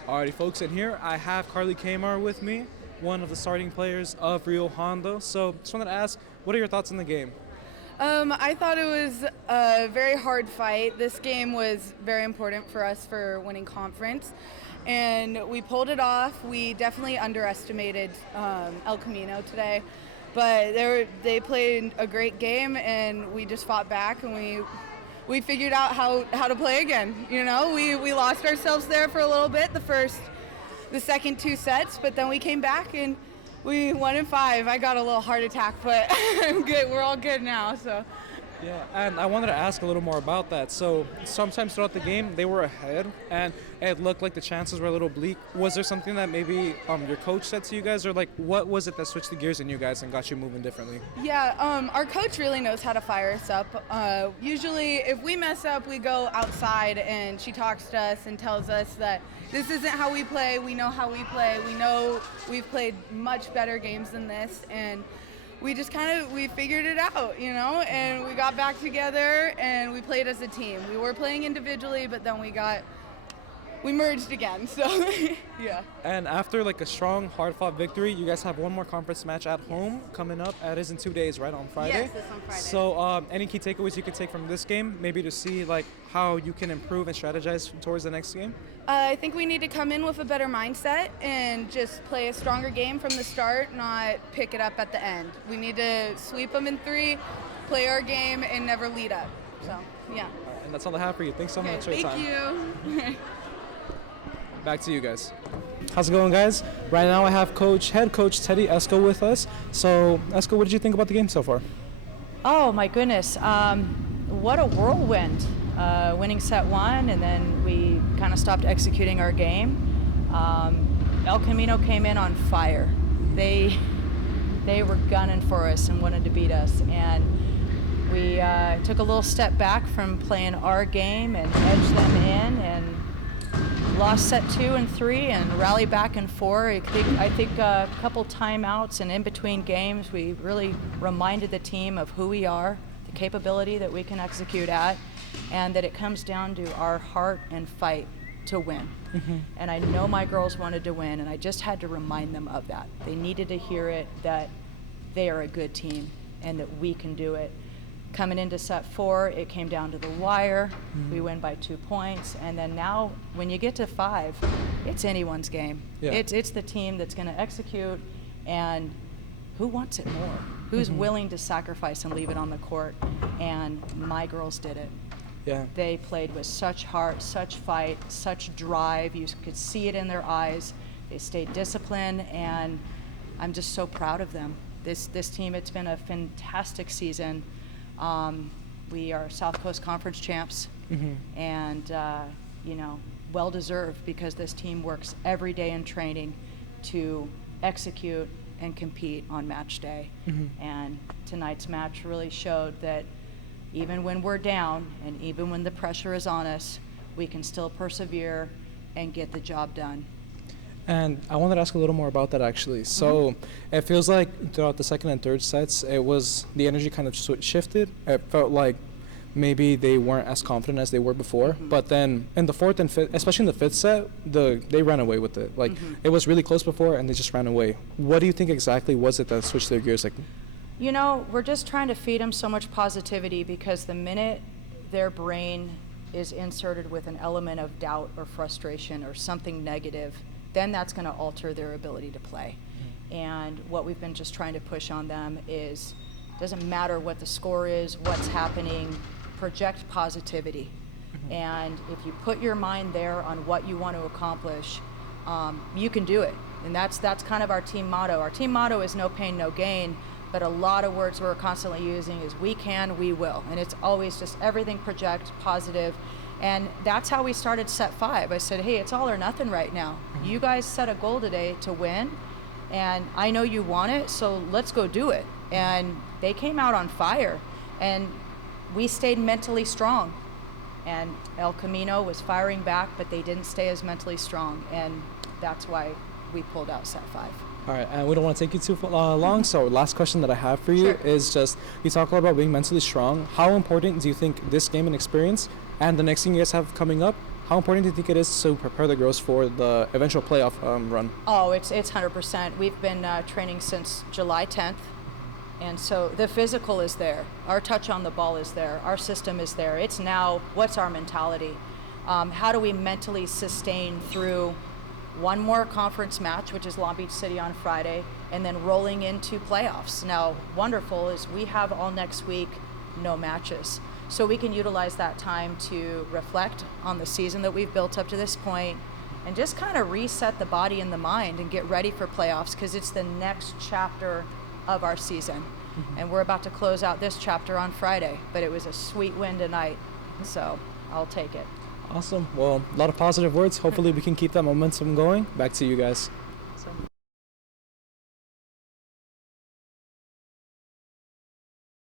Alrighty folks, and here I have Carly Kmart with me, one of the starting players of Rio Hondo. So just wanted to ask, what are your thoughts on the game? I thought it was a very hard fight. This game was very important for us for winning conference, and we pulled it off. We definitely underestimated El Camino today, but they played a great game, and we just fought back, and we figured out how to play again. You know, we lost ourselves there for a little bit, the second 2 sets, but then we came back and we won in 5. I got a little heart attack, but I'm good. We're all good now, so. Yeah, and I wanted to ask a little more about that. So sometimes throughout the game, they were ahead, and it looked like the chances were a little bleak. Was there something that maybe your coach said to you guys, or like what was it that switched the gears in you guys and got you moving differently? Yeah, our coach really knows how to fire us up. Usually, if we mess up, we go outside, and she talks to us and tells us that this isn't how we play. We know how we play. We know we've played much better games than this, and we just we figured it out, you know, and we got back together and we played as a team. We were playing individually, but then we merged again, so yeah. And after like a strong, hard-fought victory, you guys have one more conference match at home coming up. It is in 2 days, right, on Friday? Yes, it's on Friday. So any key takeaways you could take from this game, maybe to see like how you can improve and strategize towards the next game? I think we need to come in with a better mindset and just play a stronger game from the start, not pick it up at the end. We need to sweep them in 3, play our game, and never lead up. So, yeah. And that's all I have for you. Thanks so much for your time. Thank you. Back to you guys. How's it going, guys? Right now I have head coach Teddy Esco with us. So, Esco, what did you think about the game so far? Oh my goodness, what a whirlwind. Winning set 1, and then we kind of stopped executing our game. El Camino came in on fire. They They were gunning for us and wanted to beat us. And we took a little step back from playing our game and edged them in and lost set 2 and 3 and rallied back in 4. I think a couple timeouts and in between games, we really reminded the team of who we are, the capability that we can execute at, and that it comes down to our heart and fight to win. And I know my girls wanted to win, and I just had to remind them of that. They needed to hear it, that they are a good team and that we can do it. Coming into set 4, it came down to the wire. We win by 2 points, and then now when you get to 5, it's anyone's game. Yeah. It's the team that's going to execute, and who wants it more? Who's willing to sacrifice and leave it on the court? And my girls did it. Yeah. They played with such heart, such fight, such drive. You could see it in their eyes. They stayed disciplined, and I'm just so proud of them. This team, it's been a fantastic season. We are South Coast Conference champs, and well deserved, because this team works every day in training to execute and compete on match day. And tonight's match really showed that even when we're down and even when the pressure is on us, we can still persevere and get the job done. And I wanted to ask a little more about that, actually. So it feels like throughout the second and third sets, the energy kind of shifted. It felt like maybe they weren't as confident as they were before. But then in the fourth and fifth, especially in the fifth set, they ran away with it. Like it was really close before, and they just ran away. What do you think exactly was it that switched their gears? Like, we're just trying to feed them so much positivity, because the minute their brain is inserted with an element of doubt or frustration or something negative, then that's going to alter their ability to play. And what we've been just trying to push on them is, doesn't matter what the score is, what's happening, project positivity. And if you put your mind there on what you want to accomplish, you can do it. And that's kind of our team motto. Our team motto is no pain, no gain, but a lot of words we're constantly using is we can, we will. And it's always just everything project positive. And that's how we started set 5. I said, hey, it's all or nothing right now. You guys set a goal today to win, and I know you want it, so let's go do it. And they came out on fire, and we stayed mentally strong. And El Camino was firing back, but they didn't stay as mentally strong, and that's why we pulled out set 5. all right, and we don't want to take you too long, so last question that I have for you is just, you talk a lot about being mentally strong. How important do you think this game and experience and the next thing you guys have coming up, how important do you think it is to prepare the girls for the eventual playoff run? Oh, it's 100%. We've been training since July 10th, and so the physical is there. Our touch on the ball is there. Our system is there. It's now, what's our mentality? How do we mentally sustain through one more conference match, which is Long Beach City on Friday, and then rolling into playoffs? Now, wonderful is we have all next week no matches. So we can utilize that time to reflect on the season that we've built up to this point and just kind of reset the body and the mind and get ready for playoffs, because it's the next chapter of our season. And we're about to close out this chapter on Friday, but it was a sweet win tonight, so I'll take it. Awesome. Well, a lot of positive words. Hopefully we can keep that momentum going. Back to you guys.